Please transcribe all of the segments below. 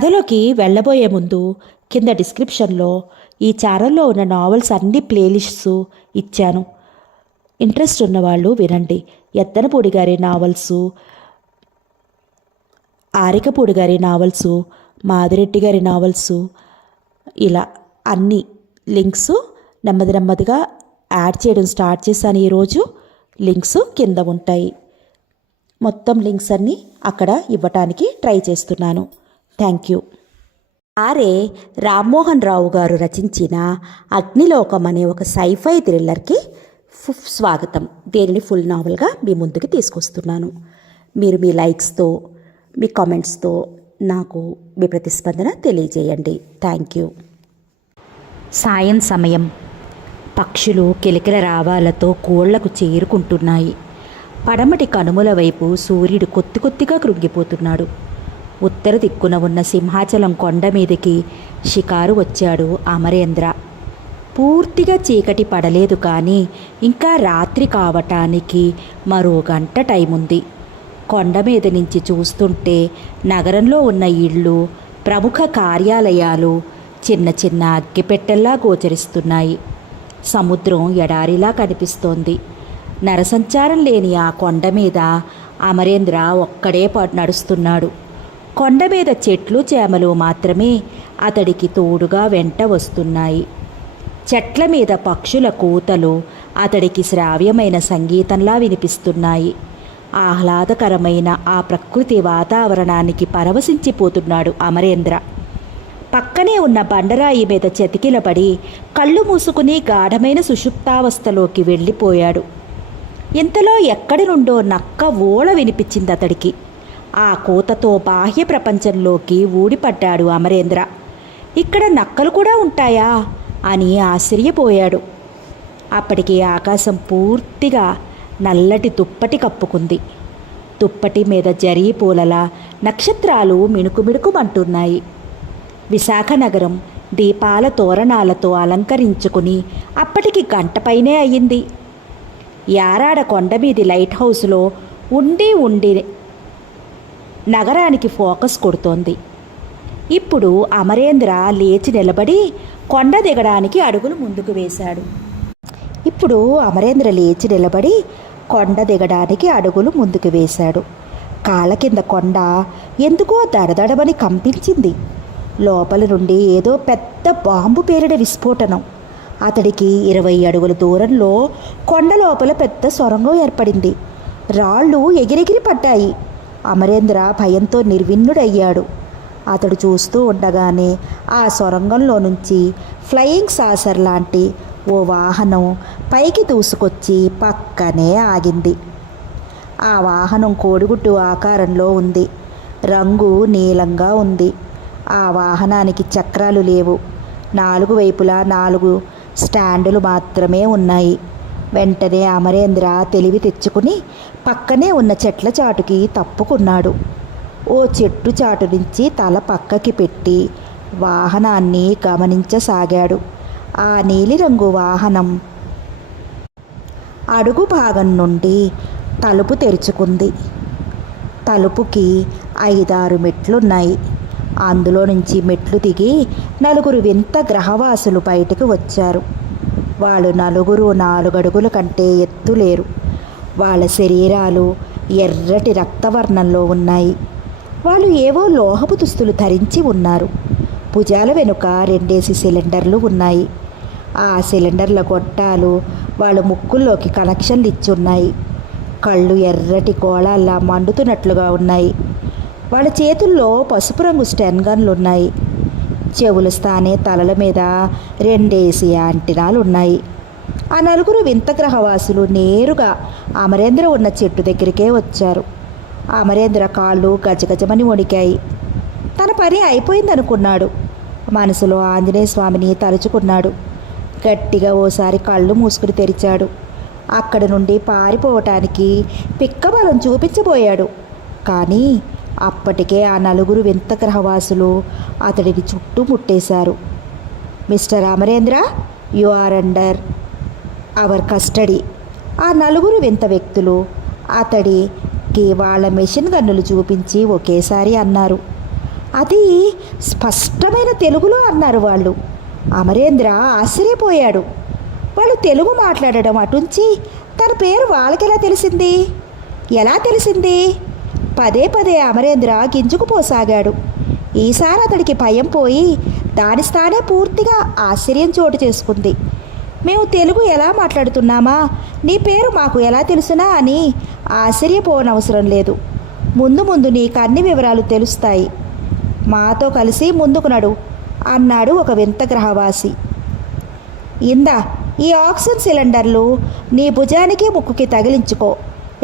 కథలోకి వెళ్ళబోయే ముందు కింద డిస్క్రిప్షన్లో ఈ ఛానల్లో ఉన్న నావెల్స్ అన్ని ప్లేలిస్ట్స్ ఇచ్చాను. ఇంట్రెస్ట్ ఉన్నవాళ్ళు వినండి. ఎత్తనపూడి గారి నావెల్స్, ఆరికపూడి గారి నావెల్స్, మాదిరెడ్డి గారి నావెల్స్, ఇలా అన్ని లింక్స్ నెమ్మదిగా యాడ్ చేయడం స్టార్ట్ చేశాను. ఈరోజు లింక్స్ కింద ఉంటాయి. మొత్తం లింక్స్ అన్నీ అక్కడ ఇవ్వటానికి ట్రై చేస్తున్నాను. Thank you. ఆరే రామ్మోహన్ రావు గారు రచించిన అగ్నిలోకం అనే ఒక సైఫై థ్రిల్లర్కి స్వాగతం. దీనిని ఫుల్ నావల్గా మీ ముందుకు తీసుకొస్తున్నాను. మీరు మీ లైక్స్తో, మీ కామెంట్స్తో నాకు మీ ప్రతిస్పందన తెలియజేయండి. Thank you. సాయం సమయం. పక్షులు కిలకిల రావాలతో కోళ్లకు చేరుకుంటున్నాయి. పడమటి కనుమల వైపు సూర్యుడు కొద్దిగా కృంగిపోతున్నాడు. ఉత్తర దిక్కున ఉన్న సింహాచలం కొండ మీదకి షికారు వచ్చాడు అమరేంద్ర. పూర్తిగా చీకటి పడలేదు, కానీ ఇంకా రాత్రి కావటానికి మరో గంట టైం ఉంది. కొండ మీద నుంచి చూస్తుంటే నగరంలో ఉన్న ఇళ్ళు, ప్రముఖ కార్యాలయాలు చిన్న అగ్గిపెట్టెల్లా గోచరిస్తున్నాయి. సముద్రం ఎడారిలా కనిపిస్తోంది. నరసంచారం లేని ఆ కొండ మీద అమరేంద్ర ఒక్కడే నడుస్తున్నాడు. కొండ మీద చెట్లు చేమలు మాత్రమే అతడికి తోడుగా వెంట వస్తున్నాయి. చెట్ల మీద పక్షుల కూతలు అతడికి శ్రావ్యమైన సంగీతంలా వినిపిస్తున్నాయి. ఆహ్లాదకరమైన ఆ ప్రకృతి వాతావరణానికి పరవశించిపోతున్నాడు అమరేంద్ర. పక్కనే ఉన్న బండరాయి మీద చతికిలపడి కళ్ళు మూసుకుని గాఢమైన సుషుప్తావస్థలోకి వెళ్ళిపోయాడు. ఇంతలో ఎక్కడి నుండో నక్క ఓళ వినిపించింది అతడికి. ఆ కూతతో బాహ్య ప్రపంచంలోకి ఊడిపడ్డాడు అమరేంద్ర. ఇక్కడ నక్కలు కూడా ఉంటాయా అని ఆశ్చర్యపోయాడు. అప్పటికి ఆకాశం పూర్తిగా నల్లటి దుప్పటి కప్పుకుంది. దుప్పటి మీద జరీ పూలలా నక్షత్రాలు మిణుకుమిణుకుమంటున్నాయి. విశాఖ నగరం దీపాల తోరణాలతో అలంకరించుకుని అప్పటికి గంటపైనే అయ్యింది. యారాడ కొండమీది లైట్ హౌస్లో ఉండి నగరానికి ఫోకస్ కొడుతోంది. ఇప్పుడు అమరేంద్ర లేచి నిలబడి కొండ దిగడానికి అడుగులు ముందుకు వేశాడు. కాళ్ళ కింద కొండ ఎందుకో దడదడమని కంపించింది. లోపల నుండి ఏదో పెద్ద బాంబు పేరిన విస్ఫోటనం. అతడికి 20 అడుగుల దూరంలో కొండ లోపల పెద్ద సొరంగం ఏర్పడింది. రాళ్ళు ఎగిరెగిరి పడ్డాయి. అమరేంద్ర భయంతో నిర్విన్నుడయ్యాడు. అతడు చూస్తూ ఉండగానే ఆ సొరంగంలో నుంచి ఫ్లయింగ్ సాసర్ లాంటి ఓ వాహనం పైకి దూసుకొచ్చి పక్కనే ఆగింది. ఆ వాహనం కోడిగుడ్డు ఆకారంలో ఉంది. రంగు నీలంగా ఉంది. ఆ వాహనానికి చక్రాలు లేవు. 4 వైపులా 4 స్టాండులు మాత్రమే ఉన్నాయి. వెంటనే అమరేంద్ర తెలివి తెచ్చుకుని పక్కనే ఉన్న చెట్ల చాటుకి తప్పుకున్నాడు. ఓ చెట్టు చాటు నుంచి తల పక్కకి పెట్టి వాహనాన్ని గమనించసాగాడు. ఆ నీలిరంగు వాహనం అడుగు భాగం నుండి తలుపు తెరుచుకుంది. తలుపుకి 5-6 మెట్లున్నాయి. అందులో నుంచి మెట్లు దిగి 4 వింత గ్రహవాసులు బయటకు వచ్చారు. వాళ్ళు 4 అడుగుల కంటే ఎత్తులేరు. వాళ్ళ శరీరాలు ఎర్రటి రక్తవర్ణంలో ఉన్నాయి. వాళ్ళు ఏవో లోహపు దుస్తులు ధరించి ఉన్నారు. భుజాల వెనుక 2 సిలిండర్లు ఉన్నాయి. ఆ సిలిండర్ల గొట్టాలు వాళ్ళ ముక్కుల్లోకి కనెక్షన్లు ఇచ్చున్నాయి. కళ్ళు ఎర్రటి గోళాల్లా మండుతున్నట్లుగా ఉన్నాయి. వాళ్ళ చేతుల్లో పసుపు రంగు స్టెన్ గన్లు ఉన్నాయి. చెవుల స్థానే తలల మీద 2 యాంటినాలు ఉన్నాయి. ఆ 4 వింత గ్రహవాసులు నేరుగా అమరేంద్ర ఉన్న చెట్టు దగ్గరికే వచ్చారు. అమరేంద్ర కాళ్ళు గజగజమని వణికాయి. తన పని అయిపోయిందనుకున్నాడు. మనసులో ఆంజనేయ స్వామిని తలుచుకున్నాడు. గట్టిగా ఓసారి కళ్ళు మూసుకుని తెరిచాడు. అక్కడి నుండి పారిపోవటానికి పిక్కబలం చూపించబోయాడు. కానీ అప్పటికే ఆ 4 వింత గ్రహవాసులు అతడిని చుట్టుముట్టేశారు. Mister Amarendra, you are under our custody. ఆ 4 వింత వ్యక్తులు అతడికి వాళ్ళ మెషిన్ గన్నులు చూపించి ఒకేసారి అన్నారు. అది స్పష్టమైన తెలుగులో అన్నారు వాళ్ళు. అమరేంద్ర ఆశ్చర్యపోయాడు. వాళ్ళు తెలుగు మాట్లాడడం అటుంచి తన పేరు వాళ్ళకెలా తెలిసింది? ఎలా తెలిసింది? పదే పదే అమరేంద్ర గింజుకుపోసాగాడు. ఈసారి అతడికి భయం పోయి దాని స్థానే పూర్తిగా ఆశ్చర్యం చోటు చేసుకుంది. మేము తెలుగు ఎలా మాట్లాడుతున్నామా, నీ పేరు మాకు ఎలా తెలుసునా అని ఆశ్చర్యపోనవసరం లేదు. ముందు ముందు నీకు అన్ని వివరాలు తెలుస్తాయి. మాతో కలిసి ముందుకు నడు అన్నాడు ఒక వింత గ్రహవాసి. ఇందా ఈ ఆక్సిజన్ సిలిండర్లు నీ భుజానికి ముక్కుకి తగిలించుకో.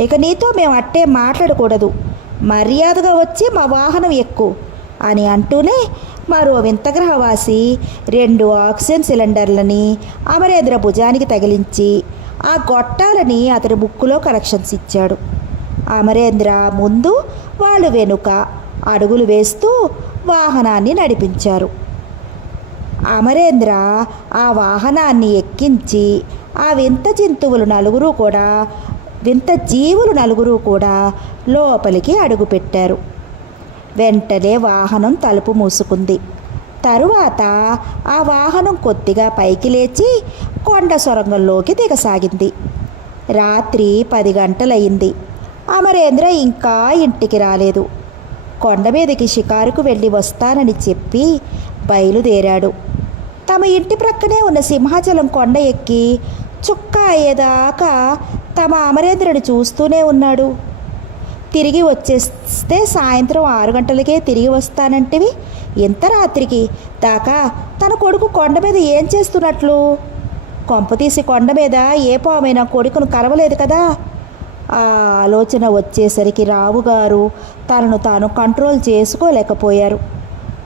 ఇక నీతో మేము అట్టే మాట్లాడకూడదు. మర్యాదగా వచ్చి మా వాహనం ఎక్కు అని అంటూనే మరో వింత గ్రహవాసి 2 ఆక్సిజన్ సిలిండర్లని అమరేంద్ర భుజానికి తగిలించి ఆ గొట్టాలని అతడి ముక్కులో కనెక్షన్స్ ఇచ్చాడు. అమరేంద్ర ముందు, వాళ్ళు వెనుక అడుగులు వేస్తూ వాహనాన్ని నడిపించారు. అమరేంద్ర ఆ వాహనాన్ని ఎక్కించి ఆ వింత జీవులు నలుగురు కూడా లోపలికి అడుగుపెట్టారు. వెంటనే వాహనం తలుపు మూసుకుంది. తరువాత ఆ వాహనం కొద్దిగా పైకి లేచి కొండ సొరంగంలోకి దిగసాగింది. రాత్రి 10 గంటలయ్యింది. అమరేంద్ర ఇంకా ఇంటికి రాలేదు. కొండ మీదకి షికారుకు వెళ్ళి వస్తానని చెప్పి బయలుదేరాడు. తమ ఇంటి ప్రక్కనే ఉన్న సింహాచలం కొండ ఎక్కి చుక్క అయ్యేదాకా తమ అమరేంద్రుని చూస్తూనే ఉన్నాడు. తిరిగి వచ్చేస్తే సాయంత్రం 6 గంటలకే తిరిగి వస్తానంటివి, ఎంత రాత్రికి దాకా తన కొడుకు కొండ మీద ఏం చేస్తున్నట్లు? కొంపతీసి కొండ మీద ఏ పామైనా కొడుకును కరవలేదు కదా? ఆ ఆలోచన వచ్చేసరికి రావుగారు తనను తాను కంట్రోల్ చేసుకోలేకపోయారు.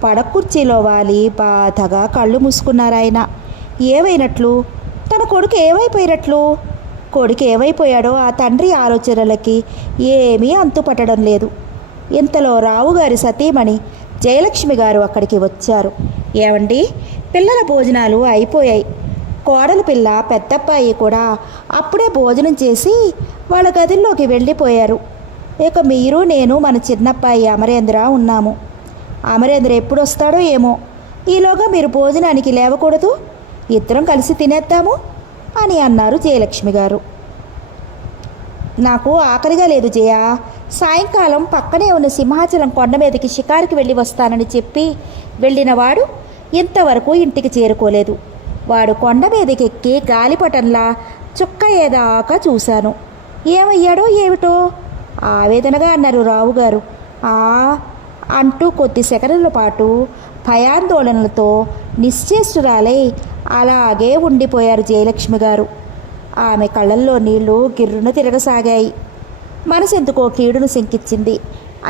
పడకుర్చీలో వాలి బాధగా కళ్ళు మూసుకున్నారాయన. ఏమైనట్లు? తన కొడుకు ఏమైపోయినట్లు? కొడుకు ఏమైపోయాడో ఆ తండ్రి ఆలోచనలకి ఏమీ అంతుపట్టడం లేదు. ఇంతలో రావుగారి సతీమణి జయలక్ష్మి గారు అక్కడికి వచ్చారు. ఏమండి, పిల్లల భోజనాలు అయిపోయాయి. కోడలు పిల్ల పెద్దబ్బాయి కూడా అప్పుడే భోజనం చేసి వాళ్ళ గదిలోకి వెళ్ళిపోయారు. ఇక మీరు, నేను, మన చిన్నబ్బాయి అమరేంద్ర ఉన్నాము. అమరేంద్ర ఎప్పుడు వస్తాడో ఏమో. ఈలోగా మీరు భోజనానికి లేవకూడదు, ఇద్దరం కలిసి తినేద్దాము అని అన్నారు జయలక్ష్మి గారు. నాకు ఆకలిగా లేదు జయ. సాయంకాలం పక్కనే ఉన్న సింహాచలం కొండ మీదకి షికారుకి వెళ్ళి వస్తానని చెప్పి వెళ్ళినవాడు ఇంతవరకు ఇంటికి చేరుకోలేదు. వాడు కొండ మీదకి ఎక్కి గాలిపటంలా చుక్క ఏదాకా చూశాను. ఏమయ్యాడో ఏమిటో ఆవేదనగా అన్నారు రావుగారు. అంటూ కొద్ది సెకన్ల పాటు భయాందోళనలతో నిశ్చేష్టురాలై అలాగే ఉండిపోయారు జయలక్ష్మి గారు. ఆమె కళ్ళల్లో నీళ్లు గిర్రున తిరగసాగాయి. మనసెందుకో కీడును శంకించింది.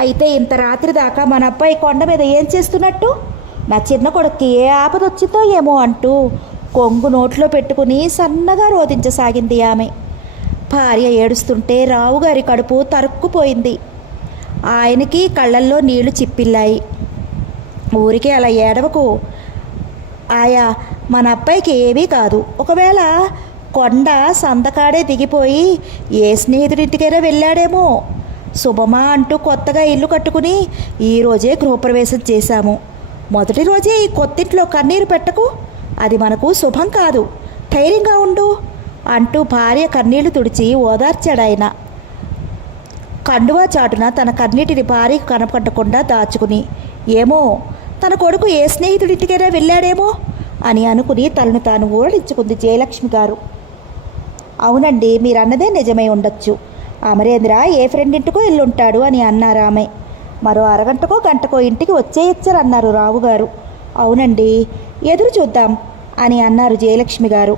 అయితే ఇంత రాత్రి దాకా మన అబ్బాయి కొండ మీద ఏం చేస్తున్నట్టు? నా చిన్న కొడుక్కి ఏ ఆపదొచ్చిందో ఏమో అంటూ కొంగు నోట్లో పెట్టుకుని సన్నగా రోదించసాగింది ఆమె. భార్య ఏడుస్తుంటే రావుగారి కడుపు తరుక్కుపోయింది. ఆయనకి కళ్ళల్లో నీళ్లు చిప్పిల్లాయి. ఊరికే అలా ఏడవకు ఆయా, మన అబ్బాయికి ఏమీ కాదు. ఒకవేళ కొండ సందకాడే దిగిపోయి ఏ స్నేహితుడింటికైనా వెళ్ళాడేమో. శుభమా అంటూ కొత్తగా ఇల్లు కట్టుకుని ఈరోజే గృహప్రవేశం చేశాము. మొదటి రోజే ఈ కొత్తింట్లో కన్నీరు పెట్టకు, అది మనకు శుభం కాదు. ధైర్యంగా ఉండు అంటూ భార్య కన్నీళ్లు తుడిచి ఓదార్చాడాయన. కండువా చాటున తన కన్నీటిని భార్యకు కనపడకుండా దాచుకుని, ఏమో తన కొడుకు ఏ స్నేహితుడింటికైనా వెళ్ళాడేమో అని అనుకుని తనను తాను ఓడించుకుంది జయలక్ష్మి గారు. అవునండి, మీరన్నదే నిజమై ఉండొచ్చు. అమరేంద్ర ఏ ఫ్రెండ్ ఇంటికో ఇల్లుంటాడు అని అన్నారు ఆమె. మరో అరగంటకో గంటకో ఇంటికి వచ్చేయచ్చరన్నారు రావుగారు. అవునండి, ఎదురు చూద్దాం అని అన్నారు జయలక్ష్మి గారు.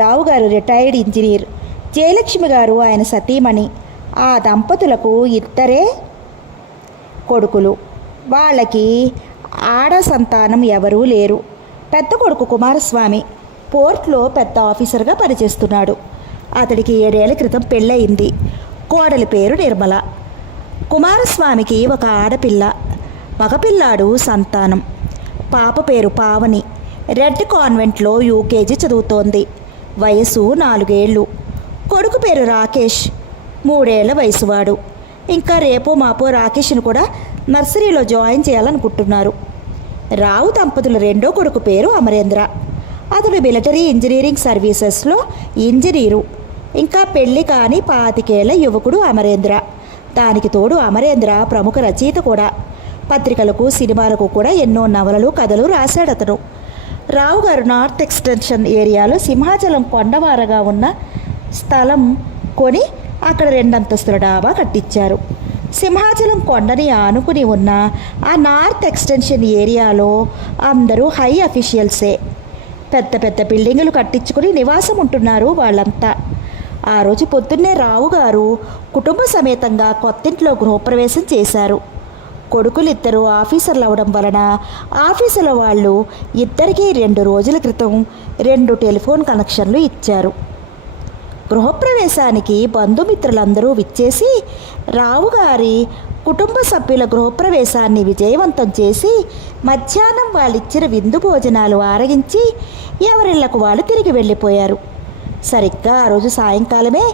రావుగారు రిటైర్డ్ ఇంజనీర్, జయలక్ష్మి గారు ఆయన సతీమణి. ఆ దంపతులకు 2 కొడుకులు. వాళ్ళకి ఆడ సంతానం ఎవరూ లేరు. పెద్ద కొడుకు కుమారస్వామి పోర్ట్లో పెద్ద ఆఫీసర్గా పనిచేస్తున్నాడు. అతడికి 7 ఏళ్ల క్రితం పెళ్ళయింది. కోడలి పేరు నిర్మల. కుమారస్వామికి ఒక ఆడపిల్ల, మగపిల్లాడు సంతానం. పాప పేరు పావని. రెడ్ కాన్వెంట్లో యూకేజీ చదువుతోంది. వయసు 4 ఏళ్ళు. కొడుకు పేరు రాకేష్, 3 ఏళ్ల వయసువాడు. ఇంకా రేపో మాపో రాకేష్ను కూడా నర్సరీలో జాయిన్ చేయాలనుకుంటున్నారు. రావు దంపతుల రెండో కొడుకు పేరు అమరేంద్ర. అతడు మిలిటరీ ఇంజనీరింగ్ సర్వీసెస్లో ఇంజనీరు. ఇంకా పెళ్లి కాని 25 యువకుడు అమరేంద్ర. దానికి తోడు అమరేంద్ర ప్రముఖ రచయిత కూడా. పత్రికలకు, సినిమాలకు కూడా ఎన్నో నవలలు, కథలు రాశాడు అతను. రావు గారు నార్త్ ఎక్స్టెన్షన్ ఏరియాలో సింహాచలం కొండవారగా ఉన్న స్థలం కొని అక్కడ 2 అంతస్తుల డాబా కట్టించారు. సింహాచలం కొండని ఆనుకుని ఉన్న ఆ నార్త్ ఎక్స్టెన్షన్ ఏరియాలో అందరూ హై అఫీషియల్సే. పెద్ద పెద్ద బిల్డింగులు కట్టించుకుని నివాసం ఉంటున్నారు వాళ్ళంతా. ఆ రోజు పొద్దున్నే రావు గారు కుటుంబ సమేతంగా కొత్తింట్లో గృహప్రవేశం చేశారు. కొడుకులిద్దరూ ఆఫీసర్లు అవడం వలన ఆఫీసులో వాళ్ళు ఇద్దరికీ 2 రోజుల క్రితం 2 టెలిఫోన్ కనెక్షన్లు ఇచ్చారు. గృహప్రవేశానికి బంధుమిత్రులందరూ విచ్చేసి రావుగారి కుటుంబ సభ్యుల గృహప్రవేశాన్ని విజయవంతం చేసి మధ్యాహ్నం వాళ్ళిచ్చిన విందు భోజనాలు ఆరగించి ఎవరిళ్లకు వాళ్ళు తిరిగి వెళ్ళిపోయారు. సరిగ్గా ఆ రోజు సాయంకాలమే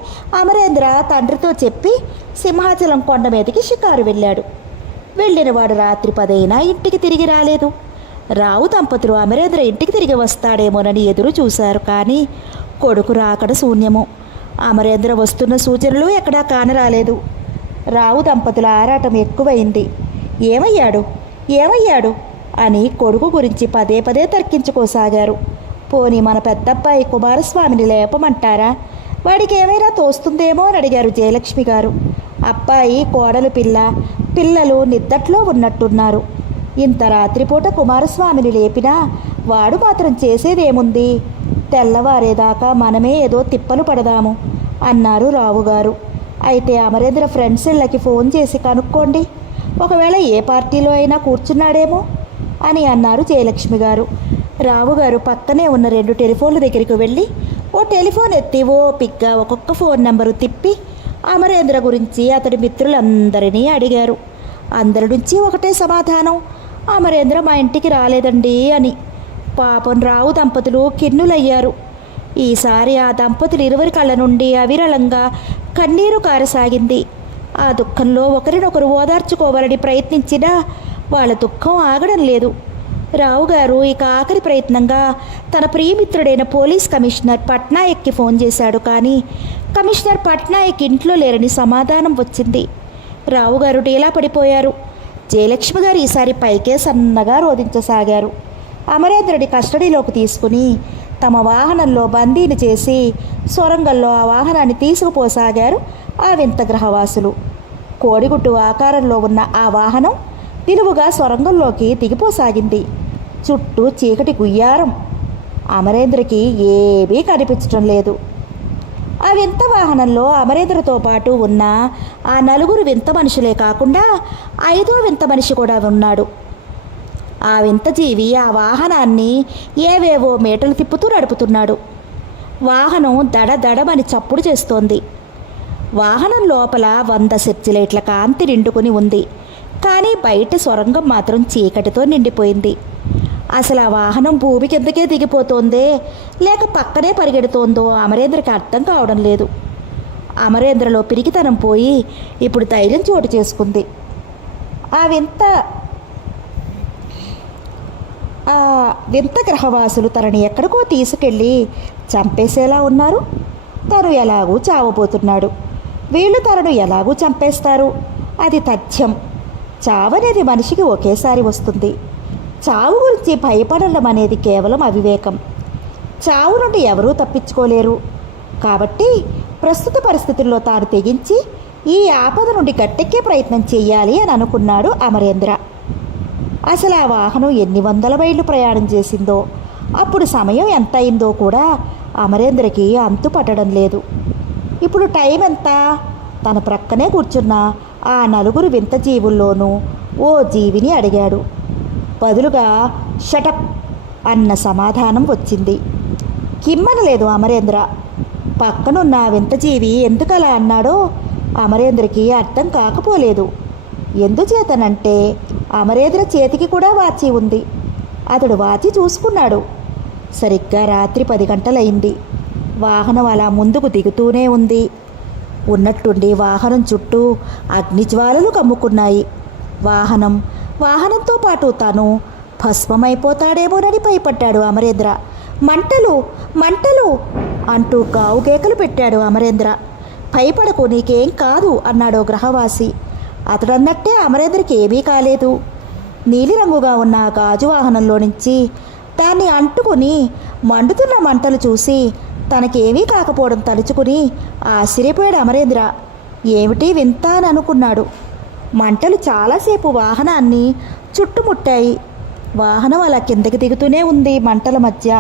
అమరేంద్ర తండ్రితో చెప్పి సింహాచలం కొండ మీదకి షికారు వెళ్ళాడు. వెళ్ళినవాడు రాత్రి 10 అయినా ఇంటికి తిరిగి రాలేదు. రావు దంపతులు అమరేంద్ర ఇంటికి తిరిగి వస్తాడేమోనని ఎదురు చూశారు. కానీ కొడుకు రాకడ శూన్యము. అమరేంద్ర వస్తున్న సూచనలు ఎక్కడా కానరాలేదు. రావు దంపతుల ఆరాటం ఎక్కువైంది. ఏమయ్యాడు ఏమయ్యాడు అని కొడుకు గురించి పదే పదే తర్కించుకోసాగారు. పోనీ మన పెద్దబ్బాయి కుమారస్వామిని లేపమంటారా? వాడికి ఏమైనా తోస్తుందేమో అని అడిగారు జయలక్ష్మి గారు. అబ్బాయి, కోడలు పిల్లలు నిద్దట్లో ఉన్నట్టున్నారు. ఇంత రాత్రిపూట కుమారస్వామిని లేపినా వాడు మాత్రం చేసేదేముంది? తెల్లవారేదాకా మనమే ఏదో తిప్పలు పడదాము అన్నారు రావుగారు. అయితే అమరేంద్ర ఫ్రెండ్స్ ఇళ్ళకి ఫోన్ చేసి కనుక్కోండి, ఒకవేళ ఏ పార్టీలో అయినా కూర్చున్నాడేమో అని అన్నారు జయలక్ష్మి గారు. రావుగారు పక్కనే ఉన్న 2 టెలిఫోన్ల దగ్గరికి వెళ్ళి ఓ టెలిఫోన్ ఎత్తి ఓపిగ్గా ఒక్కొక్క ఫోన్ నెంబరు తిప్పి అమరేంద్ర గురించి అతడి మిత్రులందరినీ అడిగారు. అందరి నుంచి ఒకటే సమాధానం, అమరేంద్ర మా ఇంటికి రాలేదండి అని. పాపం రావు దంపతులు కిన్నులయ్యారు. ఈసారి ఆ దంపతులు ఇరువురి కళ్ళ నుండి అవిరళంగా కన్నీరు కారసాగింది. ఆ దుఃఖంలో ఒకరినొకరు ఓదార్చుకోవాలని ప్రయత్నించినా వాళ్ళ దుఃఖం ఆగడం లేదు. రావుగారు ఇక ఆఖరి ప్రయత్నంగా తన ప్రియమిత్రుడైన పోలీస్ కమిషనర్ పట్నాయక్కి ఫోన్ చేశాడు. కానీ కమిషనర్ పట్నాయక్ ఇంట్లో లేరని సమాధానం వచ్చింది. రావుగారు డీలా పడిపోయారు. జయలక్ష్మి గారు ఈసారి పైకే సన్నగా రోధించసాగారు. అమరేంద్రుడి కస్టడీలోకి తీసుకుని తమ వాహనంలో బందీని చేసి సొరంగంలో ఆ వాహనాన్ని తీసుకుపోసాగారు ఆ వింత గ్రహవాసులు. కోడిగుడ్డు ఆకారంలో ఉన్న ఆ వాహనం నిలువుగా సొరంగంలోకి దిగిపోసాగింది. చుట్టూ చీకటి గుయ్యారం. అమరేంద్రకి ఏమీ కనిపించటం లేదు. ఆ వింత వాహనంలో అమరేంద్రతో పాటు ఉన్న ఆ 4 వింత మనుషులే కాకుండా 5వ వింత మనిషి కూడా ఉన్నాడు. ఆ వింత జీవి ఆ వాహనాన్ని ఏవేవో మేటలు తిప్పుతూ నడుపుతున్నాడు. వాహనం దడదడమని చప్పుడు చేస్తోంది. వాహనం లోపల 100 సెర్చ్ లైట్ల కాంతి నిండుకుని ఉంది. కానీ బయట సొరంగం మాత్రం చీకటితో నిండిపోయింది. అసలు ఆ వాహనం భూమి కిందకే దిగిపోతోందే లేక పక్కనే పరిగెడుతోందో అమరేంద్రకి అర్థం కావడం లేదు. అమరేంద్రలో పిరికితనం పోయి ఇప్పుడు ధైర్యం చోటు చేసుకుంది. ఆ వింత గ్రహవాసులు తనని ఎక్కడికో తీసుకెళ్ళి చంపేసేలా ఉన్నారు. తను ఎలాగూ చావబోతున్నాడు. వీళ్ళు తనను ఎలాగూ చంపేస్తారు. అది తథ్యం. చావనేది మనిషికి ఒకేసారి వస్తుంది. చావు గురించి భయపడడం అనేది కేవలం అవివేకం. చావు నుండి ఎవరూ తప్పించుకోలేరు. కాబట్టి ప్రస్తుత పరిస్థితుల్లో తాను తెగించి ఈ ఆపద నుండి గట్టెక్కే ప్రయత్నం చేయాలి అని అనుకున్నాడు అమరేంద్ర. అసలు ఆ వాహనం ఎన్ని వందల మైళ్ళు ప్రయాణం చేసిందో, అప్పుడు సమయం ఎంత అయిందో కూడా అమరేంద్రకి అంతు పట్టడం లేదు. ఇప్పుడు టైం ఎంత? తన ప్రక్కనే కూర్చున్న ఆ 4 వింత జీవుల్లోనూ ఓ జీవిని అడిగాడు. బదులుగా షటప్ అన్న సమాధానం వచ్చింది. కిమ్మనలేదు అమరేంద్ర. పక్కనున్న వింత జీవి ఎందుకలా అన్నాడో అమరేంద్రకి అర్థం కాకపోలేదు. ఎందుచేతనంటే అమరేంద్ర చేతికి కూడా వాచి ఉంది. అతడు వాచి చూసుకున్నాడు. సరిగ్గా రాత్రి 10 గంటలైంది. వాహనం అలా ముందుకు దిగుతూనే ఉంది. ఉన్నట్టుండి వాహనం చుట్టూ అగ్నిజ్వాలలు కమ్ముకున్నాయి. వాహనంతో పాటు తను భస్మమైపోతాడేమోనని భయపడ్డాడు అమరేంద్ర. మంటలు మంటలు అంటూ గావు కేకలు పెట్టాడు అమరేంద్ర. భయపడకు, నీకేం కాదు అన్నాడో గ్రహవాసి. అతడన్నట్టే అమరేంద్రకి ఏమీ కాలేదు. నీలిరంగుగా ఉన్న గాజు వాహనంలో నుంచి దాన్ని అంటుకుని మండుతున్న మంటలు చూసి తనకేమీ కాకపోవడం తలుచుకుని ఆశ్చర్యపోయాడు అమరేంద్ర. ఏమిటి వింత అని అనుకున్నాడు. మంటలు చాలాసేపు వాహనాన్ని చుట్టుముట్టాయి. వాహనం అలా కిందకి దిగుతూనే ఉంది. మంటల మధ్య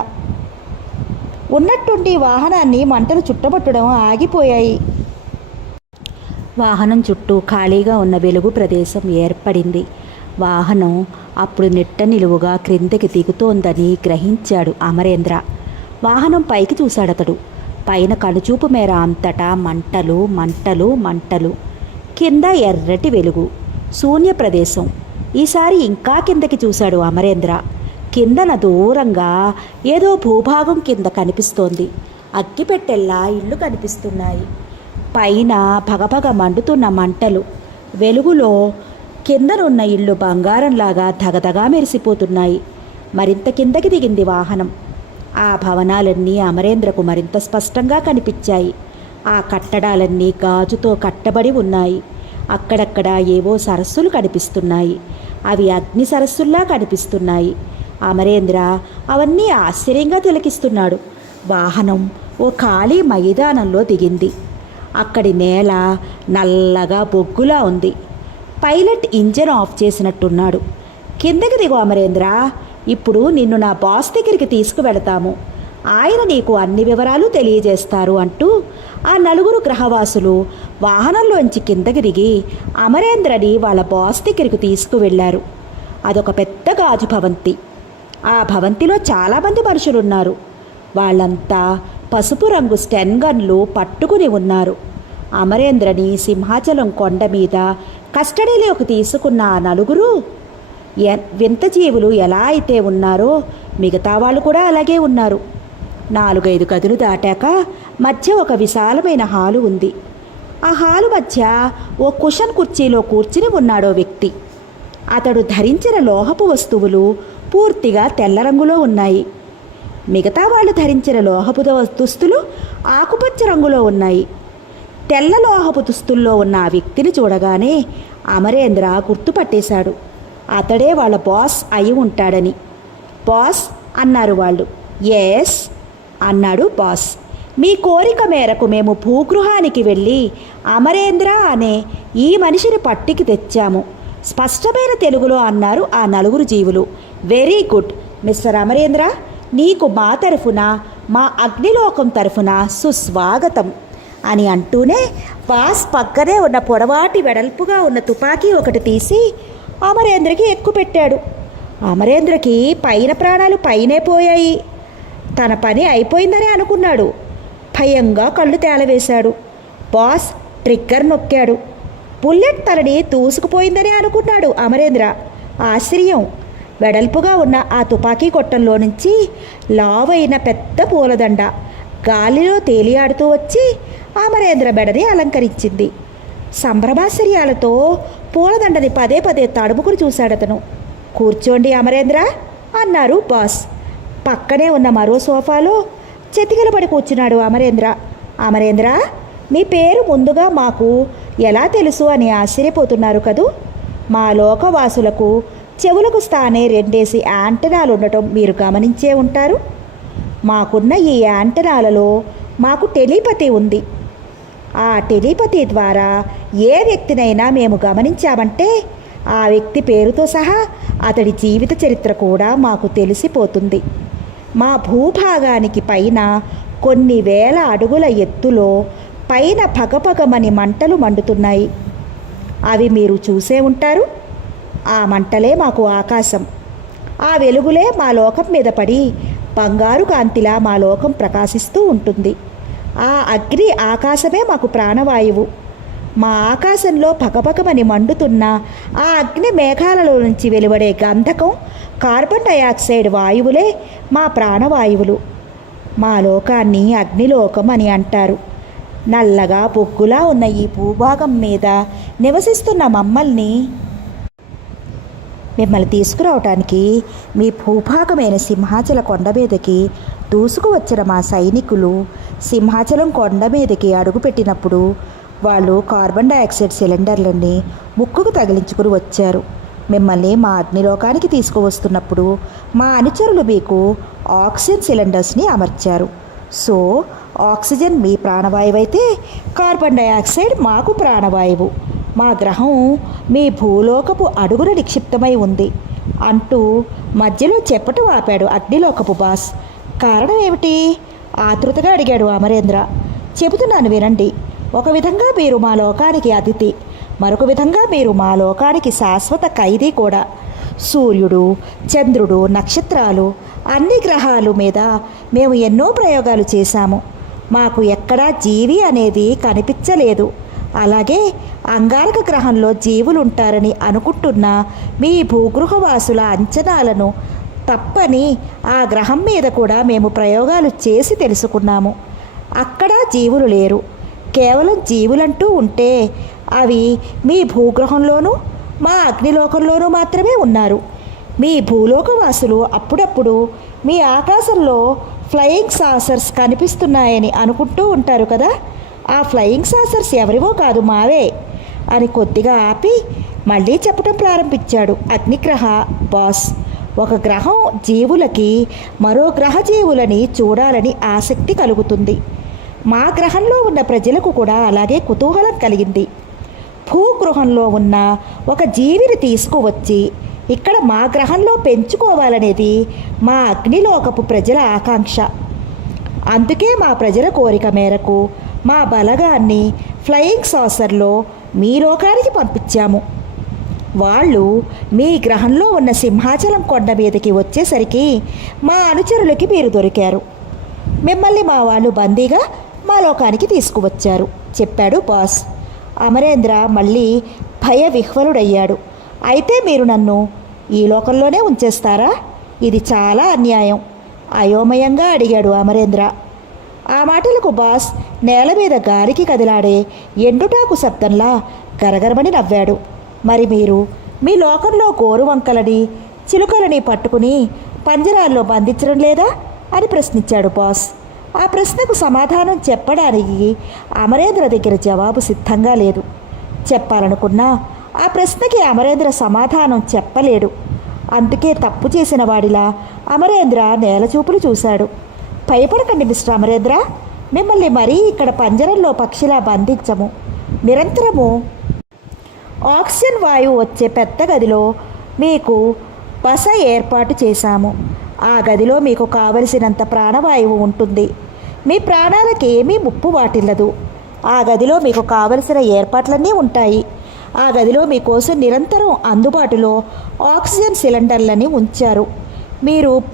ఉన్నట్టుండి వాహనాన్ని మంటలు చుట్టబట్టడం ఆగిపోయాయి. వాహనం చుట్టూ ఖాళీగా ఉన్న వెలుగు ప్రదేశం ఏర్పడింది. వాహనం అప్పుడు నిట్ట నిలువుగా క్రిందకి దిగుతోందని గ్రహించాడు అమరేంద్ర. వాహనం పైకి చూశాడతడు. పైన కనుచూపు మేర అంతటా మంటలు మంటలు మంటలు, కింద ఎర్రటి వెలుగు, శూన్య ప్రదేశం. ఈసారి ఇంకా కిందకి చూశాడు అమరేంద్ర. కిందన దూరంగా ఏదో భూభాగం కింద కనిపిస్తోంది. అగ్గిపెట్టెల్లా ఇళ్ళు కనిపిస్తున్నాయి. పైన భగభగ మండుతున్న మంటలు, వెలుగులో కిందనున్న ఇళ్ళు బంగారంలాగా ధగధగా మెరిసిపోతున్నాయి. మరింత కిందకి దిగింది వాహనం. ఆ భవనాలన్నీ అమరేంద్రకు మరింత స్పష్టంగా కనిపించాయి. ఆ కట్టడాలన్నీ గాజుతో కట్టబడి ఉన్నాయి. అక్కడక్కడ ఏవో సరస్సులు కనిపిస్తున్నాయి. అవి అగ్ని సరస్సుల్లా కనిపిస్తున్నాయి. అమరేంద్ర అవన్నీ ఆశ్చర్యంగా తిలకిస్తున్నాడు. వాహనం ఓ ఖాళీ మైదానంలో దిగింది. అక్కడి నేల నల్లగా బొగ్గులా ఉంది. పైలట్ ఇంజన్ ఆఫ్ చేసినట్టున్నాడు. కిందకి దిగు అమరేంద్ర, ఇప్పుడు నిన్ను నా బాస్ దగ్గరికి తీసుకువెళతాము. ఆయన నీకు అన్ని వివరాలు తెలియజేస్తారు అంటూ ఆ నలుగురు గ్రహవాసులు వాహనంలోంచి కిందకి దిగి అమరేంద్రని వాళ్ళ బాస్ దగ్గరికి తీసుకువెళ్లారు. అదొక పెద్ద గాజు భవంతి. ఆ భవంతిలో చాలామంది మనుషులున్నారు. వాళ్ళంతా పసుపు రంగు స్టెన్ గన్లు పట్టుకుని ఉన్నారు. అమరేంద్రని సింహాచలం కొండ మీద కస్టడీలోకి తీసుకున్న ఆ నలుగురు వింత జీవులు ఎలా అయితే ఉన్నారో మిగతా వాళ్ళు కూడా అలాగే ఉన్నారు. 4-5 గదులు దాటాక మధ్య ఒక విశాలమైన హాలు ఉంది. ఆ హాలు మధ్య ఓ కుషన్ కుర్చీలో కూర్చుని ఉన్నాడో వ్యక్తి. అతడు ధరించిన లోహపు వస్తువులు పూర్తిగా తెల్ల రంగులో ఉన్నాయి. మిగతా వాళ్ళు ధరించిన లోహపు దుస్తులు ఆకుపచ్చ రంగులో ఉన్నాయి. తెల్ల లోహపు దుస్తుల్లో ఉన్న ఆ వ్యక్తిని చూడగానే అమరేంద్ర గుర్తుపట్టేశాడు. అతడే వాళ్ళ బాస్ అయి ఉంటాడని. బాస్ అన్నారు వాళ్ళు. ఎస్ అన్నాడు బాస్. మీ కోరిక మేరకు మేము భూగృహానికి వెళ్ళి అమరేంద్ర అనే ఈ మనిషిని పట్టికి తెచ్చాము, స్పష్టమైన తెలుగులో అన్నారు ఆ నలుగురు జీవులు. వెరీ గుడ్ మిస్టర్ అమరేంద్ర, నీకు మా తరఫున, మా అగ్నిలోకం తరఫున సుస్వాగతం అని అంటూనే బాస్ పక్కనే ఉన్న పొడవాటి వెడల్పుగా ఉన్న తుపాకీ ఒకటి తీసి అమరేంద్రకి ఎక్కుపెట్టాడు. అమరేంద్రకి పైన ప్రాణాలు పైనే పోయాయి. తన పని అయిపోయిందని అనుకున్నాడు. భయంగా కళ్ళు తేలవేశాడు. బాస్ ట్రిగ్గర్ నొక్కాడు. బుల్లెట్ తనని దూసుకుపోయిందని అనుకున్నాడు అమరేంద్ర. ఆశ్చర్యం! వెడల్పుగా ఉన్న ఆ తుపాకీ కొట్టంలో నుంచి లావైన పెద్ద పూలదండ గాలిలో తేలియాడుతూ వచ్చి అమరేంద్ర మెడని అలంకరించింది. సంభ్రమాశ్చర్యాలతో పూలదండని పదే పదే తడుముకుని చూశాడతను. కూర్చోండి అమరేంద్ర అన్నారు బాస్. పక్కనే ఉన్న మరో సోఫాలో చెతికిలపడి కూర్చున్నాడు అమరేంద్ర. అమరేంద్ర, మీ పేరు ముందుగా మాకు ఎలా తెలుసు అని ఆశ్చర్యపోతున్నారు కదూ. మా లోకవాసులకు చెవులకు స్థానే 2 యాంటెనాలు ఉండటం మీరు గమనించే ఉంటారు. మాకున్న ఈ యాంటెనాలలో మాకు టెలిపతి ఉంది. ఆ టెలిపతి ద్వారా ఏ వ్యక్తినైనా మేము గమనించామంటే ఆ వ్యక్తి పేరుతో సహా అతడి జీవిత చరిత్ర కూడా మాకు తెలిసిపోతుంది. మా భూభాగానికి పైన కొన్ని వేల అడుగుల ఎత్తులో పైన పగపగమని మంటలు మండుతున్నాయి. అవి మీరు చూసే ఉంటారు. ఆ మంటలే మాకు ఆకాశం. ఆ వెలుగులే మా లోకం మీద పడి బంగారు కాంతిలా మా లోకం ప్రకాశిస్తూ ఉంటుంది. ఆ అగ్ని ఆకాశమే మాకు ప్రాణవాయువు. మా ఆకాశంలో పకపకమని మండుతున్న ఆ అగ్ని మేఘాలలో నుంచి వెలువడే గంధకం, కార్బన్ డయాక్సైడ్ వాయువులే మా ప్రాణవాయువులు. మా లోకాన్ని అగ్నిలోకం అని అంటారు. నల్లగా బొగ్గులా ఉన్న ఈ భూభాగం మీద నివసిస్తున్న మమ్మల్ని మిమ్మల్ని తీసుకురావటానికి మీ భూభాగమైన సింహాచల కొండ మీదకి దూసుకువచ్చిన మా సైనికులు సింహాచలం కొండ మీదకి అడుగుపెట్టినప్పుడు వాళ్ళు కార్బన్ డయాక్సైడ్ సిలిండర్లన్నీ ముక్కుకు తగిలించుకుని వచ్చారు. మిమ్మల్ని మా అగ్నిలోకానికి తీసుకువస్తున్నప్పుడు మా అనుచరులు మీకు ఆక్సిజన్ సిలిండర్స్ని అమర్చారు. సో ఆక్సిజన్ మీ ప్రాణవాయువు అయితే కార్బన్ డయాక్సైడ్ మాకు ప్రాణవాయువు. మా గ్రహం మీ భూలోకపు అడుగున నిక్షిప్తమై ఉంది అంటూ మధ్యలో చెప్పటం ఆపాడు అగ్నిలోకపు బాస్. కారణం ఏమిటి? ఆతృతగా అడిగాడు అమరేంద్ర. చెబుతున్నాను వినండి. ఒక విధంగా మీరు మా లోకానికి అతిథి, మరొక విధంగా మీరు మా లోకానికి శాశ్వత ఖైదీ కూడా. సూర్యుడు, చంద్రుడు, నక్షత్రాలు, అన్ని గ్రహాలు మీద మేము ఎన్నో ప్రయోగాలు చేశాము. మాకు ఎక్కడా జీవి అనేది కనిపించలేదు. అలాగే అంగారక గ్రహంలో జీవులుంటారని అనుకుంటున్న మీ భూగృహవాసుల అంచనాలను తప్పని ఆ గ్రహం మీద కూడా మేము ప్రయోగాలు చేసి తెలుసుకున్నాము. అక్కడ జీవులు లేరు. కేవలం జీవులంటూ ఉంటే అవి మీ భూగ్రహంలోనూ మా అగ్నిలోకంలోనూ మాత్రమే ఉన్నారు. మీ భూలోకవాసులు అప్పుడప్పుడు మీ ఆకాశంలో ఫ్లయింగ్ సాసర్స్ కనిపిస్తున్నాయని అనుకుంటూ ఉంటారు కదా. ఆ ఫ్లయింగ్ సాసర్స్ ఎవరివో కాదు, మావే అని కొద్దిగా ఆపి మళ్ళీ చెప్పడం ప్రారంభించాడు అగ్నిగ్రహ బాస్. ఒక గ్రహం జీవులకి మరో గ్రహ జీవులని చూడాలని ఆసక్తి కలుగుతుంది. మా గ్రహంలో ఉన్న ప్రజలకు కూడా అలాగే కుతూహలం కలిగింది. భూగృహంలో ఉన్న ఒక జీవిని తీసుకువచ్చి ఇక్కడ మా గ్రహంలో పెంచుకోవాలనేది మా అగ్నిలోకపు ప్రజల ఆకాంక్ష. అందుకే మా ప్రజల కోరిక మేరకు మా బలగాన్ని ఫ్లయింగ్ సాసర్లో మీ లోకానికి పంపించాము. వాళ్ళు మీ గ్రహంలో ఉన్న సింహాచలం కొండ మీదకి వచ్చేసరికి మా అనుచరులకి మీరు దొరికారు. మిమ్మల్ని మా వాళ్ళు బందీగా మా లోకానికి తీసుకువచ్చారు చెప్పాడు బాస్. అమరేంద్ర మళ్ళీ భయ విహ్వలుడయ్యాడు. అయితే మీరు నన్ను ఈ లోకంలోనే ఉంచేస్తారా? ఇది చాలా అన్యాయం అయోమయంగా అడిగాడు అమరేంద్ర. ఆ మాటలకు బాస్ నేల మీద గారికి కదిలాడే ఎండుటాకు శబ్దంలా గరగరమని నవ్వాడు. మరి మీరు మీ లోకంలో గోరువంకలని చిలుకలని పట్టుకుని పంజరాల్లో బంధించడం లేదా అని ప్రశ్నించాడు బాస్. ఆ ప్రశ్నకు సమాధానం చెప్పడానికి అమరేంద్ర దగ్గర జవాబు సిద్ధంగా లేదు. చెప్పాలనుకున్నా ఆ ప్రశ్నకి అమరేంద్ర సమాధానం చెప్పలేడు. అందుకే తప్పు చేసిన వాడిలా అమరేంద్ర నేలచూపులు చూశాడు. భయపడకండి మిస్టర్ అమరేంద్ర, మిమ్మల్ని మరీ ఇక్కడ పంజరంలో పక్షిలా బంధించము. నిరంతరము ఆక్సిజన్ వాయువు వచ్చే పెద్ద గదిలో మీకు బస ఏర్పాటు చేశాము. ఆ గదిలో మీకు కావలసినంత ప్రాణవాయువు ఉంటుంది. మీ ప్రాణాలకి ఏమీ ముప్పు వాటిల్లదు. ఆ గదిలో మీకు కావలసిన ఏర్పాట్లన్నీ ఉంటాయి. ఆ గదిలో మీకోసం నిరంతరం అందుబాటులో ఆక్సిజన్ సిలిండర్లని ఉంచారు.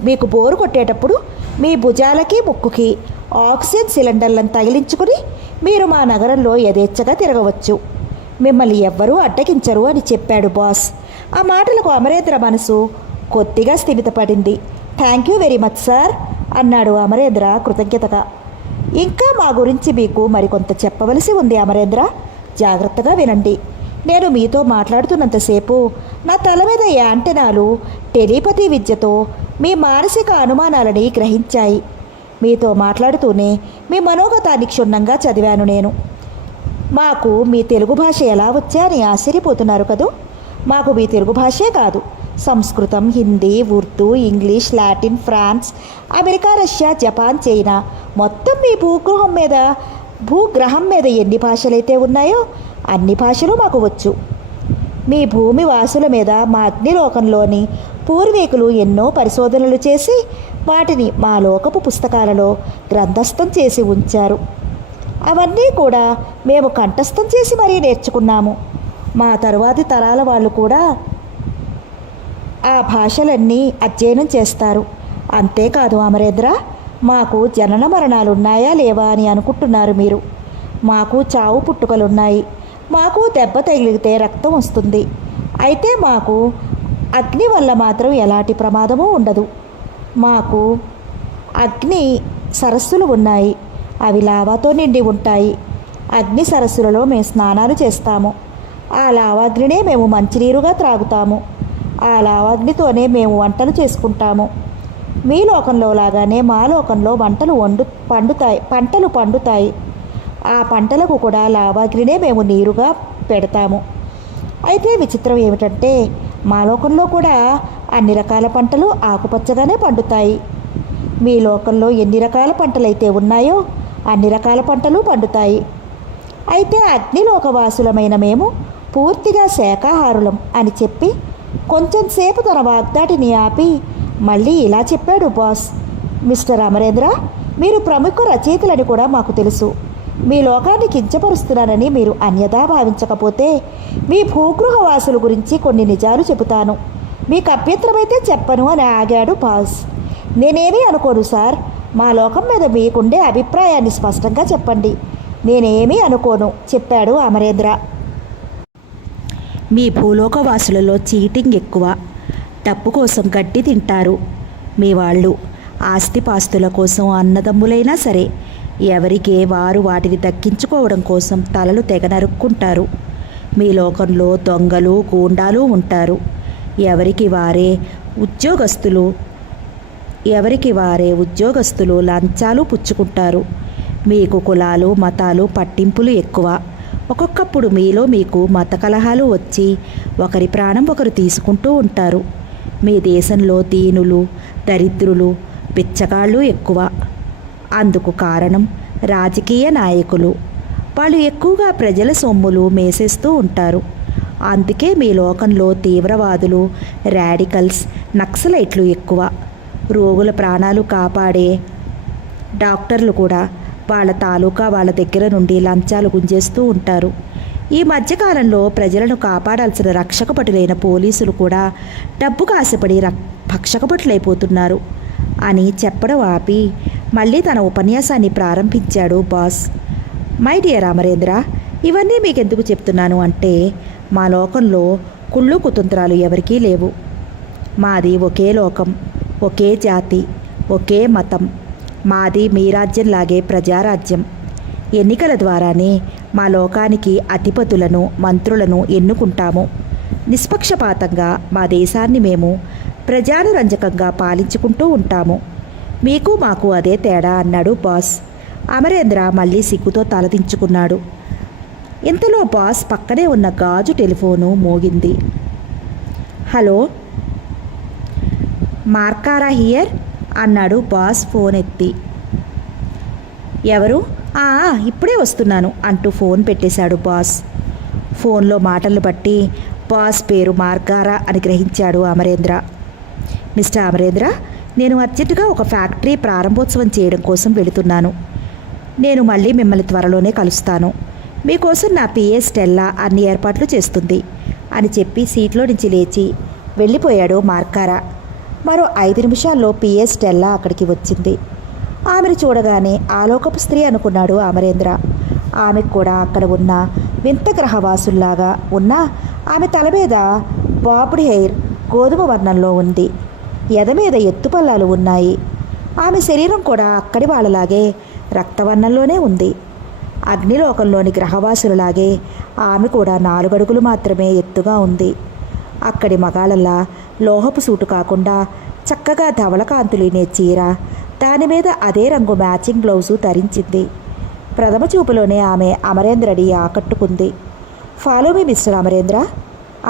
మీకు బోరు కొట్టేటప్పుడు మీ భుజాలకి ముక్కుకి ఆక్సిజన్ సిలిండర్లను తగిలించుకుని మీరు మా నగరంలో యథేచ్ఛగా తిరగవచ్చు. మిమ్మల్ని ఎవ్వరూ అడ్డగించరు అని చెప్పాడు బాస్. ఆ మాటలకు అమరేంద్ర మనసు కొద్దిగా స్థిమితపడింది. Thank you very much sir అన్నాడు అమరేంద్ర కృతజ్ఞతగా. ఇంకా మా గురించి మీకు మరికొంత చెప్పవలసి ఉంది అమరేంద్ర, జాగ్రత్తగా వినండి. నేను మీతో మాట్లాడుతున్నంతసేపు నా తల మీద యాంటెనాలు టెలిపతి విద్యతో మీ మానసిక అనుమానాలని గ్రహించాయి. మీతో మాట్లాడుతూనే మీ మనోగతాన్ని క్షుణ్ణంగా చదివాను నేను. మాకు మీ తెలుగు భాష ఎలా వచ్చా అని ఆశ్చర్యపోతున్నారు కదూ. మాకు మీ తెలుగు భాషే కాదు, సంస్కృతం, Hindi, Urdu, English, Latin, France, America, Russia, Japan, China మొత్తం మీ భూగ్రహం మీద ఎన్ని భాషలైతే ఉన్నాయో అన్ని భాషలు మాకు వచ్చు. మీ భూమి వాసుల మీద మా అగ్నిలోకంలోని పూర్వీకులు ఎన్నో పరిశోధనలు చేసి వాటిని మా లోకపు పుస్తకాలలో గ్రంథస్థం చేసి ఉంచారు. అవన్నీ కూడా మేము కంఠస్థం చేసి మరీ నేర్చుకున్నాము. మా తరువాతి తరాల వాళ్ళు కూడా ఆ భాషలన్నీ అధ్యయనం చేస్తారు. అంతేకాదు అమరేంద్ర, మాకు జనన మరణాలున్నాయా లేవా అని అనుకుంటున్నారు మీరు. మాకు చావు పుట్టుకలున్నాయి. మాకు దెబ్బ తగిలితే రక్తం వస్తుంది. అయితే మాకు అగ్ని వల్ల మాత్రం ఎలాంటి ప్రమాదమూ ఉండదు. మాకు అగ్ని సరస్సులు ఉన్నాయి. అవి లావాతో నిండి ఉంటాయి. అగ్ని సరస్సులలో మేము స్నానాలు చేస్తాము. ఆ లావాగ్నినే మేము మంచినీరుగా త్రాగుతాము. ఆ లావగ్నితోనే మేము వంటలు చేసుకుంటాము. మీ లోకంలో లాగానే మా లోకంలో పంటలు పండుతాయి. ఆ పంటలకు కూడా లావాగ్నినే మేము నీరుగా పెడతాము. అయితే విచిత్రం ఏమిటంటే మా లోకంలో కూడా అన్ని రకాల పంటలు ఆకుపచ్చగానే పండుతాయి. మీ లోకంలో ఎన్ని రకాల పంటలైతే ఉన్నాయో అన్ని రకాల పంటలు పండుతాయి. అయితే అగ్నిలోకవాసులమైన మేము పూర్తిగా శాకాహారులం అని చెప్పి కొంచెం సేపు తన వాగ్దాటిని ఆపి మళ్ళీ ఇలా చెప్పాడు బాస్. మిస్టర్ అమరేంద్ర, మీరు ప్రముఖ రచయితలని కూడా మాకు తెలుసు. మీ లోకాన్ని కించపరుస్తున్నానని మీరు అన్యథా భావించకపోతే మీ భూగృహవాసుల గురించి కొన్ని నిజాలు చెబుతాను. మీకు అభ్యంతరమైతే చెప్పను అని ఆగాడు బాస్. నేనేమీ అనుకోను సార్. మా లోకం మీద మీకుండే అభిప్రాయాన్ని స్పష్టంగా చెప్పండి. నేనేమీ అనుకోను చెప్పాడు అమరేంద్ర. మీ భూలోకవాసులలో చీటింగ్ ఎక్కువ. డబ్బు కోసం గడ్డి తింటారు మీ వాళ్ళు. ఆస్తిపాస్తుల కోసం అన్నదమ్ములైనా సరే ఎవరికే వారు వాటిని దక్కించుకోవడం కోసం తలలు తెగ నరుక్కుంటారు. మీ లోకంలో దొంగలు గూండాలు ఉంటారు. ఎవరికి వారే ఉద్యోగస్తులు లంచాలు పుచ్చుకుంటారు. మీకు కులాలు మతాలు పట్టింపులు ఎక్కువ. ఒక్కొక్కప్పుడు మీకు మత కలహాలు వచ్చి ఒకరి ప్రాణం ఒకరు తీసుకుంటూ ఉంటారు. మీ దేశంలో దీనులు దరిద్రులు బిచ్చగాళ్ళు ఎక్కువ. అందుకు కారణం రాజకీయ నాయకులు. వాళ్ళు ఎక్కువగా ప్రజల సొమ్ములు మేసేస్తూ ఉంటారు. అందుకే మీ లోకంలో తీవ్రవాదులు రాడికల్స్ నక్సలైట్లు ఎక్కువ. రోగుల ప్రాణాలు కాపాడే డాక్టర్లు కూడా వాళ్ళ దగ్గర నుండి లంచాలు గుంజేస్తూ ఉంటారు. ఈ మధ్యకాలంలో ప్రజలను కాపాడాల్సిన రక్షకపటులైన పోలీసులు కూడా డబ్బుకు ఆశపడి భక్షకపటులైపోతున్నారు అని చెప్పడం ఆపి మళ్ళీ తన ఉపన్యాసాన్ని ప్రారంభించాడు బాస్. మై డియర్ అమరేంద్ర, ఇవన్నీ మీకెందుకు చెప్తున్నాను అంటే మా లోకంలో కుళ్ళు కుతంత్రాలు ఎవరికీ లేవు. మాది ఒకే లోకం, ఒకే జాతి, ఒకే మతం. మాది మీ రాజ్యంలాగే ప్రజారాజ్యం. ఎన్నికల ద్వారానే మా లోకానికి అధిపతులను మంత్రులను ఎన్నుకుంటాము. నిష్పక్షపాతంగా మా దేశాన్ని మేము ప్రజానురంజకంగా పాలించుకుంటూ ఉంటాము. మీకు మాకు అదే తేడా అన్నాడు బాస్. అమరేంద్ర మళ్ళీ సిగ్గుతో తలదించుకున్నాడు. ఇంతలో బాస్ పక్కనే ఉన్న గాజు టెలిఫోను మోగింది. హలో, మార్కారా హియర్ అన్నాడు బాస్ ఫోన్ ఎత్తి. ఎవరు? ఇప్పుడే వస్తున్నాను అంటూ ఫోన్ పెట్టేశాడు బాస్. ఫోన్లో మాటలు బట్టి బాస్ పేరు మార్గారా అని గ్రహించాడు అమరేంద్ర. మిస్టర్ అమరేంద్ర, నేను అర్జెంటుగా ఒక ఫ్యాక్టరీ ప్రారంభోత్సవం చేయడం కోసం వెళుతున్నాను. నేను మళ్ళీ మిమ్మల్ని త్వరలోనే కలుస్తాను. మీకోసం నా పిఏ స్టెల్లా అన్ని ఏర్పాట్లు చేస్తుంది అని చెప్పి సీట్లో నుంచి లేచి వెళ్ళిపోయాడు మార్కారా. మరో 5 నిమిషాల్లో పిఏ స్టెల్లా అక్కడికి వచ్చింది. ఆమెను చూడగానే ఆలోకపు స్త్రీ అనుకున్నాడు అమరేంద్ర. ఆమెకు కూడా అక్కడ ఉన్న వింత గ్రహవాసుల్లాగా ఉన్న ఆమె తల మీద బాబ్డ్ హెయిర్ గోధుమ వర్ణంలో ఉంది. ఎద మీద ఎత్తుపల్లాలు ఉన్నాయి. ఆమె శరీరం కూడా అక్కడి వాళ్ళలాగే రక్తవర్ణంలోనే ఉంది. అగ్నిలోకంలోని గ్రహవాసులలాగే ఆమె కూడా 4 అడుగులు మాత్రమే ఎత్తుగా ఉంది. అక్కడి మగాళ్ళలా లోహపు సూటు కాకుండా చక్కగా ధవళకాంతులినే చీర, దాని మీద అదే రంగు మ్యాచింగ్ బ్లౌజు ధరించింది. ప్రథమ చూపులోనే ఆమె అమరేంద్రని ఆకట్టుకుంది. ఫాలో మీ మిస్టర్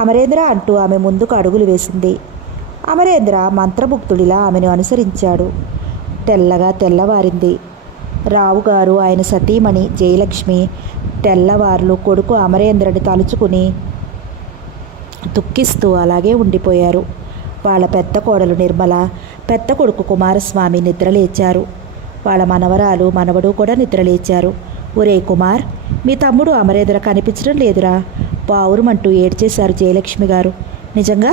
అమరేంద్ర అంటూ ఆమె ముందుకు అడుగులు వేసింది. అమరేంద్ర మంత్రముగ్ధుడిలా ఆమెను అనుసరించాడు. తెల్లగా తెల్లవారింది. రావుగారు ఆయన సతీమణి జయలక్ష్మి తెల్లవార్లు కొడుకు అమరేంద్రని తలుచుకుని దుఃఖిస్తూ అలాగే ఉండిపోయారు. వాళ్ళ పెద్ద కోడలు నిర్మల, పెద్ద కొడుకు కుమారస్వామి నిద్రలేచారు. వాళ్ళ మనవరాలు మనవడు కూడా నిద్రలేచారు. ఒరే కుమార్, మీ తమ్ముడు అమరేంద్ర కనిపించడం లేదురా పావురమంటూ ఏడ్చేశారు జయలక్ష్మి గారు. నిజంగా?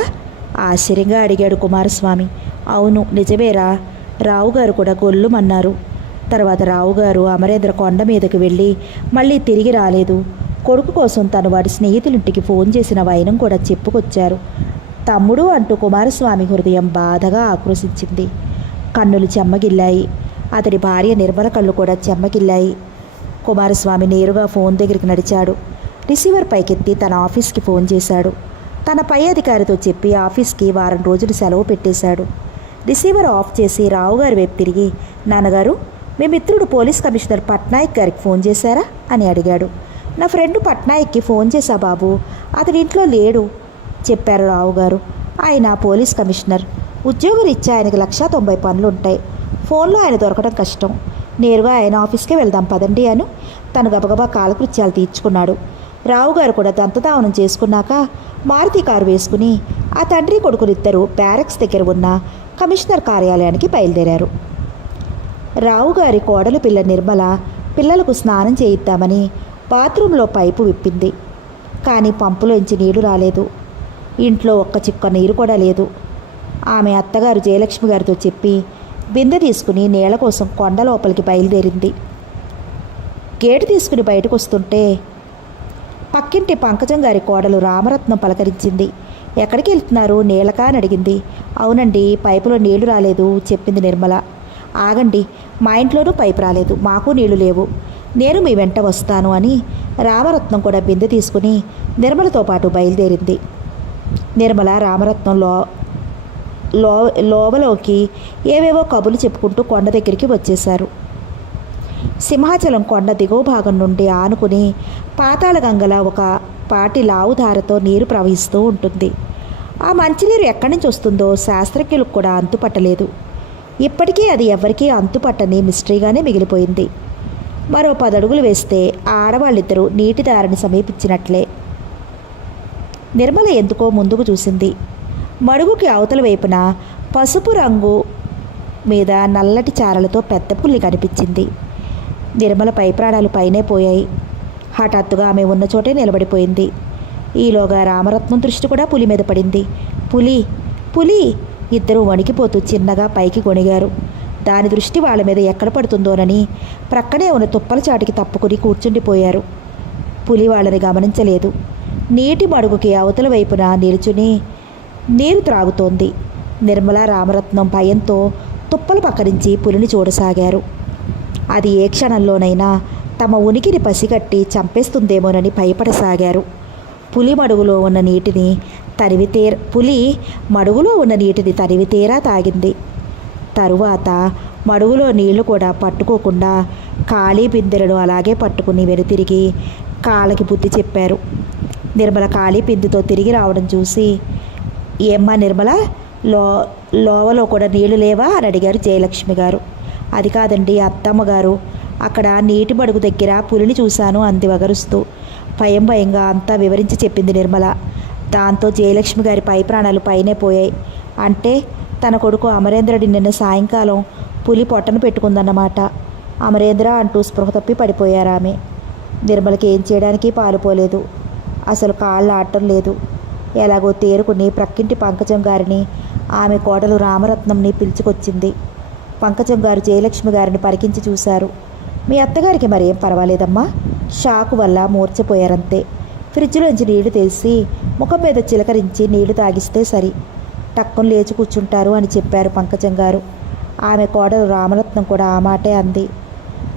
ఆశ్చర్యంగా అడిగాడు కుమారస్వామి. అవును నిజమేరా, రావుగారు కూడా గొల్లుమన్నారు. తర్వాత రావుగారు అమరేంద్ర కొండ మీదకి వెళ్ళి మళ్ళీ తిరిగి రాలేదు. కొడుకు కోసం తను వాడి స్నేహితులింటికి ఫోన్ చేసిన వైనం కూడా చెప్పుకొచ్చారు. తమ్ముడు అంటూ కుమారస్వామి హృదయం బాధగా ఆక్రోశించింది. కన్నులు చెమ్మగిల్లాయి. అతడి భార్య నిర్మల కళ్ళు కూడా చెమ్మగిల్లాయి. కుమారస్వామి నేరుగా ఫోన్ దగ్గరికి నడిచాడు. రిసీవర్ పైకెత్తి తన ఆఫీస్కి ఫోన్ చేశాడు. తన పై అధికారితో చెప్పి ఆఫీస్కి వారం రోజులు సెలవు పెట్టేశాడు. రిసీవర్ ఆఫ్ చేసి రావుగారి వైపు తిరిగి, నాన్నగారు, మీ మిత్రుడు పోలీస్ కమిషనర్ పట్నాయక్ గారికి ఫోన్ చేశారా అని అడిగాడు. నా ఫ్రెండ్ పట్నాయక్కి ఫోన్ చేశా బాబు, అతడి ఇంట్లో లేడు చెప్పారు రావుగారు. ఆయన పోలీస్ కమిషనర్, ఉద్యోగరీత్యా ఆయనకి 190 పనులుంటాయి. ఫోన్లో ఆయన దొరకడం కష్టం. నేరుగా ఆయన ఆఫీస్కే వెళ్దాం పదండి అని తను గబగబా కాలకృత్యాలు తీర్చుకున్నాడు. రావుగారు కూడా దంతధావనం చేసుకున్నాక మారుతి కారు వేసుకుని ఆ తండ్రి కొడుకులిద్దరూ బ్యారక్స్ దగ్గర ఉన్న కమిషనర్ కార్యాలయానికి బయలుదేరారు. రావుగారి కోడలు పిల్ల నిర్మల పిల్లలకు స్నానం చేయిద్దామని బాత్రూంలో పైపు విప్పింది. కానీ పంపులోంచి నీళ్లు రాలేదు. ఇంట్లో ఒక్క చిక్క నీరు కూడా లేదు. ఆమె అత్తగారు జయలక్ష్మి గారితో చెప్పి బిందె తీసుకుని నీళ్ల కోసం కొండ లోపలికి బయలుదేరింది. గేటు తీసుకుని బయటకు వస్తుంటే పక్కింటి పంకజం గారి కోడలు రామరత్నం పలకరించింది. ఎక్కడికి వెళ్తున్నారు నీళ్ళకా అని అడిగింది. అవునండి, పైపులో నీళ్లు రాలేదు చెప్పింది నిర్మల. ఆగండి, మా ఇంట్లోనూ పైపు రాలేదు, మాకు నీళ్లు లేవు, నేను మీ వెంట వస్తాను అని రామరత్నం కూడా బిందె తీసుకుని నిర్మలతో పాటు బయలుదేరింది. నిర్మల రామరత్నం లోవలోకి ఏవేవో కబుర్లు చెప్పుకుంటూ కొండ దగ్గరికి వచ్చేశారు. సింహాచలం కొండ దిగువ భాగం నుండి ఆనుకుని పాతాళగంగల ఒక పాటి లావుధారతో నీరు ప్రవహిస్తూ ఉంటుంది. ఆ మంచినీరు ఎక్కడి నుంచి వస్తుందో శాస్త్రజ్ఞులకు కూడా అంతుపట్టలేదు. ఇప్పటికీ అది ఎవరికీ అంతుపట్టని మిస్టరీగానే మిగిలిపోయింది. మరో 10 అడుగులు వేస్తే ఆ ఆడవాళ్ళిద్దరూ నీటి దారిని సమీపించినట్లే. నిర్మల ఎందుకో ముందుకు చూసింది. మడుగుకి అవతల వైపున పసుపు రంగు మీద నల్లటి చారలతో పెద్ద పుల్లి కనిపించింది. నిర్మల పై ప్రాణాలు పైనే పోయాయి. హఠాత్తుగా ఆమె ఉన్న చోటే నిలబడిపోయింది. ఈలోగా రామరత్నం దృష్టి కూడా పులి మీద పడింది. పులి పులి ఇద్దరూ వణికిపోతూ చిన్నగా పైకి గొణిగారు. దాని దృష్టి వాళ్ళ మీద ఎక్కడ పడుతుందోనని ప్రక్కనే ఉన్న తుప్పల చాటికి తప్పుకుని కూర్చుండిపోయారు. పులి వాళ్ళని గమనించలేదు. నీటి మడుగుకి అవతల వైపున నిలుచుని నీరు త్రాగుతోంది. నిర్మల రామరత్నం భయంతో తుప్పల పక్క నుంచి పులిని చూడసాగారు. అది ఏ క్షణంలోనైనా తమ ఉనికిని పసిగట్టి చంపేస్తుందేమోనని భయపడసాగారు. పులి మడుగులో ఉన్న నీటిని తరివితేరా తాగింది. తరువాత మడుగులో నీళ్లు కూడా పట్టుకోకుండా ఖాళీ బిందెలను అలాగే పట్టుకుని వెనుతిరిగి కాళ్ళకి బుద్ధి చెప్పారు. నిర్మల ఖాళీ బిందెతో తిరిగి రావడం చూసి, ఏమ్మా నిర్మల, లోవలో కూడా నీళ్లు లేవా అని అడిగారు జయలక్ష్మి గారు. అది కాదండి అత్తమ్మగారు, అక్కడ నీటి మడుగు దగ్గర పులిని చూశాను అంది వగరుస్తూ. భయంగా అంతా వివరించి చెప్పింది నిర్మల. దాంతో జయలక్ష్మి గారి పై ప్రాణాలు పైనే పోయాయి. అంటే తన కొడుకు అమరేంద్రుడి నిన్న సాయంకాలం పులి పొట్టను పెట్టుకుందన్నమాట. అమరేంద్ర అంటూ స్పృహ తప్పి పడిపోయారు ఆమె. నిర్మలకి ఏం చేయడానికి పాలుపోలేదు. అసలు కాళ్ళు ఆడటం లేదు. ఎలాగో తేరుకుని ప్రక్కింటి పంకజం గారిని ఆమె కోడలు రామరత్నంని పిలుచుకొచ్చింది. పంకజం గారు జయలక్ష్మి గారిని పరికించి చూశారు. మీ అత్తగారికి మరేం పర్వాలేదమ్మా, షాకు వల్ల మూర్చపోయారంతే. ఫ్రిడ్జ్లోంచి నీళ్లు తీసి ముఖం మీద చిలకరించి నీళ్లు తాగిస్తే సరి, టక్కును లేచి కూర్చుంటారు అని చెప్పారు పంకజం గారు. ఆమె కోడలు రామరత్నం కూడా ఆ మాటే అంది.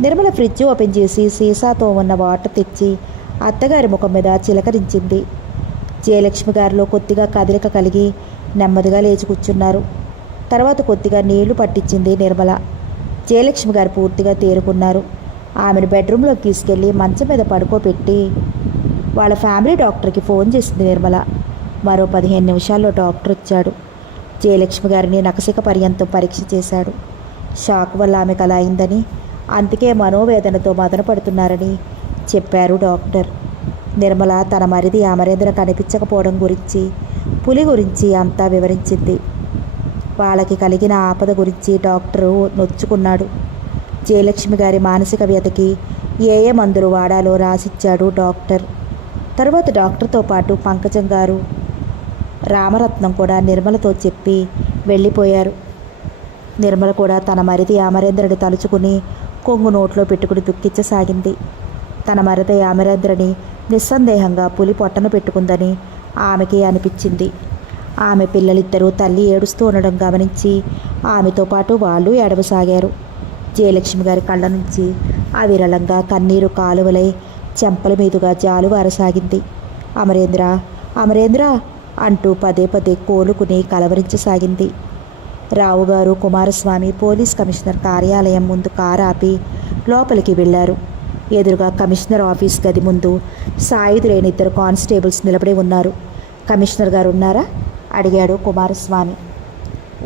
నిర్మల ఫ్రిడ్జ్ ఓపెన్ చేసి సీసాతో ఉన్న వాటర్ తెచ్చి అత్తగారి ముఖం మీద చిలకరించింది. జయలక్ష్మి గారిలో కొద్దిగా కదలిక కలిగి నెమ్మదిగా లేచి కూర్చున్నారు. తర్వాత కొద్దిగా నీళ్లు పట్టించింది నిర్మల. జయలక్ష్మి గారు పూర్తిగా తేరుకున్నారు. ఆమెను బెడ్రూమ్లోకి తీసుకెళ్ళి మంచం మీద పడుకోబెట్టి వాళ్ళ ఫ్యామిలీ డాక్టర్కి ఫోన్ చేసింది నిర్మల. మరో 15 నిమిషాల్లో డాక్టర్ వచ్చాడు. జయలక్ష్మి గారిని నకసిక పర్యంతం పరీక్ష చేశాడు. షాక్ వల్ల ఆమెకు అలా అయిందని, అందుకే మనోవేదనతో మదనపడుతున్నారని చెప్పారు డాక్టర్. నిర్మల తన మరిది అమరేంద్ర కనిపించకపోవడం గురించి, పులి గురించి అంతా వివరించింది. వాళ్ళకి కలిగిన ఆపద గురించి డాక్టరు నొచ్చుకున్నాడు. జయలక్ష్మి గారి మానసిక వ్యతకి ఏ మందులు వాడాలో రాసిచ్చాడు డాక్టర్. తర్వాత డాక్టర్తో పాటు పంకజం గారు, రామరత్నం కూడా నిర్మలతో చెప్పి వెళ్ళిపోయారు. నిర్మల కూడా తన మరిది అమరేంద్రని తలుచుకుని కొంగు నోట్లో పెట్టుకుని దుఃఖించసాగింది. తన మరిది అమరేంద్రని నిస్సందేహంగా పులి పొట్టను పెట్టుకుందని ఆమెకి అనిపించింది. ఆమె పిల్లలిద్దరూ తల్లి ఏడుస్తూ ఉండడం గమనించి ఆమెతో పాటు వాళ్ళు ఏడవసాగారు. జయలక్ష్మి గారి కళ్ళ నుంచి అవిరళంగా కన్నీరు కాలువలై చెంపల మీదుగా జాలువారసాగింది. అమరేంద్ర, అమరేంద్ర అంటూ పదే పదే కోలుకుని కలవరించసాగింది. రావుగారు కుమారస్వామి పోలీస్ కమిషనర్ కార్యాలయం ముందు కారు ఆపి లోపలికి వెళ్ళారు. ఎదురుగా కమిషనర్ ఆఫీస్ గది ముందు సాయుధులైన 2 కానిస్టేబుల్స్ నిలబడి ఉన్నారు. కమిషనర్ గారు ఉన్నారా? అడిగాడు కుమారస్వామి.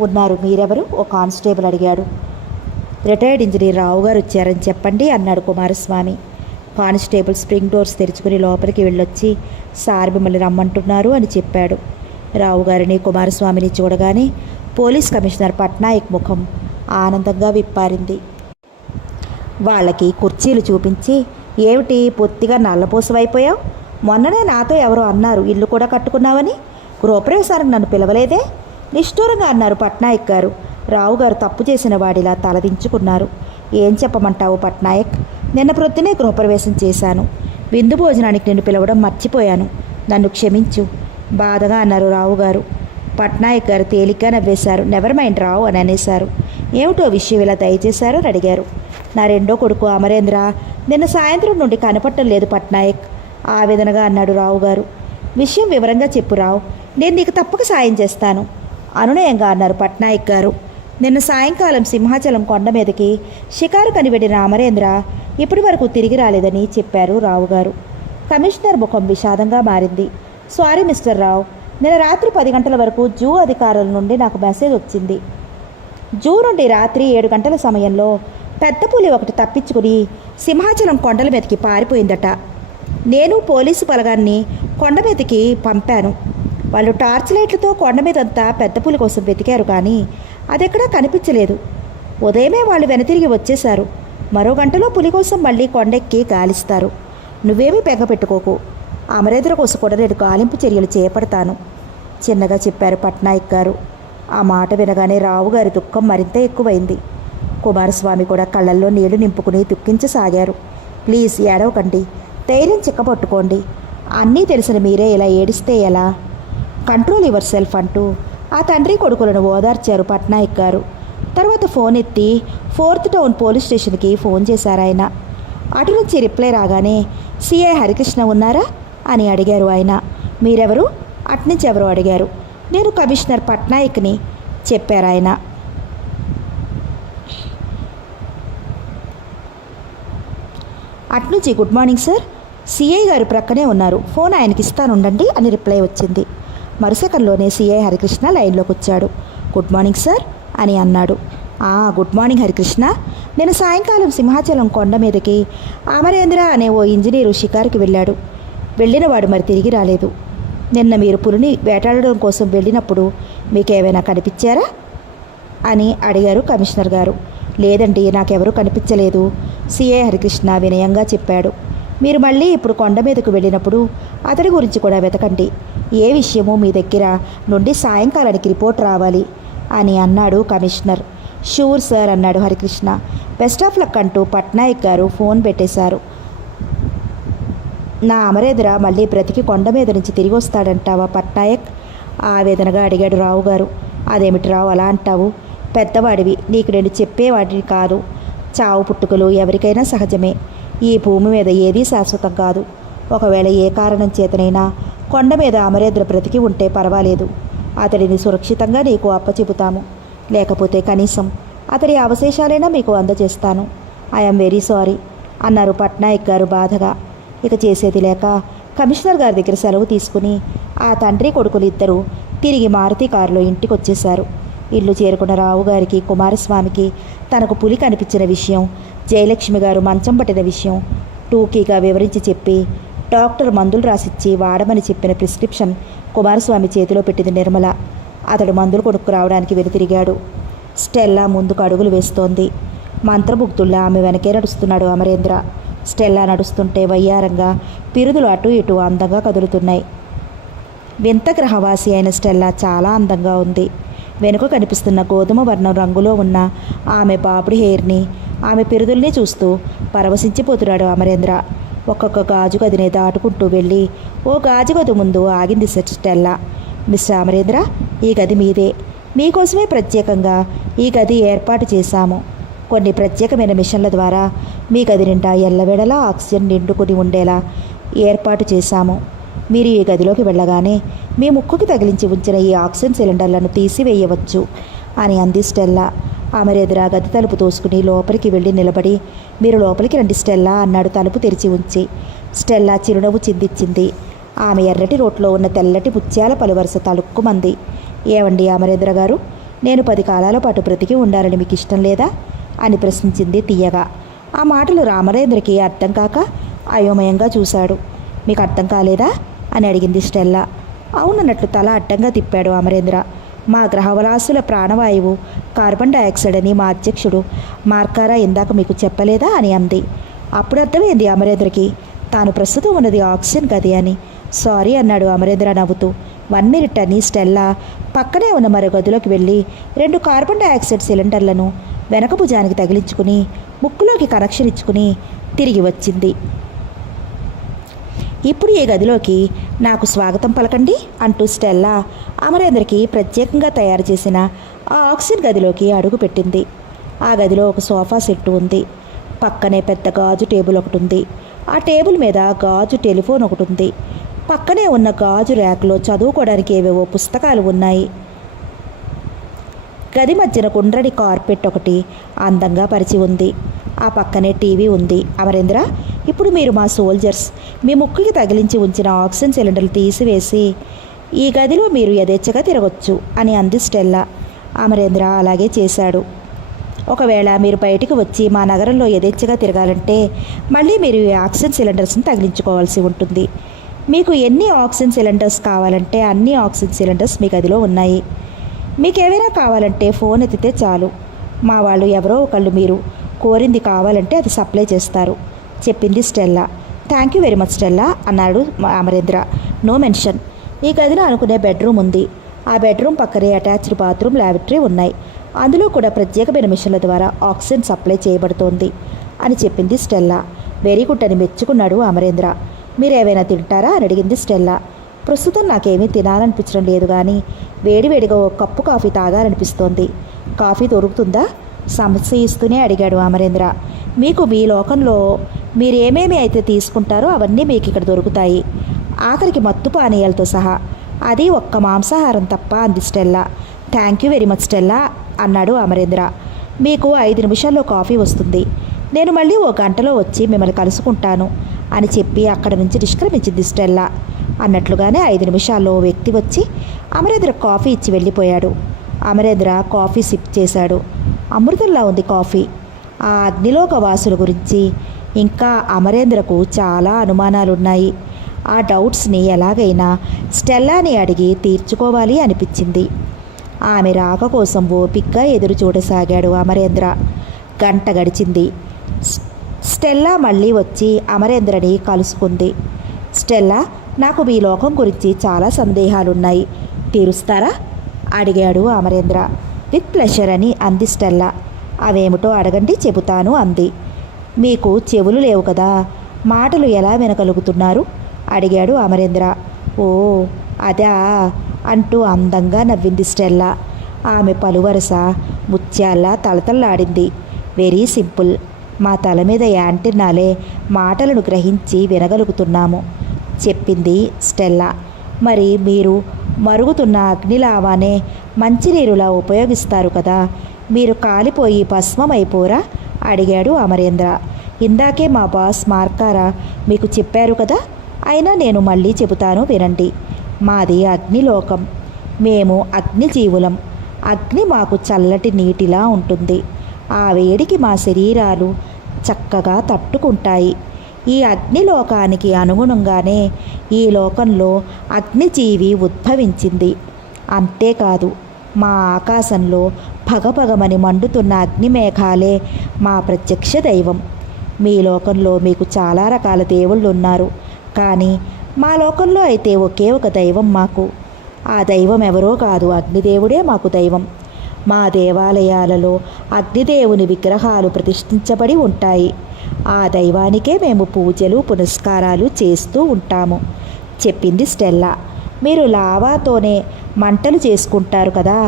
ఉన్నారు. మీరెవరు? ఓ కానిస్టేబుల్ అడిగాడు. రిటైర్డ్ ఇంజనీర్ రావు గారు వచ్చారని చెప్పండి అన్నాడు కుమారస్వామి. కానిస్టేబుల్ స్ప్రింగ్ డోర్స్ తెరుచుకుని లోపలికి వెళ్ళొచ్చి సార్ మిమ్మల్ని రమ్మంటున్నారు అని చెప్పాడు. రావు గారిని కుమారస్వామిని చూడగానే పోలీస్ కమిషనర్ పట్నాయక్ ముఖం ఆనందంగా విప్పారింది. వాళ్ళకి కుర్చీలు చూపించి, ఏమిటి పొత్తిగా నల్లపూసవైపోయావు? మొన్ననే నాతో ఎవరో అన్నారు ఇల్లు కూడా కట్టుకున్నావని. గృహప్రవేశానికి నన్ను పిలవలేదే? నిష్ఠూరంగా అన్నారు పట్నాయక్ గారు. రావు గారు తప్పు చేసిన వాడిలా తలదించుకున్నారు. ఏం చెప్పమంటావు పట్నాయక్? నిన్న ప్రొద్దునే గృహప్రవేశం చేశాను. విందు భోజనానికి నిన్ను పిలవడం మర్చిపోయాను. నన్ను క్షమించు బాధగా అన్నారు రావు గారు. పట్నాయక్ గారు తేలిగ్గా నవ్వేశారు. నెవర్ మైండ్ రావు అని అనేశారు. ఏమిటో విషయం ఇలా దయచేశారు అని అడిగారు. నా రెండో కొడుకు అమరేంద్ర నిన్న సాయంత్రం నుండి కనపడటం లేదు పట్నాయక్ ఆవేదనగా అన్నాడు రావు గారు. విషయం వివరంగా చెప్పు రావు, నేను నీకు తప్పక సాయం చేస్తాను అనునయంగా అన్నారు పట్నాయక్ గారు. నిన్న సాయంకాలం సింహాచలం కొండ మీదకి షికారు కనిపెట్టిన అమరేంద్ర ఇప్పటి వరకు తిరిగి రాలేదని చెప్పారు రావు గారు. కమిషనర్ ముఖం విషాదంగా మారింది. సారీ మిస్టర్ రావు, నిన్న రాత్రి 10 గంటల వరకు జూ అధికారుల నుండి నాకు మెసేజ్ వచ్చింది. జూ నుండి రాత్రి 7 గంటల సమయంలో పెద్ద పులి ఒకటి తప్పించుకుని సింహాచలం కొండల మీదకి పారిపోయిందట. నేను పోలీసు బలగాన్ని కొండ మీదకి పంపాను. వాళ్ళు టార్చ్ లైట్లతో కొండ మీదంతా పెద్ద పులి కోసం వెతికారు, కానీ అదెక్కడా కనిపించలేదు. ఉదయమే వాళ్ళు వెనతిరిగి వచ్చేశారు. మరో గంటలో పులి కోసం మళ్ళీ కొండెక్కి గాలిస్తారు. నువ్వేమీ బెంగ పెట్టుకోకు. అమరేంద్ర కోసం కూడా నేను గాలింపు చర్యలు చేపడతాను చిన్నగా చెప్పారు పట్నాయక్ గారు. ఆ మాట వినగానే రావు గారి దుఃఖం మరింత ఎక్కువైంది. కుమారస్వామి కూడా కళ్ళల్లో నీళ్లు నింపుకుని దుఃఖించసాగారు. ప్లీజ్ ఏడవకండి, ధైర్యం చిక్కపట్టుకోండి. అన్నీ తెలిసిన మీరే ఇలా ఏడిస్తే ఎలా? కంట్రోల్ యువర్ సెల్ఫ్ అంటూ ఆ తండ్రి కొడుకులను ఓదార్చారు పట్నాయక్ గారు. తర్వాత ఫోన్ ఎత్తి 4th టౌన్ పోలీస్ స్టేషన్కి ఫోన్ చేశారు ఆయన. అటు నుంచి రిప్లై రాగానే సిఐ హరికృష్ణ ఉన్నారా అని అడిగారు ఆయన. మీరెవరు? అట్నుంచి ఎవరు అడిగారు. నేను కమిషనర్ పట్నాయక్ని చెప్పారు ఆయన. అట్నుంచి గుడ్ మార్నింగ్ సార్, సిఐ గారు ప్రక్కనే ఉన్నారు, ఫోన్ ఆయనకి ఇస్తానుండండి అని రిప్లై వచ్చింది. మరుసెకండ్లోనే సిఐ హరికృష్ణ లైన్లోకి వచ్చాడు. గుడ్ మార్నింగ్ సార్ అని అన్నాడు. Good morning Harikrishna. నేను సాయంకాలం సింహాచలం కొండ మీదకి అమరేంద్ర అనే ఓ ఇంజనీరు షికారుకి వెళ్ళాడు. వెళ్ళినవాడు మరి తిరిగి రాలేదు. నిన్న మీరు పులిని వేటాడడం కోసం వెళ్ళినప్పుడు మీకేమైనా కనిపించారా అని అడిగారు కమిషనర్ గారు. లేదండి, నాకెవరూ కనిపించలేదు సిఐ హరికృష్ణ వినయంగా చెప్పాడు. మీరు మళ్ళీ ఇప్పుడు కొండ మీదకు వెళ్ళినప్పుడు అతడి గురించి కూడా వెతకండి. ఏ విషయమో మీ దగ్గర నుండి సాయంకాలానికి రిపోర్ట్ రావాలి అని అన్నాడు కమిషనర్. షూర్ సార్ అన్నాడు హరికృష్ణ. బెస్ట్ ఆఫ్ లక్ అంటూ పట్నాయక్ గారు ఫోన్ పెట్టేశారు. నా అమరేంద్ర మళ్ళీ బ్రతికి కొండ మీద నుంచి తిరిగి వస్తాడంటావా పట్నాయక్? ఆవేదనగా అడిగాడు రావు గారు. అదేమిటి రావు అలా అంటావు? పెద్దవాడివి, నీకు నేను చెప్పేవాడిని కాదు. చావు పుట్టుకలు ఎవరికైనా సహజమే. ఈ భూమి మీద ఏదీ శాశ్వతం కాదు. ఒకవేళ ఏ కారణం చేతనైనా కొండ మీద అమరేంద్ర బ్రతికి ఉంటే పర్వాలేదు. అతడిని సురక్షితంగా నీకు అప్పచెబుతాము. లేకపోతే కనీసం అతడి అవశేషాలైనా మీకు అందజేస్తాను. ఐఎమ్ వెరీ సారీ అన్నారు పట్నాయక్ గారు బాధగా. ఇక చేసేది లేక కమిషనర్ గారి దగ్గర సెలవు తీసుకుని ఆ తండ్రి కొడుకులు ఇద్దరూ తిరిగి మారుతి కారులో ఇంటికి వచ్చేశారు. ఇల్లు చేరుకున్న రావు గారికి కుమారస్వామికి తనకు పులి కనిపించిన విషయం, జయలక్ష్మి గారు మంచం పట్టిన విషయం టూకీగా వివరించి చెప్పి డాక్టర్ మందులు రాసిచ్చి వాడమని చెప్పిన ప్రిస్క్రిప్షన్ కుమారస్వామి చేతిలో పెట్టింది నిర్మల. అతడు మందులు కొనుక్కు రావడానికి వెనుతిరిగాడు. స్టెల్లా ముందుకు అడుగులు వేస్తోంది. మంత్రముగ్ధుల్లా ఆమె వెనకే నడుస్తున్నాడు అమరేంద్ర. స్టెల్లా నడుస్తుంటే వయ్యారంగా పిరుదులు అటు ఇటు అందంగా కదులుతున్నాయి. వింత గ్రహవాసి అయిన స్టెల్లా చాలా అందంగా ఉంది. వెనుక కనిపిస్తున్న గోధుమ వర్ణం రంగులో ఉన్న ఆమె బాబుడి హెయిర్ని, ఆమె పిరుదుల్ని చూస్తూ పరవశించిపోతున్నాడు అమరేంద్ర. ఒక్కొక్క గాజు గదిని దాటుకుంటూ వెళ్ళి ఓ గాజు గది ముందు ఆగింది స్టెల్లా. మిస్టర్ అమరేంద్ర, ఈ గది మీదే. మీకోసమే ప్రత్యేకంగా ఈ గది ఏర్పాటు చేశాము. కొన్ని ప్రత్యేకమైన మిషన్ల ద్వారా మీ గది నిండా ఎల్లవేళలా ఆక్సిజన్ నిండుకుని ఉండేలా ఏర్పాటు చేశాము. మీరు ఈ గదిలోకి వెళ్ళగానే మీ ముక్కుకి తగిలించి ఉంచిన ఈ ఆక్సిజన్ సిలిండర్లను తీసివేయవచ్చు అని అంది స్టెల్లా. అమరేంద్ర గది తలుపు తోసుకుని లోపలికి వెళ్ళి నిలబడి, మీరు లోపలికి రండి స్టెల్లా అన్నాడు తలుపు తెరిచి ఉంచి. స్టెల్లా చిరునవ్వు చిందించింది. ఆమె ఎర్రటి రోట్లో ఉన్న తెల్లటి ముత్యాల పలువరుస తలుక్కుమంది. ఏవండి అమరేంద్ర గారు, నేను 10 కాలాల పాటు బ్రతికి ఉండాలని మీకు ఇష్టం లేదా అని ప్రశ్నించింది తీయగా. ఆ మాటలు అమరేంద్రకి అర్థం కాక అయోమయంగా చూశాడు. మీకు అర్థం కాలేదా అని అడిగింది స్టెల్లా. అవునన్నట్లు తల అడ్డంగా తిప్పాడు అమరేంద్ర. మా గ్రహవలాసుల ప్రాణవాయువు కార్బన్ డయాక్సైడ్ అని మా అధ్యక్షుడు మార్కారా ఇందాక మీకు చెప్పలేదా అని అంది. అప్పుడు అర్థమైంది అమరేంద్రకి తాను ప్రస్తుతం ఉన్నది ఆక్సిజన్ గది అని. సారీ అన్నాడు అమరేంద్ర నవ్వుతూ. 1 మినిట్ అని స్టెల్లా పక్కనే ఉన్న మరో గదిలోకి వెళ్ళి 2 కార్బన్ డయాక్సైడ్ సిలిండర్లను వెనక భుజానికి తగిలించుకుని ముక్కులోకి కనెక్షన్ ఇచ్చుకుని తిరిగి వచ్చింది. ఇప్పుడు ఈ గదిలోకి నాకు స్వాగతం పలకండి అంటూ స్టెల్లా అమరేంద్రకి ప్రత్యేకంగా తయారు చేసిన ఆ ఆక్సిజన్ గదిలోకి అడుగుపెట్టింది. ఆ గదిలో ఒక సోఫా సెట్టు ఉంది. పక్కనే పెద్ద గాజు టేబుల్ ఒకటి ఉంది. ఆ టేబుల్ మీద గాజు టెలిఫోన్ ఒకటి ఉంది. పక్కనే ఉన్న గాజు ర్యాక్లో చదువుకోవడానికి ఏవేవో పుస్తకాలు ఉన్నాయి. గది మధ్యన గుండ్రటి కార్పెట్ ఒకటి అందంగా పరిచి ఉంది. ఆ పక్కనే టీవీ ఉంది. అమరేంద్ర, ఇప్పుడు మీరు మా సోల్జర్స్ మీ ముక్కుకి తగిలించి ఉంచిన ఆక్సిజన్ సిలిండర్లు తీసివేసి ఈ గదిలో మీరు యథేచ్ఛగా తిరగొచ్చు అని అంది స్టెల్లా. అమరేంద్ర అలాగే చేశాడు. ఒకవేళ మీరు బయటికి వచ్చి మా నగరంలో యథేచ్ఛగా తిరగాలంటే మళ్ళీ మీరు ఈ ఆక్సిజన్ సిలిండర్స్ని తగిలించుకోవాల్సి ఉంటుంది. మీకు ఎన్ని ఆక్సిజన్ సిలిండర్స్ కావాలంటే అన్ని ఆక్సిజన్ సిలిండర్స్ మీ గదిలో ఉన్నాయి. మీకు ఏవైనా కావాలంటే ఫోన్ ఎత్తితే చాలు, మా వాళ్ళు ఎవరో ఒకళ్ళు మీరు కోరింది కావాలంటే అది సప్లై చేస్తారు చెప్పింది Stella. Thank you very much Stella అన్నాడు అమరేంద్ర. No mention. ఈ గదిలో అనుకునే బెడ్రూమ్ ఉంది. ఆ బెడ్రూమ్ పక్కనే అటాచ్డ్ బాత్రూమ్, ల్యాబరేటరీ ఉన్నాయి. అందులో కూడా ప్రత్యేకమైన మిషన్ల ద్వారా ఆక్సిజన్ సప్లై చేయబడుతోంది అని చెప్పింది స్టెల్లా. వెరీ గుడ్ అని మెచ్చుకున్నాడు అమరేంద్ర. మీరేమైనా తింటారా అని అడిగింది స్టెల్లా. ప్రస్తుతం నాకేమీ తినాలనిపించడం లేదు, కానీ వేడివేడిగా ఓ కప్పు కాఫీ తాగాలనిపిస్తోంది. కాఫీ దొరుకుతుందా సంశయిస్తూనే అడిగాడు అమరేంద్ర. మీకు మీ లోకంలో మీరు ఏమేమి అయితే తీసుకుంటారో అవన్నీ మీకు ఇక్కడ దొరుకుతాయి, ఆఖరికి మత్తు పానీయాలతో సహా. అది ఒక్క మాంసాహారం తప్ప అంది Stella. Thank you very much Stella అన్నాడు అమరేంద్ర. మీకు 5 నిమిషాల్లో కాఫీ వస్తుంది. నేను మళ్ళీ 1 గంటలో వచ్చి మిమ్మల్ని కలుసుకుంటాను అని చెప్పి అక్కడ నుంచి నిష్క్రమించింది స్టెల్లా. అన్నట్లుగానే 5 నిమిషాల్లో ఓ వ్యక్తి వచ్చి అమరేంద్ర కాఫీ ఇచ్చి వెళ్ళిపోయాడు. అమరేంద్ర కాఫీ సిప్ చేశాడు. అమృతంలా ఉంది కాఫీ. ఆ అగ్నిలోక వాసుల గురించి ఇంకా అమరేంద్రకు చాలా అనుమానాలున్నాయి. ఆ డౌట్స్ని ఎలాగైనా స్టెల్లాని అడిగి తీర్చుకోవాలి అనిపించింది. ఆమె రాక కోసం ఓపిగ్గా ఎదురు చూడసాగాడు అమరేంద్ర. గంట గడిచింది. స్టెల్లా మళ్ళీ వచ్చి అమరేంద్రని కలుసుకుంది. స్టెల్లా, నాకు మీ లోకం గురించి చాలా సందేహాలున్నాయి, తీరుస్తారా అడిగాడు అమరేంద్ర. విత్ ప్లెషర్ అని అంది స్టెల్లా. అవేమిటో అడగండి చెబుతాను అంది. మీకు చెవులు లేవు కదా, మాటలు ఎలా వినగలుగుతున్నారు అడిగాడు అమరేంద్ర. ఓ అదా అంటూ అందంగా నవ్వింది స్టెల్లా. ఆమె పలువరస ముత్యాల్లా తలతల్లాడింది. Very simple. మా తల మీద యాంటెన్నాలే మాటలను గ్రహించి వినగలుగుతున్నాము చెప్పింది స్టెల్లా. మరి మీరు మరుగుతున్న అగ్నిలావానే మంచినీరులా ఉపయోగిస్తారు కదా, మీరు కాలిపోయి భస్మమైపోరా అడిగాడు అమరేంద్ర. ఇందాకే మా బాస్ మార్కారా మీకు చెప్పారు కదా, అయినా నేను మళ్ళీ చెబుతాను వినండి. మాది అగ్నిలోకం. మేము అగ్నిజీవులం. అగ్ని మాకు చల్లటి నీటిలా ఉంటుంది. ఆ వేడికి మా శరీరాలు చక్కగా తట్టుకుంటాయి. ఈ అగ్నిలోకానికి అనుగుణంగానే ఈ లోకంలో అగ్నిజీవి ఉద్భవించింది. అంతేకాదు, మా ఆకాశంలో పగపగమని మండుతున్న అగ్నిమేఘాలే మా ప్రత్యక్ష దైవం. మీ లోకంలో మీకు చాలా రకాల దేవుళ్ళు ఉన్నారు, కానీ మా లోకంలో అయితే ఒకే ఒక దైవం మాకు. ఆ దైవం ఎవరో కాదు, అగ్నిదేవుడే మాకు దైవం. మా దేవాలయాలలో అగ్నిదేవుని విగ్రహాలు ప్రతిష్ఠించబడి ఉంటాయి. ఆ దైవానికే మేము పూజలు పునస్కారాలు చేస్తూ ఉంటాము చెప్పింది స్టెల్లా. మీరు లావాతోనే మంటలు చేసుకుంటారు కదా,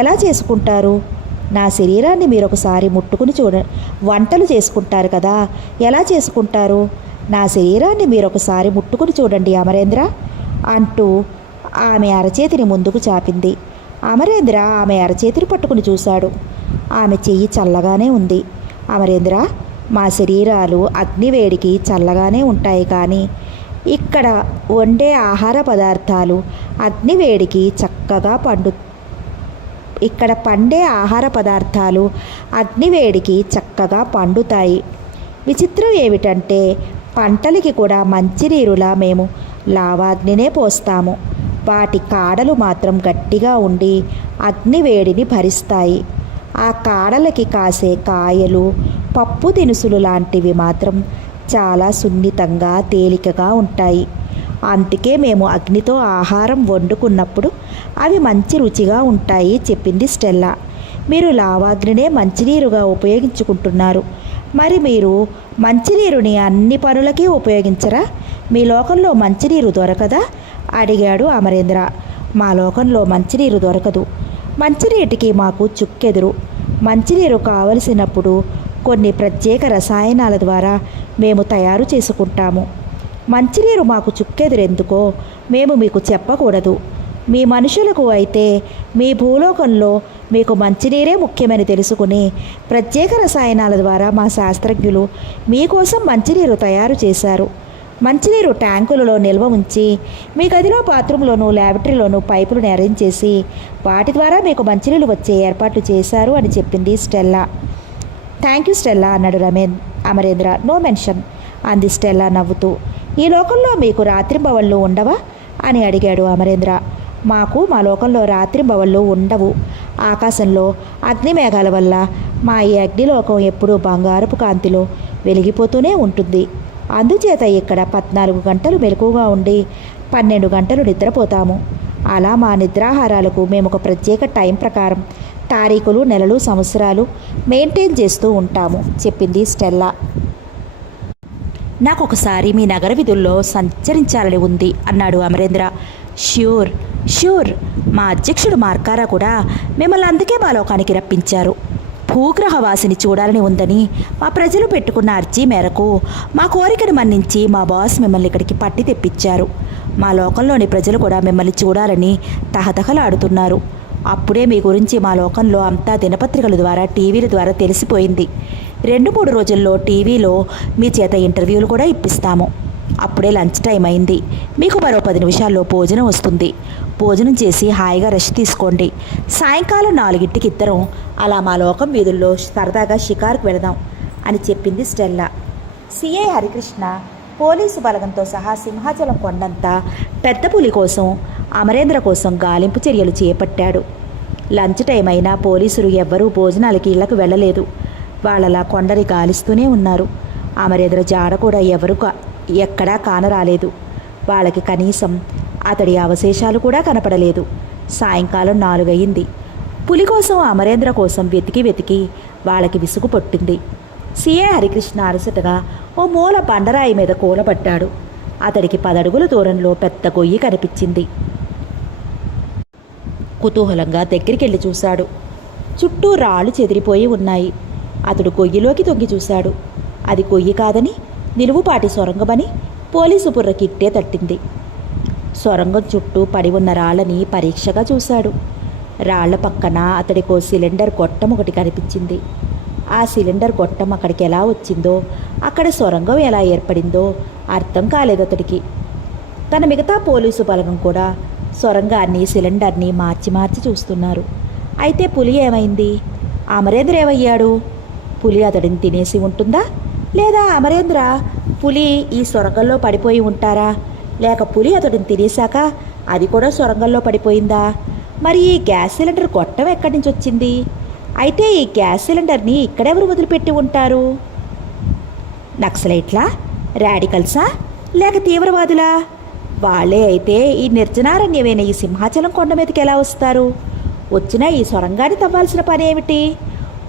ఎలా చేసుకుంటారు? నా శరీరాన్ని మీరు ఒకసారి ముట్టుకుని వంటలు చేసుకుంటారు కదా, ఎలా చేసుకుంటారు? నా శరీరాన్ని మీరు ఒకసారి ముట్టుకుని చూడండి అమరేంద్ర అంటూ ఆమె అరచేతిని ముందుకు చాపింది. అమరేంద్ర ఆమె అరచేతిని పట్టుకుని చూశాడు. ఆమె చెయ్యి చల్లగానే ఉంది. అమరేంద్ర, మా శరీరాలు అగ్నివేడికి చల్లగానే ఉంటాయి, కానీ ఇక్కడ వండే ఆహార పదార్థాలు అగ్నివేడికి చక్కగా పండుతాయి. విచిత్రం ఏమిటంటే పంటలకి కూడా మంచినీరులా మేము లావాగ్నినే పోస్తాము. వాటి కాడలు మాత్రం గట్టిగా ఉండి అగ్నివేడిని భరిస్తాయి. ఆ కాడలకి కాసే కాయలు, పప్పు దినుసులు లాంటివి మాత్రం చాలా సున్నితంగా తేలికగా ఉంటాయి. అందుకే మేము అగ్నితో ఆహారం వండుకున్నప్పుడు అవి మంచి రుచిగా ఉంటాయి చెప్పింది స్టెల్లా. మీరు లావాగ్నినే మంచినీరుగా ఉపయోగించుకుంటున్నారు. మరి మీరు మంచినీరుని అన్ని పనులకి ఉపయోగించరా? మీ లోకంలో మంచినీరు దొరకదా అడిగాడు అమరేంద్ర. మా లోకంలో మంచినీరు దొరకదు. మంచినీటికి మాకు చుక్కెదురు. మంచినీరు కావలసినప్పుడు కొన్ని ప్రత్యేక రసాయనాల ద్వారా మేము తయారు చేసుకుంటాము. మంచినీరు మాకు చుక్కెదురెందుకో మేము మీకు చెప్పకూడదు. మీ మనుషులకు అయితే మీ భూలోకంలో మీకు మంచినీరే ముఖ్యమని తెలుసుకుని ప్రత్యేక రసాయనాల ద్వారా మా శాస్త్రజ్ఞులు మీకోసం మంచినీరు తయారు చేశారు. మంచినీరు ట్యాంకులలో నిల్వ ఉంచి మీ గదిలో, బాత్రూంలోనూ, ల్యాబరేటరీలోనూ పైపులను అరేంజ్ చేసి వాటి ద్వారా మీకు మంచినీళ్ళు వచ్చే ఏర్పాట్లు చేశారు అని చెప్పింది స్టెల్లా. థ్యాంక్ యూ స్టెల్లా అన్నాడు అమరేంద్ర. నో మెన్షన్ అంది స్టెల్లా నవ్వుతూ. ఈ లోకంలో మీకు రాత్రింబవళ్ళు ఉండవా అని అడిగాడు అమరేంద్ర. మా లోకంలో రాత్రింబవళ్ళు ఉండవు. ఆకాశంలో అగ్నిమేఘాల వల్ల మా ఈ అగ్నిలోకం ఎప్పుడూ బంగారపు కాంతిలో వెలిగిపోతూనే ఉంటుంది. అందుచేత ఇక్కడ 14 గంటలు మెలకువగా ఉండి 12 గంటలు నిద్రపోతాము. అలా మా నిద్రాహారాలకు మేము ఒక ప్రత్యేక టైం ప్రకారం తారీఖులు, నెలలు, సంవత్సరాలు మెయింటైన్ చేస్తూ ఉంటాము చెప్పింది స్టెల్లా. నాకు ఒకసారి మీ నగర వీధుల్లో సంచరించాలని ఉంది అన్నాడు అమరేంద్ర. ష్యూర్ మా అధ్యక్షుడు మార్కారా కూడా మిమ్మల్ని అందుకే మా లోకానికి రప్పించారు. భూగ్రహవాసిని చూడాలని ఉందని మా ప్రజలు పెట్టుకున్న అర్జీ మేరకు మా కోరికను మన్నించి మా బాస్ మిమ్మల్ని ఇక్కడికి పట్టి తెప్పించారు. మా లోకంలోని ప్రజలు కూడా మిమ్మల్ని చూడాలని తహతహలాడుతున్నారు. అప్పుడే మీ గురించి మా లోకంలో అంతా దినపత్రికల ద్వారా, టీవీల ద్వారా తెలిసిపోయింది. 2-3 రోజుల్లో టీవీలో మీ చేత ఇంటర్వ్యూలు కూడా ఇప్పిస్తాము. అప్పుడే లంచ్ టైం అయింది. మీకు మరో 10 నిమిషాల్లో భోజనం వస్తుంది. భోజనం చేసి హాయిగా రెస్ట్ తీసుకోండి. సాయంకాలం 4ంటికి ఇద్దరం అలా మా లోకం వీధుల్లో సరదాగా షికారుకు వెళదాం అని చెప్పింది స్టెల్లా. సిఐ హరికృష్ణ పోలీసు బలగంతో సహా సింహాచలం కొండంతా పెద్ద పులి కోసం, అమరేంద్ర కోసం గాలింపు చర్యలు చేపట్టాడు. లంచ్ టైం అయినా పోలీసులు ఎవ్వరూ భోజనాలకి ఇళ్లకు వెళ్ళలేదు. వాళ్ళలా కొండని గాలిస్తూనే ఉన్నారు. అమరేంద్ర జాడ కూడా ఎక్కడా కానరాలేదు. వాళ్ళకి కనీసం అతడి అవశేషాలు కూడా కనపడలేదు. సాయంకాలం 4 అయింది. పులి కోసం, అమరేంద్ర కోసం వెతికి వాళ్ళకి విసుగు పట్టింది. సిఏ హరికృష్ణ అలసటగా ఓ మూల బండరాయి మీద కూలబడ్డాడు. అతడికి 10 అడుగుల దూరంలో పెద్ద గొయ్యి కనిపించింది. కుతూహలంగా దగ్గరికెళ్ళి చూశాడు. చుట్టూ రాళ్ళు చెదిరిపోయి ఉన్నాయి. అతడు గొయ్యిలోకి తొంగి చూశాడు. అది గొయ్యి కాదని, నిలువుపాటి సొరంగమని పోలీసు బుర్రకిట్టే తట్టింది. సొరంగం చుట్టూ పడి ఉన్న రాళ్ళని పరీక్షగా చూశాడు. రాళ్ల పక్కన అతడికో సిలిండర్ గొట్టం ఒకటి కనిపించింది. ఆ సిలిండర్ గొట్టం అక్కడికి ఎలా వచ్చిందో, అక్కడ సొరంగం ఎలా ఏర్పడిందో అర్థం కాలేదు అతడికి. తన మిగతా పోలీసు బలగం కూడా సొరంగాన్ని, సిలిండర్ని మార్చి చూస్తున్నారు. అయితే పులి ఏమైంది? అమరేంద్ర ఏమయ్యాడు? పులి అతడిని తినేసి ఉంటుందా? లేదా అమరేంద్ర, పులి ఈ సొరంగంలో పడిపోయి ఉంటారా? లేక పులి అతడిని తినేశాక అది కూడా సొరంగంలో పడిపోయిందా? మరి ఈ గ్యాస్ సిలిండర్ గొట్టం ఎక్కడి నుంచి వచ్చింది? అయితే ఈ గ్యాస్ సిలిండర్ని ఇక్కడెవరు వదిలిపెట్టి ఉంటారు? నక్సలైట్లా, రాడికల్సా, లేక తీవ్రవాదులా? వాళ్ళే అయితే ఈ నిర్జనారణ్యమైన ఈ సింహాచలం కొండ మీదకి ఎలా వస్తారు? వచ్చినా ఈ సొరంగాన్ని తవ్వాల్సిన పని ఏమిటి?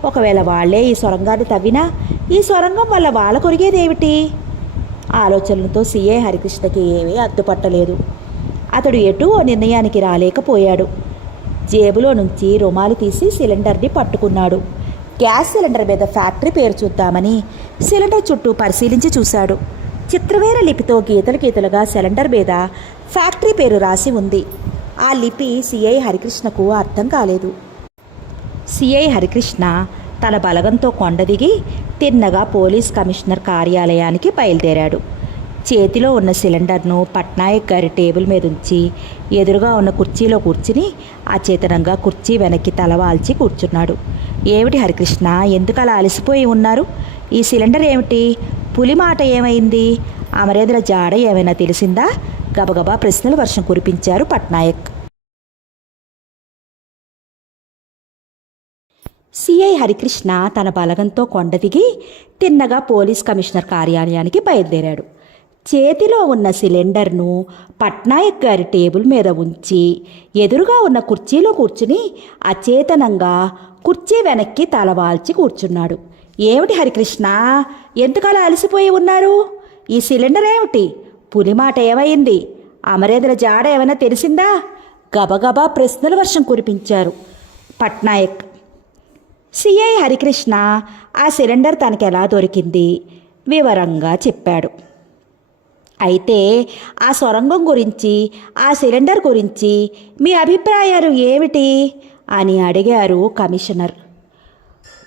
ఒకవేళ వాళ్లే ఈ సొరంగాన్ని తవ్వినా ఈ సొరంగం వల్ల వాళ్ళ కొరిగేదేమిటి? ఆలోచనలతో సిఏ హరికృష్ణకి ఏమీ అడ్డుపట్టలేదు. అతడు ఎటూ ఓ నిర్ణయానికి రాలేకపోయాడు. జేబులో నుంచి రుమాలు తీసి సిలిండర్ని పట్టుకున్నాడు. గ్యాస్ సిలిండర్ మీద ఫ్యాక్టరీ పేరు చూద్దామని సిలిండర్ చుట్టూ పరిశీలించి చూశాడు. చిత్రవేర లిపితో గీతలుగా సిలిండర్ మీద ఫ్యాక్టరీ పేరు రాసి ఉంది. ఆ లిపి సిఐ హరికృష్ణకు అర్థం కాలేదు. సిఐ హరికృష్ణ తన బలగంతో కొండ దిగి తిన్నగా పోలీస్ కమిషనర్ కార్యాలయానికి బయలుదేరాడు. చేతిలో ఉన్న సిలిండర్ను పట్నాయక్ గారి టేబుల్ మీద ఉంచి ఎదురుగా ఉన్న కుర్చీలో కూర్చుని అచేతనంగా కుర్చీ వెనక్కి తలవాల్చి కూర్చున్నాడు. ఏమిటి హరికృష్ణ, ఎందుకు అలా అలసిపోయి ఉన్నారు? ఈ సిలిండర్ ఏమిటి? పులి మాట ఏమైంది? అమరేంద్ర జాడ ఏమైనా తెలిసిందా? గబగబా ప్రశ్నల వర్షం కురిపించారు పట్నాయక్. సిఐ హరికృష్ణ తన బలగంతో కొండ దిగి తిన్నగా పోలీస్ కమిషనర్ కార్యాలయానికి బయలుదేరాడు. చేతిలో ఉన్న సిలిండర్ను పట్నాయక్ గారి టేబుల్ మీద ఉంచి ఎదురుగా ఉన్న కుర్చీలో కూర్చుని అచేతనంగా కుర్చీ వెనక్కి తలవాల్చి కూర్చున్నాడు. ఏమిటి హరికృష్ణ, ఎందుకలా అలసిపోయి ఉన్నారు? ఈ సిలిండర్ ఏమిటి? పులి మాట ఏమైంది? అమరేంద్ర జాడ ఏమైనా తెలిసిందా? గబగబా ప్రశ్నల వర్షం కురిపించారు పట్నాయక్. సిఐ హరికృష్ణ ఆ సిలిండర్ తనకు ఎలా దొరికింది వివరంగా చెప్పాడు. అయితే ఆ సొరంగం గురించి, ఆ సిలిండర్ గురించి మీ అభిప్రాయాలు ఏమిటి అని అడిగారు కమిషనర్.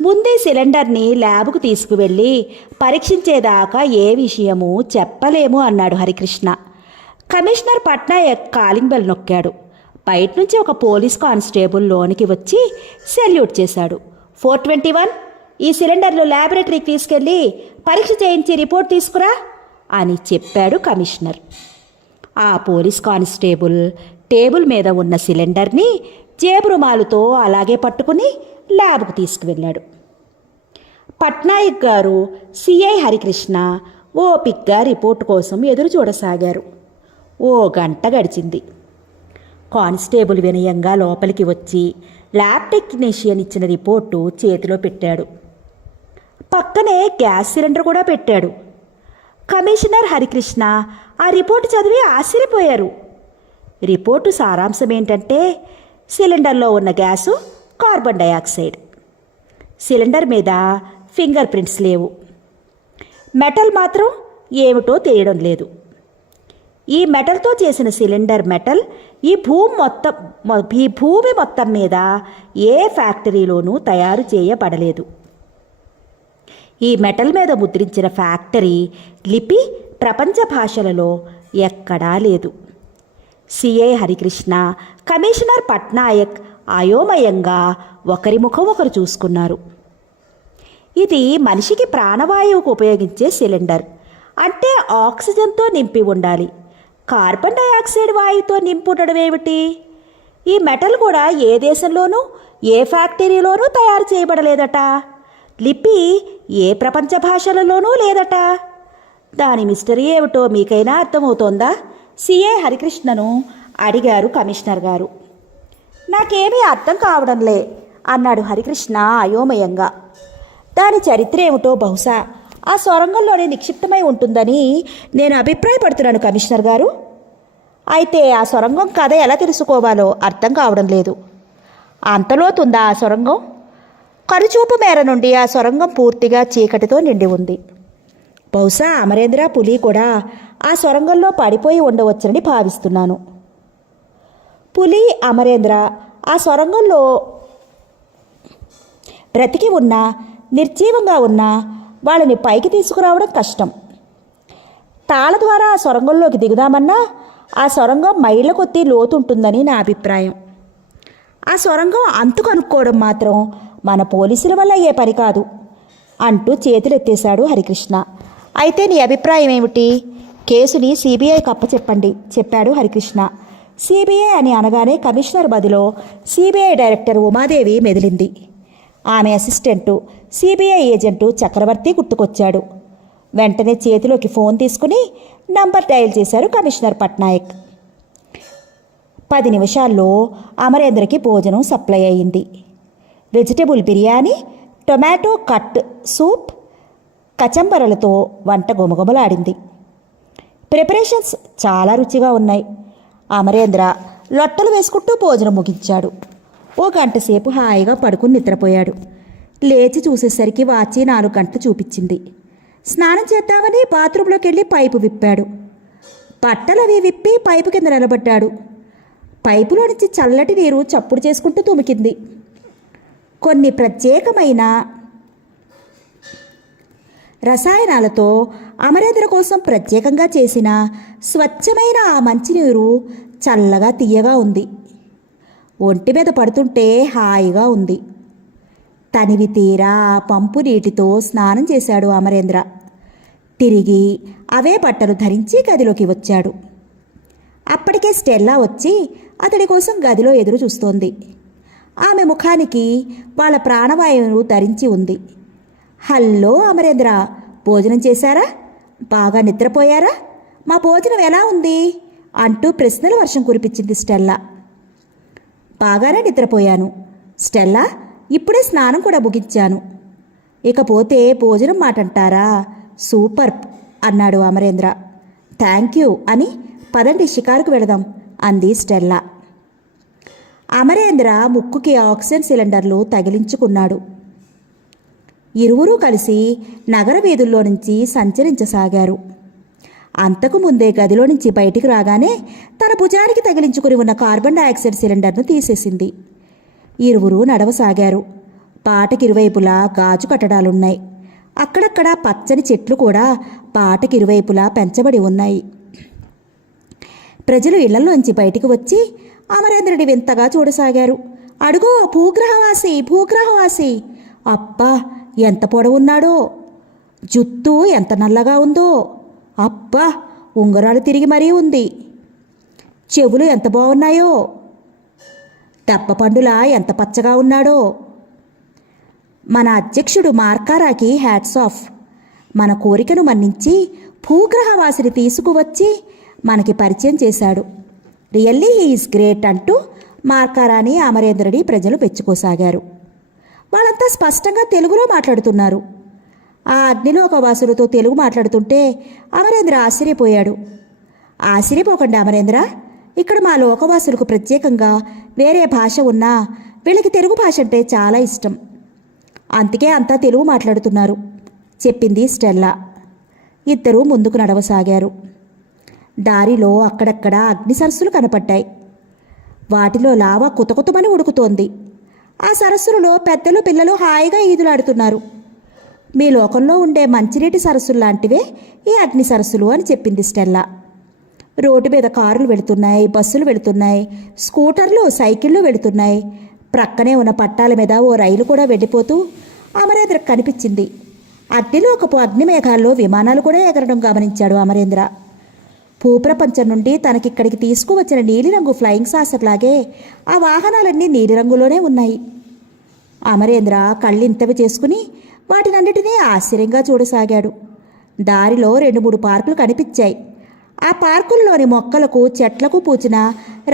ముందే సిలిండర్ని ల్యాబ్కు తీసుకువెళ్ళి పరీక్షించేదాకా ఏ విషయమూ చెప్పలేము అన్నాడు Harikrishna. Commissioner Patnaik calling bell నొక్కాడు. బయట నుంచి ఒక పోలీస్ కానిస్టేబుల్ లోనికి వచ్చి సెల్యూట్ చేశాడు. 421, ఈ సిలిండర్లు ల్యాబొరేటరీకి తీసుకెళ్ళి పరీక్ష చేయించి రిపోర్ట్ తీసుకురా అని చెప్పాడు కమిషనర్. ఆ పోలీస్ కానిస్టేబుల్ టేబుల్ మీద ఉన్న సిలిండర్ని జేబు రుమాలుతో అలాగే పట్టుకుని ల్యాబ్కు తీసుకువెళ్ళాడు. పట్నాయక్ గారు సిఐ హరికృష్ణ ఓపిగ్గా రిపోర్టు కోసం ఎదురు చూడసాగారు. ఓ గంట గడిచింది. కానిస్టేబుల్ వినయంగా లోపలికి వచ్చి ల్యాబ్ టెక్నీషియన్ ఇచ్చిన రిపోర్టు చేతిలో పెట్టాడు. పక్కనే గ్యాస్ సిలిండర్ కూడా పెట్టాడు. కమిషనర్ హరికృష్ణ ఆ రిపోర్టు చదివి ఆశ్చర్యపోయారు. రిపోర్టు సారాంశం ఏంటంటే సిలిండర్లో ఉన్న గ్యాసు కార్బన్ డయాక్సైడ్. సిలిండర్ మీద ఫింగర్ ప్రింట్స్ లేవు. మెటల్ మాత్రం ఏమిటో తెలియడం లేదు. ఈ మెటల్తో చేసిన సిలిండర్ మెటల్ ఈ భూమి మొత్తం మీద ఏ ఫ్యాక్టరీలోనూ తయారు చేయబడలేదు. ఈ మెటల్ మీద ముద్రించిన ఫ్యాక్టరీ లిపి ప్రపంచ భాషలలో ఎక్కడా లేదు. సిఐ హరికృష్ణ, కమిషనర్ పట్నాయక్ అయోమయంగా ఒకరి ముఖం ఒకరు చూసుకున్నారు. ఇది మనిషికి ప్రాణవాయువుకు ఉపయోగించే సిలిండర్. అంటే ఆక్సిజన్తో నింపి ఉండాలి. కార్బన్ డయాక్సైడ్ వాయువుతో నింపి ఉండడం ఏమిటి? ఈ మెటల్ కూడా ఏ దేశంలోనూ ఏ ఫ్యాక్టరీలోనూ తయారు చేయబడలేదట. లిపి ఏ ప్రపంచ భాషలలోనూ లేదట. దాని మిస్టరీ ఏమిటో మీకైనా అర్థమవుతోందా? సిఐ హరికృష్ణను అడిగారు కమిషనర్ గారు. నాకేమీ అర్థం కావడంలే అన్నాడు హరికృష్ణ అయోమయంగా. దాని చరిత్ర ఏమిటో బహుశా ఆ సొరంగంలోనే నిక్షిప్తమై ఉంటుందని నేను అభిప్రాయపడుతున్నాను కమిషనర్ గారు. అయితే ఆ సొరంగం కథ ఎలా తెలుసుకోవాలో అర్థం కావడం లేదు. అంతలోతుందా ఆ సొరంగం? కనుచూపు మేర నుండి ఆ సొరంగం పూర్తిగా చీకటితో నిండి ఉంది. బహుశా అమరేంద్ర, పులి కూడా ఆ సొరంగంలో పడిపోయి ఉండవచ్చునని భావిస్తున్నాను. పులి, అమరేంద్ర ఆ సొరంగంలో బ్రతికి ఉన్నా, నిర్జీవంగా ఉన్నా వాళ్ళని పైకి తీసుకురావడం కష్టం. తాళ ద్వారా ఆ సొరంగంలోకి దిగుదామన్నా ఆ సొరంగం మైళ్ళ కొద్దీ లోతుంటుందని నా అభిప్రాయం. ఆ సొరంగం అంతు కనుక్కోవడం మాత్రం మన పోలీసుల వల్ల అయ్యే పని కాదు అంటూ చేతులెత్తేశాడు హరికృష్ణ. అయితే నీ అభిప్రాయం ఏమిటి? కేసుని సిబిఐకి అప్పచెప్పండి చెప్పాడు హరికృష్ణ. సిబిఐ అని అనగానే కమిషనర్ బదిలో సిబిఐ డైరెక్టర్ ఉమాదేవి మెదిలింది. ఆమె అసిస్టెంటు సిబిఐ ఏజెంటు చక్రవర్తి గుర్తుకొచ్చాడు. వెంటనే చేతిలోకి ఫోన్ తీసుకుని నంబర్ డయల్ చేశారు కమిషనర్ పట్నాయక్. 10 నిమిషాల్లో అమరేంద్రకి భోజనం సప్లై అయింది. Vegetable biryani, tomato cut soup, కచంబరలతో వంట గుమగుమలాడింది. ప్రిపరేషన్స్ చాలా రుచిగా ఉన్నాయి. అమరేంద్ర లొట్టలు వేసుకుంటూ భోజనం ముగించాడు. ఓ గంట సేపు హాయిగా పడుకుని నిద్రపోయాడు. లేచి చూసేసరికి వాచి 4 గంటలు చూపించింది. స్నానం చేద్దామని బాత్రూంలోకి వెళ్ళి పైపు విప్పాడు. బట్టలవి విప్పి పైపు కింద నిలబడ్డాడు. పైపులో నుంచి చల్లటి నీరు చప్పుడు చేసుకుంటూ తుమికింది. కొన్ని ప్రత్యేకమైన రసాయనాలతో అమరేంద్ర కోసం ప్రత్యేకంగా చేసిన స్వచ్ఛమైన ఆ మంచినీరు చల్లగా తీయగా ఉంది. ఒంటి మీద పడుతుంటే హాయిగా ఉంది. తనివి తీరా పంపు నీటితో స్నానం చేశాడు అమరేంద్ర. తిరిగి అవే బట్టలు ధరించి గదిలోకి వచ్చాడు. అప్పటికే స్టెల్లా వచ్చి అతడి కోసం గదిలో ఎదురు చూస్తోంది. ఆమె ముఖానికి వాళ్ళ ప్రాణవాయువును ధరించి ఉంది. హల్లో అమరేంద్ర, భోజనం చేశారా? బాగా నిద్రపోయారా? మా భోజనం ఎలా ఉంది అంటూ ప్రశ్నల వర్షం కురిపించింది స్టెల్లా. బాగానే నిద్రపోయాను స్టెల్లా, ఇప్పుడే స్నానం కూడా ముగించాను. ఇకపోతే భోజనం మాటంటారా? సూపర్ అన్నాడు అమరేంద్ర. థ్యాంక్ యూ అని పదండి షికారుకు వెళదాం అంది స్టెల్లా. అమరేంద్ర ముక్కుకి ఆక్సిజన్ సిలిండర్లు తగిలించుకున్నాడు. ఇరువురూ కలిసి నగర వీధుల్లో నుంచి సంచరించసాగారు. అంతకుముందే గదిలో నుంచి బయటికి రాగానే తన భుజానికి తగిలించుకుని ఉన్న కార్బన్ డయాక్సైడ్ సిలిండర్ను తీసేసింది. ఇరువురు నడవసాగారు. పాటకిరువైపులా గాజు కట్టడాలున్నాయి. అక్కడక్కడ పచ్చని చెట్లు కూడా పాటకిరువైపులా పెంచబడి ఉన్నాయి. ప్రజలు ఇళ్లలోంచి బయటికి వచ్చి అమరేంద్రుడి వింతగా చూడసాగారు. అడుగో భూగ్రహవాసి, భూగ్రహవాసి! అబ్బా, ఎంత పొడవున్నాడో! జుత్తు ఎంత నల్లగా ఉందో! అబ్బా, ఉంగరాలు తిరిగి మరీ ఉంది. చెవులు ఎంత బాగున్నాయో! దప్పపండులా ఎంత పచ్చగా ఉన్నాడో! మన అధ్యక్షుడు మార్కారాకి హ్యాట్స్ ఆఫ్. మన కోరికను మన్నించి భూగ్రహవాసిని తీసుకువచ్చి మనకి పరిచయం చేశాడు. రియల్లీ హీ ఈజ్ గ్రేట్ అంటూ మార్కారాని అమరేంద్రుడి ప్రజలు పెంచుకోసాగారు. వాళ్ళంతా స్పష్టంగా తెలుగులో మాట్లాడుతున్నారు. ఆ అగ్నిలోకవాసులతో తెలుగు మాట్లాడుతుంటే అమరేంద్ర ఆశ్చర్యపోయాడు. ఆశ్చర్యపోకండి అమరేంద్ర, ఇక్కడ మా లోకవాసులకు ప్రత్యేకంగా వేరే భాష ఉన్నా వీళ్ళకి తెలుగు భాష అంటే చాలా ఇష్టం. అందుకే అంతా తెలుగు మాట్లాడుతున్నారు చెప్పింది స్టెల్లా. ఇద్దరూ ముందుకు నడవసాగారు. దారిలో అక్కడక్కడ అగ్ని సరస్సులు కనపడ్డాయి. వాటిలో లావా కుతకుతమని ఉడుకుతోంది. ఆ సరస్సులలో పెద్దలు పిల్లలు హాయిగా ఈదులాడుతున్నారు. మీ లోకంలో ఉండే మంచినీటి సరస్సులు లాంటివే ఈ అగ్ని సరస్సులు అని చెప్పింది స్టెల్లా. రోడ్డు మీద కారులు వెళుతున్నాయి, బస్సులు వెళుతున్నాయి, స్కూటర్లు సైకిళ్ళు వెళుతున్నాయి. ప్రక్కనే ఉన్న పట్టాల మీద ఓ రైలు కూడా వెళ్ళిపోతూ అమరేంద్రకు కనిపించింది. అగ్నిలోకపు అగ్నిమేఘాల్లో విమానాలు కూడా ఎగరడం గమనించాడు అమరేంద్ర. భూప్రపంచం నుండి తనకిక్కడికి తీసుకువచ్చిన నీలిరంగు ఫ్లయింగ్ సాసర్లాగే ఆ వాహనాలన్నీ నీలిరంగులోనే ఉన్నాయి. అమరేంద్ర కళ్ళింతవి చేసుకుని వాటినన్నిటినీ ఆశ్చర్యంగా చూడసాగాడు. దారిలో 2-3 పార్కులు కనిపించాయి. ఆ పార్కుల్లోని మొక్కలకు చెట్లకు పూచిన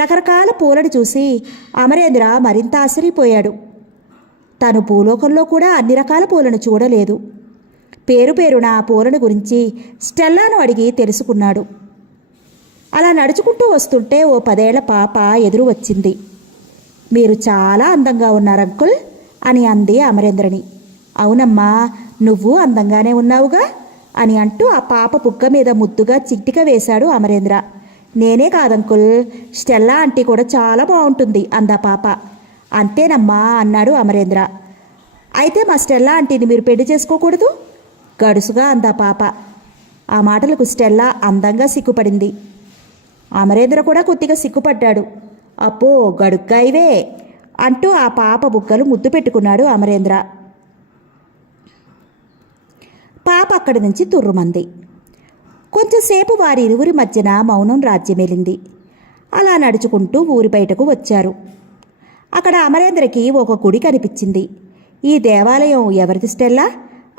రకరకాల పూలను చూసి అమరేంద్ర మరింత ఆశ్చర్యపోయాడు. తను భూలోకంలో కూడా అన్ని రకాల పూలను చూడలేదు. పేరు పేరున ఆ పూలను గురించి స్టెల్లాను అడిగి తెలుసుకున్నాడు. అలా నడుచుకుంటూ వస్తుంటే ఓ 10 ఏళ్ల పాప ఎదురు వచ్చింది. మీరు చాలా అందంగా ఉన్నారు అంకుల్ అని అంది అమరేంద్రని. అవునమ్మా, నువ్వు అందంగానే ఉన్నావుగా అని అంటూ ఆ పాప బుగ్గ మీద ముద్దుగా చిట్టిక వేశాడు అమరేంద్ర. నేనే కాదంకుల్, స్టెల్లా ఆంటీ కూడా చాలా బాగుంటుంది అందా పాప. అంతేనమ్మా అన్నాడు అమరేంద్ర. అయితే మా స్టెల్లా ఆంటీని మీరు పెళ్లి చేసుకోకూడదు గడుసుగా అందా పాప. ఆ మాటలకు స్టెల్లా అందంగా సిగ్గుపడింది. అమరేంద్ర కూడా కొద్దిగా సిగ్గుపడ్డాడు. అప్పో గడుక్కాయివే అంటూ ఆ పాప బుగ్గలు ముద్దు పెట్టుకున్నాడు అమరేంద్ర. పాప అక్కడి నుంచి తుర్రుమంది. కొంచెంసేపు వారి ఇరువురి మధ్యన మౌనం రాజ్యమేలింది. అలా నడుచుకుంటూ ఊరి బయటకు వచ్చారు. అక్కడ అమరేంద్రకి ఒక గుడి కనిపించింది. ఈ దేవాలయం ఎవరిది స్టెల్లా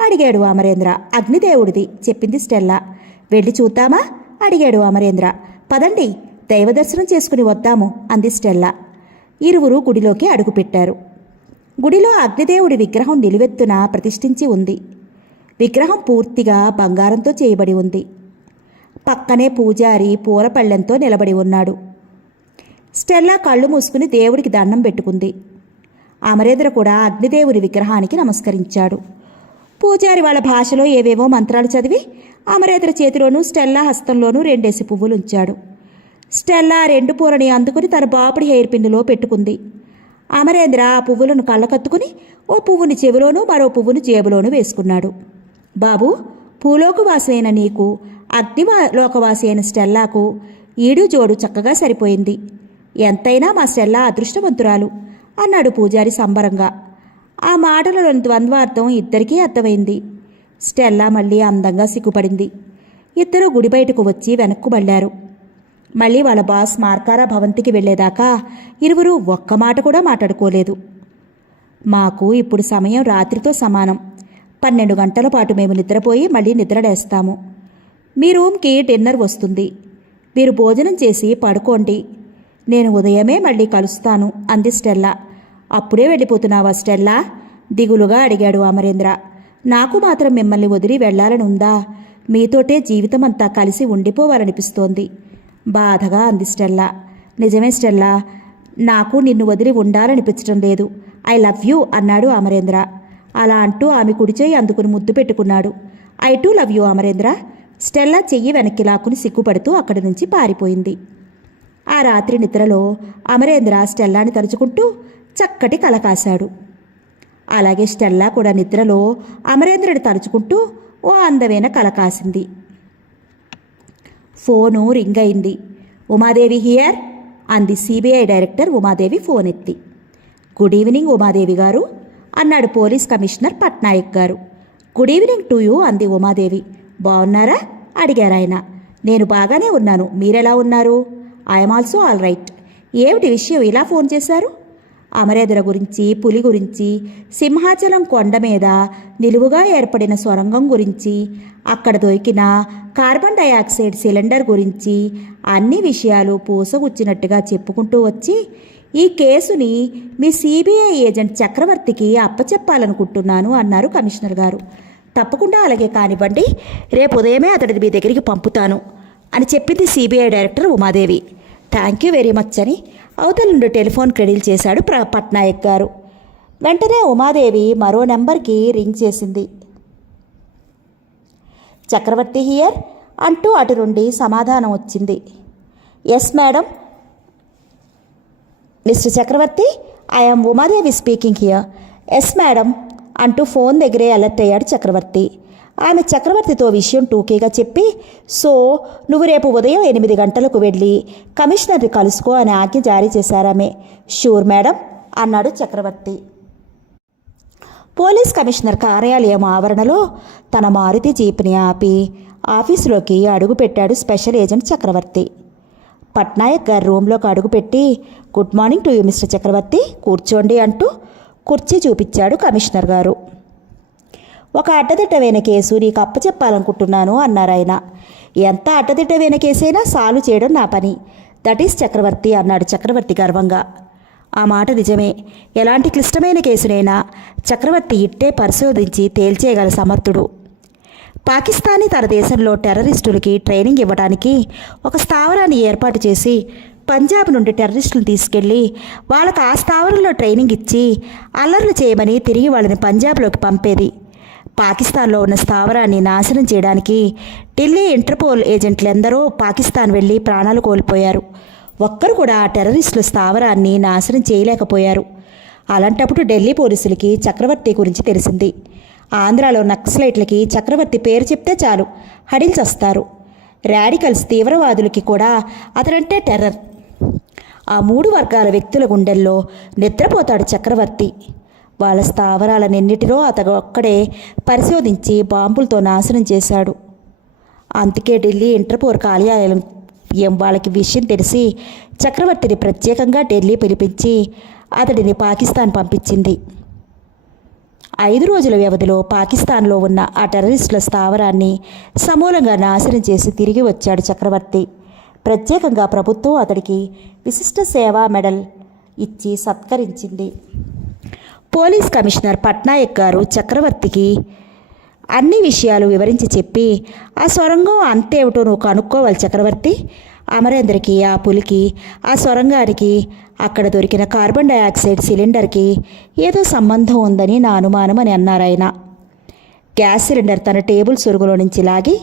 అడిగాడు అమరేంద్ర. అగ్నిదేవుడిది చెప్పింది స్టెల్లా. వెళ్ళి చూద్దామా అడిగాడు అమరేంద్ర. పదండి, దైవదర్శనం చేసుకుని వద్దాము అంది స్టెల్లా. ఇరువురు గుడిలోకి అడుగుపెట్టారు. గుడిలో అగ్నిదేవుడి విగ్రహం నిలువెత్తున ప్రతిష్ఠించి ఉంది. విగ్రహం పూర్తిగా బంగారంతో చేయబడి ఉంది. పక్కనే పూజారి పూలపళ్ళెంతో నిలబడి ఉన్నాడు. స్టెల్లా కళ్ళు మూసుకుని దేవుడికి దండం పెట్టుకుంది. అమరేంద్ర కూడా అగ్నిదేవుడి విగ్రహానికి నమస్కరించాడు. పూజారి వాళ్ళ భాషలో ఏవేవో మంత్రాలు చదివి అమరేంద్ర చేతిలోనూ స్టెల్లా హస్తంలోనూ 2 పువ్వులు ఉంచాడు. స్టెల్లా 2 పూలని అందుకుని తన బాపుడి హెయిర్ పిన్నులో పెట్టుకుంది. అమరేంద్ర ఆ పువ్వులను కళ్ళకత్తుకుని ఓ పువ్వుని చెవిలోనూ మరో పువ్వును జేబులోనూ వేసుకున్నాడు. బాబు, భూలోకవాసి అయిన నీకు అగ్నిలోకవాసి అయిన స్టెల్లాకు ఈడు జోడు చక్కగా సరిపోయింది. ఎంతైనా మా స్టెల్లా అదృష్టవంతురాలు అన్నాడు పూజారి సంబరంగా. ఆ మాటలలోని ద్వంద్వార్థం ఇద్దరికీ అర్థమైంది. స్టెల్లా మళ్ళీ అందంగా సిగ్గుపడింది. ఇద్దరూ గుడి బయటకు వచ్చి వెనక్కు మళ్ళారు. మళ్ళీ వాళ్ళ బాస్ మార్కారా భవంతికి వెళ్లేదాకా ఇరువురు ఒక్క మాట కూడా మాట్లాడుకోలేదు. మాకు ఇప్పుడు సమయం రాత్రితో సమానం. 12 గంటల పాటు మేము నిద్రపోయి మళ్ళీ నిద్రలేస్తాము. మీ రూమ్కి డిన్నర్ వస్తుంది. మీరు భోజనం చేసి పడుకోండి. నేను ఉదయమే మళ్ళీ కలుస్తాను అంది స్టెల్లా. అప్పుడే వెళ్ళిపోతున్నావా స్టెల్లా? దిగులుగా అడిగాడు అమరేంద్ర. నాకు మాత్రం మిమ్మల్ని వదిలి వెళ్లాలని ఉందా? మీతోటే జీవితమంతా కలిసి ఉండిపోవాలనిపిస్తోంది బాధగా అంది స్టెల్లా. నిజమే స్టెల్లా, నాకు నిన్ను వదిలి ఉండాలనిపించడం లేదు. ఐ లవ్ యూ అన్నాడు అమరేంద్ర. అలా అంటూ ఆమె కుడిచేయి అందుకుని ముద్దు పెట్టుకున్నాడు. I two love you Amarendra. Stella చెయ్యి వెనక్కి లాక్కుని సిగ్గుపడుతూ అక్కడి నుంచి పారిపోయింది. ఆ రాత్రి నిద్రలో అమరేంద్ర స్టెల్లాని తలుచుకుంటూ చక్కటి కల కాశాడు. అలాగే స్టెల్లా కూడా నిద్రలో అమరేంద్రుని తలుచుకుంటూ ఓ అందమైన కల కాసింది. ఫోను రింగ్ అయింది. ఉమాదేవి హియర్ అంది సిబిఐ డైరెక్టర్ ఉమాదేవి ఫోన్ ఎత్తి. గుడ్ ఈవినింగ్ ఉమాదేవి గారు అన్నాడు పోలీస్ కమిషనర్ పట్నాయక్ గారు. గుడ్ ఈవినింగ్ టు యూ అంది ఉమాదేవి. బాగున్నారా అడిగారాయన. నేను బాగానే ఉన్నాను, మీరెలా ఉన్నారు? I'm also all right. ఏమిటి విషయం ఇలా ఫోన్ చేశారు? అమరేంద్ర గురించి, పులి గురించి, సింహాచలం కొండ మీద నిలువుగా ఏర్పడిన సొరంగం గురించి, అక్కడ దొరికిన కార్బన్ డయాక్సైడ్ సిలిండర్ గురించి అన్ని విషయాలు పూసగుచ్చినట్టుగా చెప్పుకుంటూ వచ్చి ఈ కేసుని మీ సిబిఐ ఏజెంట్ చక్రవర్తికి అప్పచెప్పాలనుకుంటున్నాను అన్నారు కమిషనర్ గారు. తప్పకుండా అలాగే కానివ్వండి, రేపు ఉదయమే అతడిని మీ దగ్గరికి పంపుతాను అని చెప్పింది CBI director Umadevi. Thank you very much అని అవతల నుండి టెలిఫోన్ క్రెడిల్ చేశాడు పట్నాయక్ గారు. వెంటనే ఉమాదేవి మరో నెంబర్కి రింగ్ చేసింది. చక్రవర్తి హియర్ అంటూ అటు నుండి సమాధానం వచ్చింది. Yes madam. Mister Chakravarthi, I am Umadevi speaking here. Yes madam అంటూ ఫోన్ దగ్గరే అలర్ట్ అయ్యాడు చక్రవర్తి. ఆమె చక్రవర్తితో విషయం టూకీగా చెప్పి, సో నువ్వు రేపు ఉదయం 8 గంటలకు వెళ్ళి కమిషనర్ని కలుసుకో అని ఆజ్ఞ జారీ చేశారామె. షూర్ మేడం అన్నాడు చక్రవర్తి. పోలీస్ కమిషనర్ కార్యాలయం ఆవరణలో తన మారుతి జీప్ని ఆపి ఆఫీసులోకి అడుగుపెట్టాడు స్పెషల్ ఏజెంట్ చక్రవర్తి. పట్నాయక్ గారి రూమ్లోకి అడుగుపెట్టి, good morning to you mister Chakravarthi, కూర్చోండి అంటూ కుర్చీ చూపించాడు కమిషనర్ గారు. ఒక అడ్డదిడ్డమైన కేసు నీకు అప్పచెప్పాలనుకుంటున్నాను అన్నారాయన. ఎంత అడ్డదిడ్డమైన కేసైనా సాల్వ్ చేయడం నా పని. దట్ ఈస్ చక్రవర్తి అన్నాడు చక్రవర్తి గర్వంగా. ఆ మాట నిజమే. ఎలాంటి క్లిష్టమైన కేసునైనా చక్రవర్తి ఇట్టే పరిశోధించి తేల్చేయగల సమర్థుడు. పాకిస్తానీ తన దేశంలో టెర్రరిస్టులకి ట్రైనింగ్ ఇవ్వడానికి ఒక స్థావరాన్ని ఏర్పాటు చేసి పంజాబ్ నుండి టెర్రరిస్టులను తీసుకెళ్లి వాళ్ళకు ఆ స్థావరంలో ట్రైనింగ్ ఇచ్చి అల్లర్లు చేయమని తిరిగి వాళ్ళని పంజాబ్లోకి పంపేది. పాకిస్తాన్లో ఉన్న స్థావరాన్ని నాశనం చేయడానికి ఢిల్లీ ఇంటర్పోల్ ఏజెంట్లెందరో పాకిస్తాన్ వెళ్ళి ప్రాణాలు కోల్పోయారు. ఒక్కరు కూడా ఆ టెర్రరిస్టుల స్థావరాన్ని నాశనం చేయలేకపోయారు. అలాంటప్పుడు ఢిల్లీ పోలీసులకి చక్రవర్తి గురించి తెలిసింది. ఆంధ్రాలో నక్సలైట్లకి చక్రవర్తి పేరు చెప్తే చాలు హడిల్స్ వస్తారు. రాడికల్స్ తీవ్రవాదులకి కూడా అతనంటే టెర్రర్. ఆ 3 వర్గాల వ్యక్తుల గుండెల్లో నిద్రపోతాడు చక్రవర్తి. వాళ్ళ స్థావరాలన్నింటిలో అతను ఒక్కడే పరిశోధించి బాంబులతో నాశనం చేశాడు. అందుకే ఢిల్లీ ఇంటర్పోల్ కార్యాలయం వాళ్ళకి విషయం తెలిసి చక్రవర్తిని ప్రత్యేకంగా ఢిల్లీ పిలిపించి అతడిని పాకిస్తాన్ పంపించింది. 5 రోజుల వ్యవధిలో పాకిస్తాన్లో ఉన్న ఆ టెర్రరిస్టుల స్థావరాన్ని సమూలంగా నాశనం చేసి తిరిగి వచ్చాడు చక్రవర్తి. ప్రత్యేకంగా ప్రభుత్వం అతడికి విశిష్ట సేవా మెడల్ ఇచ్చి సత్కరించింది. పోలీస్ కమిషనర్ పట్నాయక్ గారు చక్రవర్తికి అన్ని విషయాలు వివరించి చెప్పి, ఆ సొరంగం అంతేమిటో నువ్వు కనుక్కోవాలి చక్రవర్తి. అమరేంద్రకి, ఆ పులికి, ఆ సొరంగానికి, అక్కడ దొరికిన కార్బన్ డయాక్సైడ్ సిలిండర్కి ఏదో సంబంధం ఉందని నా అనుమానం అని అన్నారాయన. గ్యాస్ సిలిండర్ తన టేబుల్ సొరుగులో నుంచి లాగి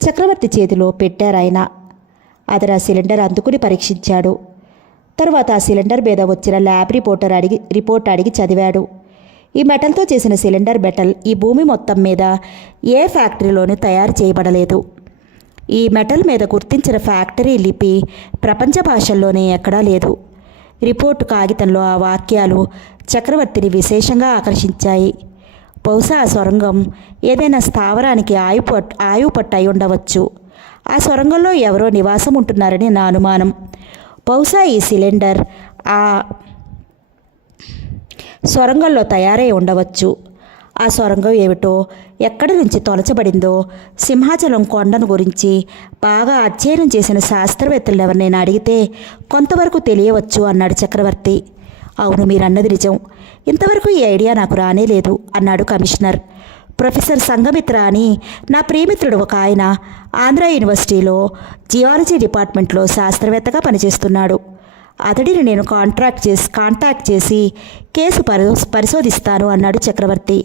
చక్రవర్తి చేతిలో పెట్టారాయన. అతను ఆ సిలిండర్ అందుకుని పరీక్షించాడు. తరువాత ఆ సిలిండర్ మీద వచ్చిన ల్యాబ్ రిపోర్ట్ అడిగి చదివాడు. ఈ మెటల్తో చేసిన సిలిండర్ మెటల్ ఈ భూమి మొత్తం మీద ఏ ఫ్యాక్టరీలోనూ తయారు చేయబడలేదు. ఈ మెటల్ మీద గుర్తించిన ఫ్యాక్టరీ లిపి ప్రపంచ భాషల్లోనే ఎక్కడా లేదు. రిపోర్టు కాగితంలో ఆ వాక్యాలు చక్రవర్తిని విశేషంగా ఆకర్షించాయి. బహుశా ఆ సొరంగం ఏదైనా స్థావరానికి ఆయుపట్టు అయి ఉండవచ్చు. ఆ సొరంగంలో ఎవరో నివాసం ఉంటున్నారని నా అనుమానం. బహుశా ఈ సిలిండర్ ఆ సొరంగంలో తయారై ఉండవచ్చు. ఆ సొరంగం ఏమిటో, ఎక్కడి నుంచి తొలచబడిందో, సింహాచలం కొండను గురించి బాగా అధ్యయనం చేసిన శాస్త్రవేత్తలు ఎవరినైనా అడిగితే కొంతవరకు తెలియవచ్చు అన్నాడు చక్రవర్తి. అవును, మీరన్నది నిజం. ఇంతవరకు ఈ ఐడియా నాకు రానేలేదు అన్నాడు కమిషనర్. ప్రొఫెసర్ సంఘమిత్ర అని నా ప్రియమిత్రుడు ఒక ఆయన ఆంధ్ర యూనివర్సిటీలో జియాలజీ డిపార్ట్మెంట్లో శాస్త్రవేత్తగా పనిచేస్తున్నాడు. అతడిని నేను కాంటాక్ట్ చేసి కేసు పరిశోధిస్తాను అన్నాడు Chakravarthi.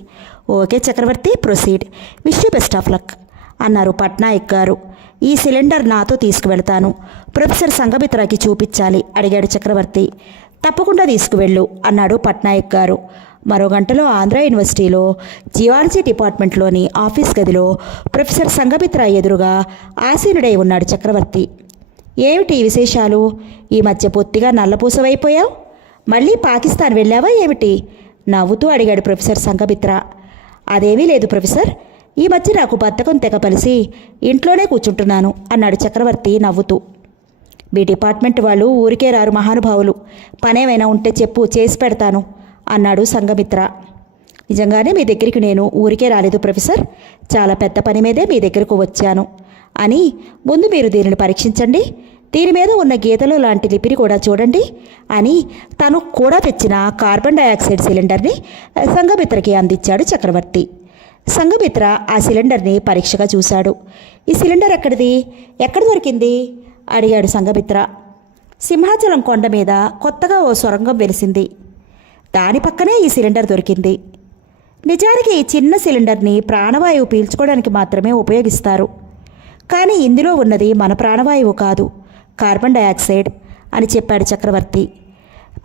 Okay Chakravarthi, proceed. Wish you best of luck అన్నారు పట్నాయక్ గారు. ఈ సిలిండర్ నాతో తీసుకువెళ్తాను. ప్రొఫెసర్ సంఘమిత్రకి చూపించాలి అడిగాడు చక్రవర్తి. తప్పకుండా తీసుకువెళ్ళు అన్నాడు పట్నాయక్ గారు. మరో గంటలో ఆంధ్ర యూనివర్సిటీలో జియాలజీ డిపార్ట్మెంట్లోని ఆఫీస్ గదిలో ప్రొఫెసర్ సంఘమిత్ర ఎదురుగా ఆసీనుడై ఉన్నాడు చక్రవర్తి. ఏమిటి విశేషాలు? ఈ మధ్య పొత్తిగా నల్లపూసవైపోయావు. మళ్ళీ పాకిస్తాన్ వెళ్ళావా ఏమిటి? నవ్వుతూ అడిగాడు ప్రొఫెసర్ సంఘమిత్ర. అదేమీ లేదు ప్రొఫెసర్, ఈ మధ్య నాకు బద్ధకం తెగపలిసి ఇంట్లోనే కూర్చుంటున్నాను అన్నాడు చక్రవర్తి నవ్వుతూ. మీ డిపార్ట్మెంట్ వాళ్ళు ఊరికే రారు మహానుభావులు. పనేమైనా ఉంటే చెప్పు, చేసి పెడతాను అన్నాడు సంఘమిత్ర. నిజంగానే మీ దగ్గరికి నేను ఊరికే రాలేదు ప్రొఫెసర్, చాలా పెద్ద పని మీదే మీ దగ్గరకు వచ్చాను అని. ముందు మీరు దీనిని పరీక్షించండి, దీని మీద ఉన్న గీతలు లాంటి లిపిని కూడా చూడండి అని తను కూడా తెచ్చిన కార్బన్ డయాక్సైడ్ సిలిండర్ని సంఘమిత్రకి అందించాడు చక్రవర్తి. సంఘమిత్ర ఆ సిలిండర్ని పరీక్షగా చూశాడు. ఈ సిలిండర్ ఎక్కడ దొరికింది అడిగాడు సంఘమిత్ర. సింహాచలం కొండ మీద కొత్తగా ఓ సొరంగం వెలిసింది, దాని పక్కనే ఈ సిలిండర్ దొరికింది. నిజానికి ఈ చిన్న సిలిండర్ని ప్రాణవాయువు పీల్చుకోవడానికి మాత్రమే ఉపయోగిస్తారు. కానీ ఇందులో ఉన్నది మన ప్రాణవాయువు కాదు, కార్బన్ డయాక్సైడ్ అని చెప్పాడు చక్రవర్తి.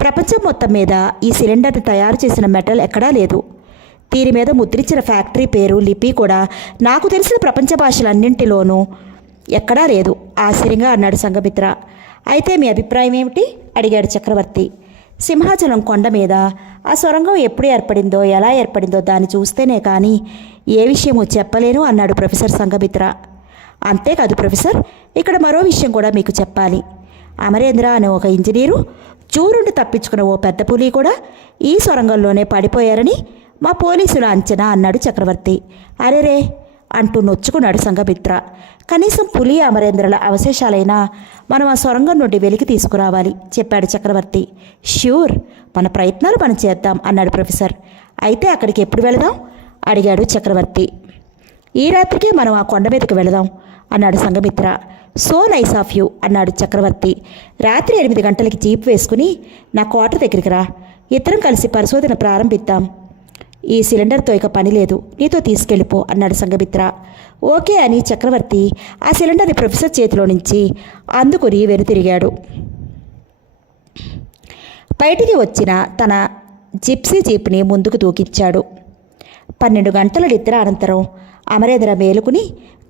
ప్రపంచం మొత్తం మీద ఈ సిలిండర్ని తయారు చేసిన మెటల్ ఎక్కడా లేదు. దీని మీద ముద్రించిన ఫ్యాక్టరీ పేరు లిపి కూడా నాకు తెలిసిన ప్రపంచ భాషలన్నింటిలోనూ ఎక్కడా లేదు ఆశ్చర్యంగా అన్నాడు సంఘమిత్ర. అయితే మీ అభిప్రాయం ఏమిటి అడిగాడు చక్రవర్తి. సింహాచలం కొండ మీద ఆ సొరంగం ఎప్పుడు ఏర్పడిందో, ఎలా ఏర్పడిందో దాన్ని చూస్తేనే కానీ ఏ విషయమో చెప్పలేను అన్నాడు ప్రొఫెసర్ సంఘమిత్ర. అంతేకాదు ప్రొఫెసర్, ఇక్కడ మరో విషయం కూడా మీకు చెప్పాలి. అమరేంద్ర అనే ఒక ఇంజనీరు చూరుండి తప్పించుకున్న ఓ పెద్ద పులి కూడా ఈ సొరంగంలోనే పడిపోయారని మా పోలీసుల అంచనా అన్నాడు చక్రవర్తి. అరేరే అంటూ నొచ్చుకున్నాడు సంఘమిత్ర. కనీసం పులి అమరేంద్రల అవశేషాలైనా మనం ఆ సొరంగం నుండి వెలికి తీసుకురావాలి చెప్పాడు చక్రవర్తి. ష్యూర్, మన ప్రయత్నాలు మనం చేద్దాం అన్నాడు ప్రొఫెసర్. అయితే అక్కడికి ఎప్పుడు వెళదాం అడిగాడు చక్రవర్తి. ఈ రాత్రికి మనం ఆ కొండ మీదకి వెళదాం అన్నాడు Sanghamitra. So nice of you అన్నాడు చక్రవర్తి. రాత్రి 8 గంటలకి జీప్ వేసుకుని నా క్వార్టర్ దగ్గరికి రా, ఇద్దరం కలిసి పరిశోధన ప్రారంభిద్దాం. ఈ సిలిండర్తో ఇక పని లేదు, నీతో తీసుకెళ్ళిపో అన్నాడు సంఘమిత్ర. ఓకే అని చక్రవర్తి ఆ సిలిండర్ని ప్రొఫెసర్ చేతిలో నుంచి అందుకుని వెనుతిరిగాడు. బయటికి వచ్చిన తన జిప్సీ జీప్ని ముందుకు దూకించాడు. 12 గంటల నిద్ర అనంతరం అమరేంద్ర మేలుకుని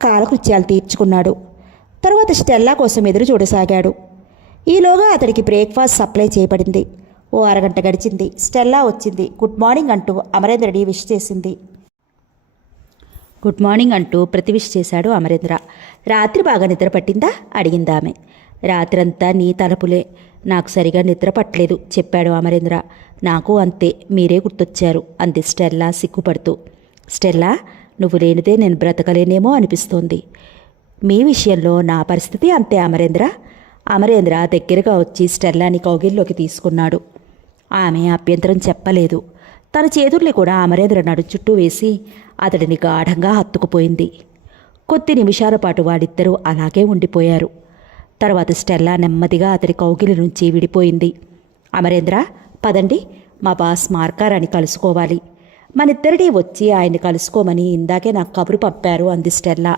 కాలకృత్యాలు తీర్చుకున్నాడు. తర్వాత స్టెల్లా కోసం ఎదురు చూడసాగాడు. ఈలోగా అతడికి బ్రేక్ఫాస్ట్ సప్లై చేయబడింది. ఓ అరగంట గడిచింది. స్టెల్లా వచ్చింది. గుడ్ మార్నింగ్ అంటూ అమరేంద్రని విష్ చేసింది. గుడ్ మార్నింగ్ అంటూ ప్రతివిష్ చేశాడు అమరేంద్ర. రాత్రి బాగా నిద్ర పట్టిందా అడిగింది ఆమె. రాత్రంతా నీ తలపులే, నాకు సరిగా నిద్ర పట్టలేదు చెప్పాడు అమరేంద్ర. నాకు అంతే, మీరే గుర్తొచ్చారు అంది స్టెల్లా సిగ్గుపడుతూ. స్టెల్లా, నువ్వు లేనిదే నేను బ్రతకలేనేమో అనిపిస్తోంది. మీ విషయంలో నా పరిస్థితి అంతే అమరేంద్ర. అమరేంద్ర దగ్గరగా వచ్చి స్టెల్లాని కౌగిల్లోకి తీసుకున్నాడు. ఆమె అభ్యంతరం చెప్పలేదు. తన చేతుల్ని కూడా అమరేంద్ర నడు చుట్టూ వేసి అతడిని గాఢంగా హత్తుకుపోయింది. కొద్ది నిమిషాల పాటు వాడిద్దరూ అలాగే ఉండిపోయారు. తర్వాత స్టెల్లా నెమ్మదిగా అతడి కౌగిలి నుంచి విడిపోయింది. అమరేంద్ర, పదండి, మా బాస్ మార్కారాన్ని కలుసుకోవాలి. మనిద్దరినీ వచ్చి ఆయన్ని కలుసుకోమని ఇందాకే నాకు కబురు పంపారు అంది స్టెల్లా.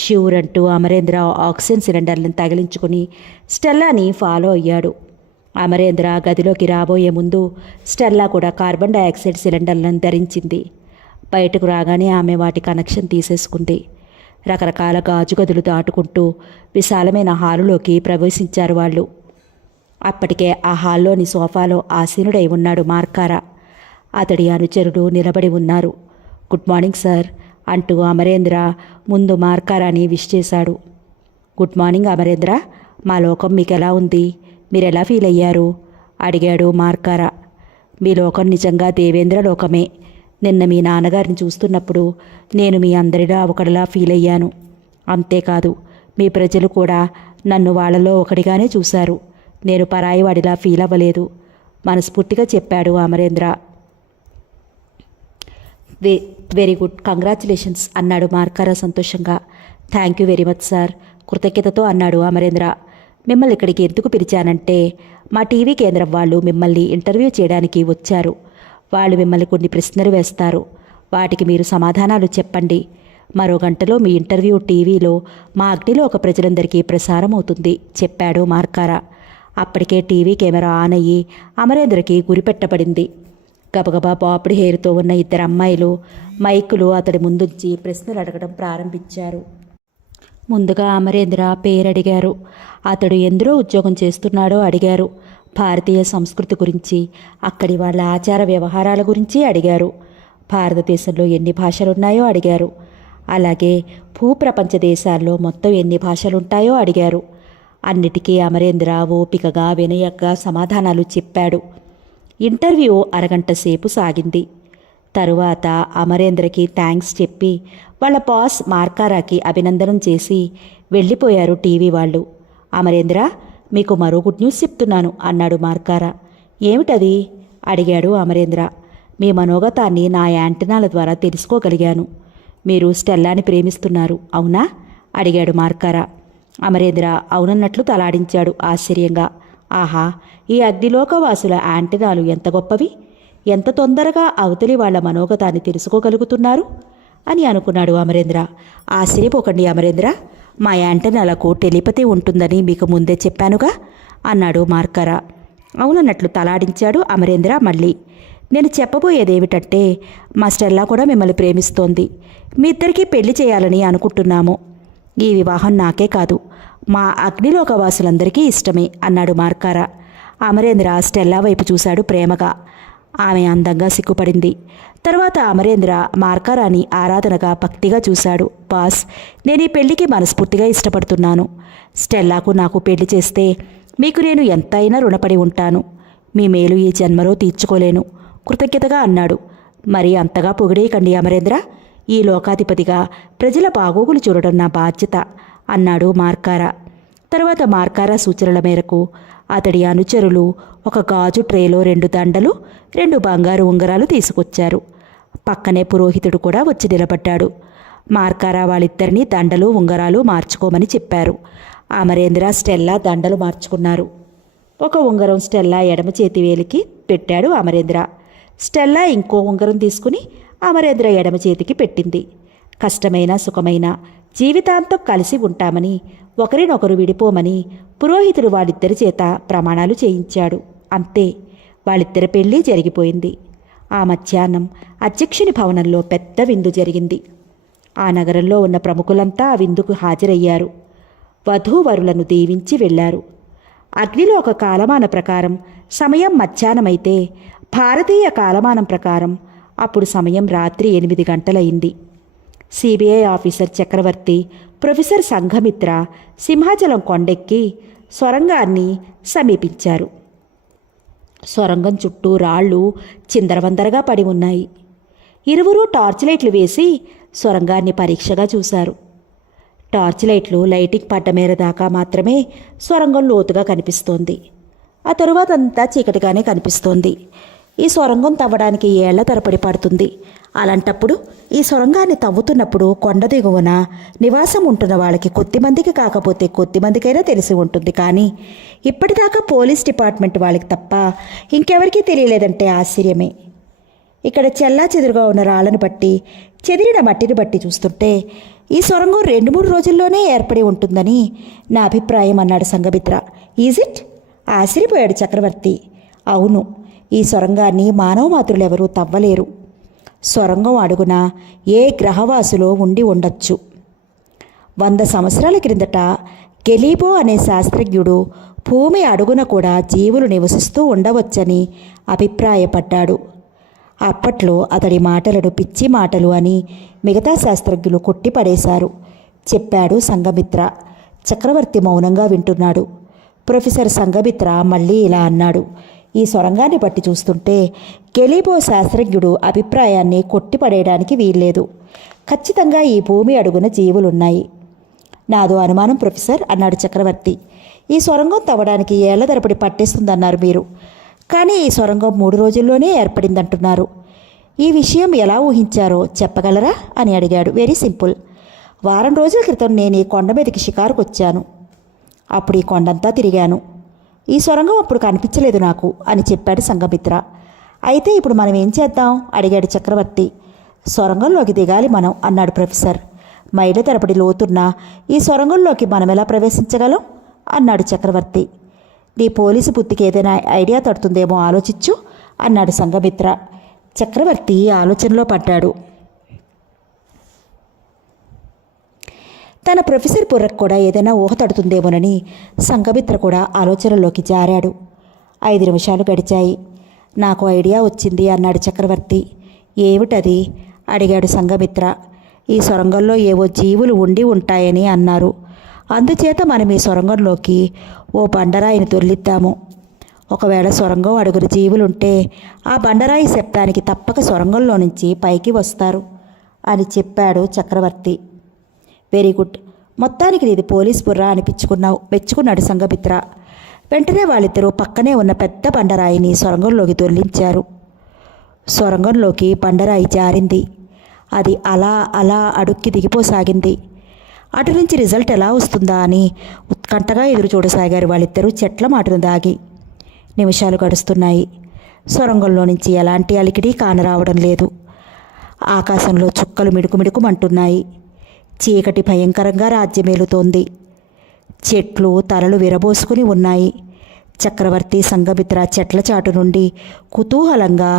ష్యూర్ అంటూ అమరేంద్ర ఆక్సిజన్ సిలిండర్లను తగిలించుకుని స్టెల్లాని ఫాలో అయ్యాడు. అమరేంద్ర గదిలోకి రాబోయే ముందు స్టెల్లా కూడా కార్బన్ డయాక్సైడ్ సిలిండర్లను ధరించింది. బయటకు రాగానే ఆమె వాటి కనెక్షన్ తీసేసుకుంది. రకరకాల గాజు గదులు దాటుకుంటూ విశాలమైన హాలులోకి ప్రవేశించారు వాళ్ళు. అప్పటికే ఆ హాల్లోని సోఫాలో ఆసీనుడై ఉన్నాడు మార్కారా. అతడి అనుచరుడు నిలబడి ఉన్నారు. గుడ్ మార్నింగ్ సార్ అంటూ అమరేంద్ర ముందు మార్కారాని విష్ చేశాడు. గుడ్ మార్నింగ్ అమరేంద్ర, మా లోకం మీకెలా ఉంది, మీరెలా ఫీల్ అయ్యారు అడిగాడు మార్కారా. మీ లోకం నిజంగా దేవేంద్ర లోకమే. నిన్న మీ నాన్నగారిని చూస్తున్నప్పుడు నేను మీ అందరిలా ఒకడిలా ఫీల్ అయ్యాను. అంతేకాదు మీ ప్రజలు కూడా నన్ను వాళ్ళలో ఒకడిగానే చూశారు. నేను పరాయివాడిలా ఫీల్ అవ్వలేదు మనస్ఫూర్తిగా చెప్పాడు అమరేంద్ర. వెరీ గుడ్, కంగ్రాచులేషన్స్ అన్నాడు మార్కారా సంతోషంగా. Thank you very much sir కృతజ్ఞతతో అన్నాడు అమరేంద్ర. మిమ్మల్ని ఇక్కడికి ఎందుకు పిలిచానంటే మా టీవీ కేంద్రం వాళ్ళు మిమ్మల్ని ఇంటర్వ్యూ చేయడానికి వచ్చారు. వాళ్ళు మిమ్మల్ని కొన్ని ప్రశ్నలు వేస్తారు. వాటికి మీరు సమాధానాలు చెప్పండి. మరో గంటలో మీ ఇంటర్వ్యూ టీవీలో మా అగ్నిలోక ప్రజలందరికీ ప్రసారం అవుతుంది చెప్పాడు మార్కారా. అప్పటికే టీవీ కెమెరా ఆన్ అయ్యి అమరేంద్రకి గురిపెట్టబడింది. గబగబా బాపుడి హెయిర్తో ఉన్న ఇద్దరు అమ్మాయిలు మైకులు అతడి ముందుంచి ప్రశ్నలు అడగడం ప్రారంభించారు. ముందుగా అమరేంద్ర పేరడిగారు. అతడు ఎందులో ఉద్యోగం చేస్తున్నాడో అడిగారు. భారతీయ సంస్కృతి గురించి, అక్కడి వాళ్ళ ఆచార వ్యవహారాల గురించి అడిగారు. భారతదేశంలో ఎన్ని భాషలున్నాయో అడిగారు. అలాగే భూప్రపంచ దేశాల్లో మొత్తం ఎన్ని భాషలుంటాయో అడిగారు. అన్నిటికీ అమరేంద్ర ఓపికగా వినయంగా సమాధానాలు చెప్పాడు. ఇంటర్వ్యూ అరగంట సేపు సాగింది. తరువాత అమరేంద్రకి థ్యాంక్స్ చెప్పి వాళ్ళ బాస్ మార్కారాకి అభినందనం చేసి వెళ్ళిపోయారు టీవీ వాళ్ళు. అమరేంద్ర, మీకు మరో గుడ్ న్యూస్ చెప్తున్నాను అన్నాడు మార్కారా. ఏమిటది అడిగాడు అమరేంద్ర. మీ మనోగతాన్ని నా యాంటెనాల ద్వారా తెలుసుకోగలిగాను. మీరు స్టెల్లాని ప్రేమిస్తున్నారు అవునా అడిగాడు మార్కారా. అమరేంద్ర అవునన్నట్లు తలాడించాడు ఆశ్చర్యంగా. ఆహా, ఈ అగ్నిలోకవాసుల యాంటెనాలు ఎంత గొప్పవి, ఎంత తొందరగా అవతలి వాళ్ల మనోగతాన్ని తెలుసుకోగలుగుతున్నారు అని అనుకున్నాడు అమరేంద్ర. ఆశ్చర్యపోకండి అమరేంద్ర, మా యాంటెనాలకు టెలిపతి ఉంటుందని మీకు ముందే చెప్పానుగా అన్నాడు మార్కారా. అవునన్నట్లు తలాడించాడు అమరేంద్ర మళ్ళీ. నేను చెప్పబోయేదేమిటంటే మా స్టెల్లా కూడా మిమ్మల్ని ప్రేమిస్తోంది. మీ ఇద్దరికీ పెళ్లి చేయాలని అనుకుంటున్నాము. ఈ వివాహం నాకే కాదు, మా అగ్నిలోకవాసులందరికీ ఇష్టమే అన్నాడు మార్కారా. అమరేంద్ర స్టెల్లా వైపు చూశాడు ప్రేమగా. ఆమె అందంగా సిగ్గుపడింది. తర్వాత అమరేంద్ర మార్కారాని ఆరాధనగా భక్తిగా చూశాడు. బాస్, నేను ఈ పెళ్లికి మనస్ఫూర్తిగా ఇష్టపడుతున్నాను. స్టెల్లాకు నాకు పెళ్లి చేస్తే మీకు నేను ఎంతైనా రుణపడి ఉంటాను. మీ మేలు ఈ జన్మలో తీర్చుకోలేను కృతజ్ఞతగా అన్నాడు. మరి అంతగా పొగిడేయకండి అమరేంద్ర, ఈ లోకాధిపతిగా ప్రజల బాగోగులు చూడడం నా బాధ్యత అన్నాడు మార్కారా. తర్వాత మార్కారా సూచనల మేరకు అతడి అనుచరులు ఒక గాజు ట్రేలో 2 దండలు 2 బంగారు ఉంగరాలు తీసుకొచ్చారు. పక్కనే పురోహితుడు కూడా వచ్చి నిలబడ్డాడు. మార్కారా వాళ్ళిద్దరినీ దండలు ఉంగరాలు మార్చుకోమని చెప్పారు. అమరేంద్ర స్టెల్లా దండలు మార్చుకున్నారు. ఒక ఉంగరం స్టెల్లా ఎడమ చేతి వేలికి పెట్టాడు అమరేంద్ర. స్టెల్లా ఇంకో ఉంగరం తీసుకుని అమరేంద్ర ఎడమ చేతికి పెట్టింది. కష్టమైన సుఖమైన జీవితాంతం కలిసి ఉంటామని, ఒకరినొకరు విడిపోమని పురోహితుడు వాళ్ళిద్దరి చేత ప్రమాణాలు చేయించాడు. అంతే, వాళ్ళిద్దరి పెళ్ళి జరిగిపోయింది. ఆ మధ్యాహ్నం అధ్యక్షుని భవనంలో పెద్ద విందు జరిగింది. ఆ నగరంలో ఉన్న ప్రముఖులంతా ఆ విందుకు హాజరయ్యారు. వధూవరులను దీవించి వెళ్లారు. అగ్నిలోక కాలమాన ప్రకారం సమయం మధ్యాహ్నమైతే భారతీయ కాలమానం ప్రకారం అప్పుడు సమయం రాత్రి 8 గంటలయింది. సిబిఐ ఆఫీసర్ చక్రవర్తి, ప్రొఫెసర్ సంఘమిత్ర సింహాచలం కొండెక్కి సొరంగాన్ని సమీపించారు. సొరంగం చుట్టూ రాళ్ళు చిందరవందరగా పడి ఉన్నాయి. ఇరువురు టార్చ్ లైట్లు వేసి సొరంగాన్ని పరీక్షగా చూశారు. టార్చ్ లైట్లు లైటింగ్ పడ్డ మేర దాకా మాత్రమే సొరంగం లోతుగా కనిపిస్తోంది. ఆ తరువాతంతా చీకటిగానే కనిపిస్తోంది. ఈ సొరంగం తవ్వడానికి ఏళ్ల తరబడి పడుతుంది. అలాంటప్పుడు ఈ సొరంగాన్ని తవ్వుతున్నప్పుడు కొండ దిగువన నివాసం ఉంటున్న వాళ్ళకి కొద్దిమందికి కాకపోతే కొద్దిమందికైనా తెలిసి ఉంటుంది. కానీ ఇప్పటిదాకా పోలీస్ డిపార్ట్మెంట్ వాళ్ళకి తప్ప ఇంకెవరికీ తెలియలేదంటే ఆశ్చర్యమే. ఇక్కడ చెల్లాచెదురుగా ఉన్న రాళ్ళను బట్టి, చెదిరిన మట్టిని బట్టి చూస్తుంటే ఈ సొరంగం 2-3 రోజుల్లోనే ఏర్పడి ఉంటుందని నా అభిప్రాయం అన్నాడు సంఘమిత్ర. Is it? ఆశ్చర్యపోయాడు చక్రవర్తి. అవును, ఈ సొరంగాన్ని మానవ మాతృలెవరూ తవ్వలేరు. సొరంగం అడుగున ఏ గ్రహవాసులో ఉండి ఉండొచ్చు. 100 సంవత్సరాల క్రిందట గెలీబో అనే శాస్త్రజ్ఞుడు భూమి అడుగున కూడా జీవులు నివసిస్తూ ఉండవచ్చని అభిప్రాయపడ్డాడు. అప్పట్లో అతడి మాటలను పిచ్చి మాటలు అని మిగతా శాస్త్రజ్ఞులు కొట్టిపడేశారు, చెప్పాడు సంఘమిత్ర. చక్రవర్తి మౌనంగా వింటున్నాడు. ప్రొఫెసర్ సంఘమిత్ర మళ్ళీ ఇలా అన్నాడు. ఈ సొరంగాన్ని బట్టి చూస్తుంటే గెలీబో శాస్త్రజ్ఞుడు అభిప్రాయాన్ని కొట్టిపడేయడానికి వీల్లేదు. ఖచ్చితంగా ఈ భూమి అడుగున జీవులున్నాయి. నాదో అనుమానం ప్రొఫెసర్ అన్నాడు చక్రవర్తి. ఈ సొరంగం తవ్వడానికి ఏళ్ల తరబడి పట్టేస్తుందన్నారు మీరు, కానీ ఈ సొరంగం 3 రోజుల్లోనే ఏర్పడిందంటున్నారు. ఈ విషయం ఎలా ఊహించారో చెప్పగలరా అని అడిగాడు. Very simple. వారం రోజుల క్రితం నేను ఈ కొండ మీదకి షికారుకు వచ్చాను. అప్పుడు ఈ కొండంతా తిరిగాను. ఈ సొరంగం అప్పుడు కనిపించలేదు నాకు అని చెప్పాడు సంఘమిత్ర. అయితే ఇప్పుడు మనం ఏం చేద్దాం అడిగాడు చక్రవర్తి. సొరంగంలోకి దిగాలి మనం అన్నాడు ప్రొఫెసర్. మైళ్ళ తరబడి లోతున్న ఈ సొరంగంలోకి మనం ఎలా ప్రవేశించగలం అన్నాడు చక్రవర్తి. నీ పోలీసు బుద్ధికి ఏదైనా ఐడియా తడుతుందేమో ఆలోచించు అన్నాడు సంఘమిత్ర. చక్రవర్తి ఆలోచనలో పడ్డాడు. తన ప్రొఫెసర్ బుర్రకు కూడా ఏదైనా ఊహ తడుతుందేమోనని సంఘమిత్ర కూడా ఆలోచనలోకి జారాడు. 5 నిమిషాలు గడిచాయి. నాకు ఐడియా వచ్చింది అన్నాడు చక్రవర్తి. ఏమిటది అడిగాడు సంఘమిత్ర. ఈ సొరంగంలో ఏవో జీవులు ఉండి ఉంటాయని అన్నారు. అందుచేత మనం ఈ సొరంగంలోకి ఓ బండరాయిని దొర్లిద్దాము. ఒకవేళ సొరంగం అడుగున జీవులుంటే ఆ బండరాయి శబ్దానికి తప్పక సొరంగంలో నుంచి పైకి వస్తారు అని చెప్పాడు చక్రవర్తి. వెరీ గుడ్, మొత్తానికి నీది పోలీస్ బుర్రా అనిపించుకున్నావు మెచ్చుకున్నాడు సంఘమిత్ర. వెంటనే వాళ్ళిద్దరూ పక్కనే ఉన్న పెద్ద బండరాయిని సొరంగంలోకి దొర్లించారు. సొరంగంలోకి బండరాయి జారింది. అది అలా అలా అడుక్కి దిగిపోసాగింది. అటు నుంచి రిజల్ట్ ఎలా వస్తుందా అని ఉత్కంఠగా ఎదురు చూడసాగారు వాళ్ళిద్దరూ చెట్ల మాటను దాగి. నిమిషాలు గడుస్తున్నాయి. సొరంగంలో నుంచి ఎలాంటి అలికిడి కానరావడం లేదు. ఆకాశంలో చుక్కలు మిడుకుమిడుకుమంటున్నాయి. చీకటి భయంకరంగా రాజ్యమేలుతోంది. చెట్లు తలలు విరబోసుకుని ఉన్నాయి. చక్రవర్తి సంఘమిత్ర చెట్ల చాటు నుండి కుతూహలంగా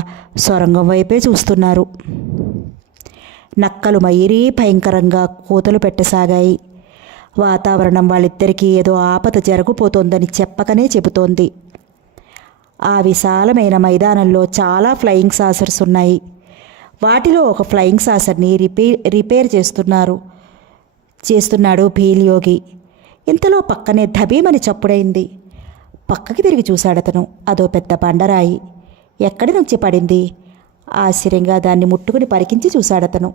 సొరంగం వైపే చూస్తున్నారు. నక్కలు మయిరీ భయంకరంగా కూతలు పెట్టసాగాయి. వాతావరణం వాళ్ళిద్దరికీ ఏదో ఆపద జరగబోతోందని చెప్పకనే చెబుతోంది. ఆ విశాలమైన మైదానంలో చాలా ఫ్లయింగ్ సాసర్స్ ఉన్నాయి. వాటిలో ఒక ఫ్లయింగ్ సాసర్ని రిపేర్ చేస్తున్నాడు భీల్యోగి. ఇంతలో పక్కనే ధబీమని చప్పుడైంది. పక్కకి తిరిగి చూశాడతను. అదో పెద్ద బండరాయి. ఎక్కడి నుంచి పడింది? ఆశ్చర్యంగా దాన్ని ముట్టుకుని పరికించి చూశాడతను.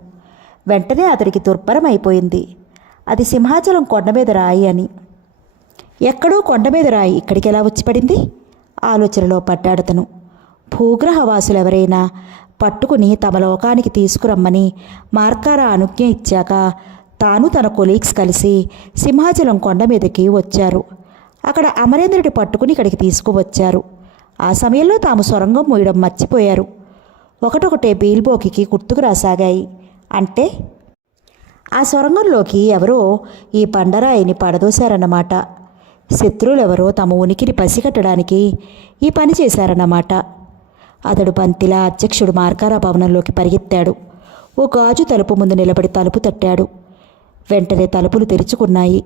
వెంటనే అతడికి దుర్భరం అయిపోయింది. అది సింహాచలం కొండ మీద రాయి అని. ఎక్కడో కొండ మీద రాయి ఇక్కడికి ఎలా వచ్చి పడింది? ఆలోచనలో పడ్డాడతను. భూగ్రహవాసులెవరైనా పట్టుకుని తమ లోకానికి తీసుకురమ్మని మార్కారా అనుజ్ఞ ఇచ్చాక తాను తన కొలీగ్స్ కలిసి సింహాచలం కొండ మీదకి వచ్చారు. అక్కడ అమరేంద్రుడి పట్టుకుని ఇక్కడికి తీసుకువచ్చారు. ఆ సమయంలో తాము సొరంగం మూయడం మర్చిపోయారు. ఒకటొకటే బీల్బోకి గుర్తుకు రాసాగాయి. అంటే ఆ సొరంగంలోకి ఎవరో ఈ బండరాయిని పడదోశారన్నమాట. శత్రువులెవరో తమ ఉనికిని పసిగట్టడానికి ఈ పని చేశారన్నమాట. అతడు బంతిలా అధ్యక్షుడు మార్కారా భవనంలోకి పరిగెత్తాడు. ఓ గాజు తలుపు ముందు నిలబడి తలుపు తట్టాడు. వెంటనే తలుపులు తెరుచుకున్నాయి.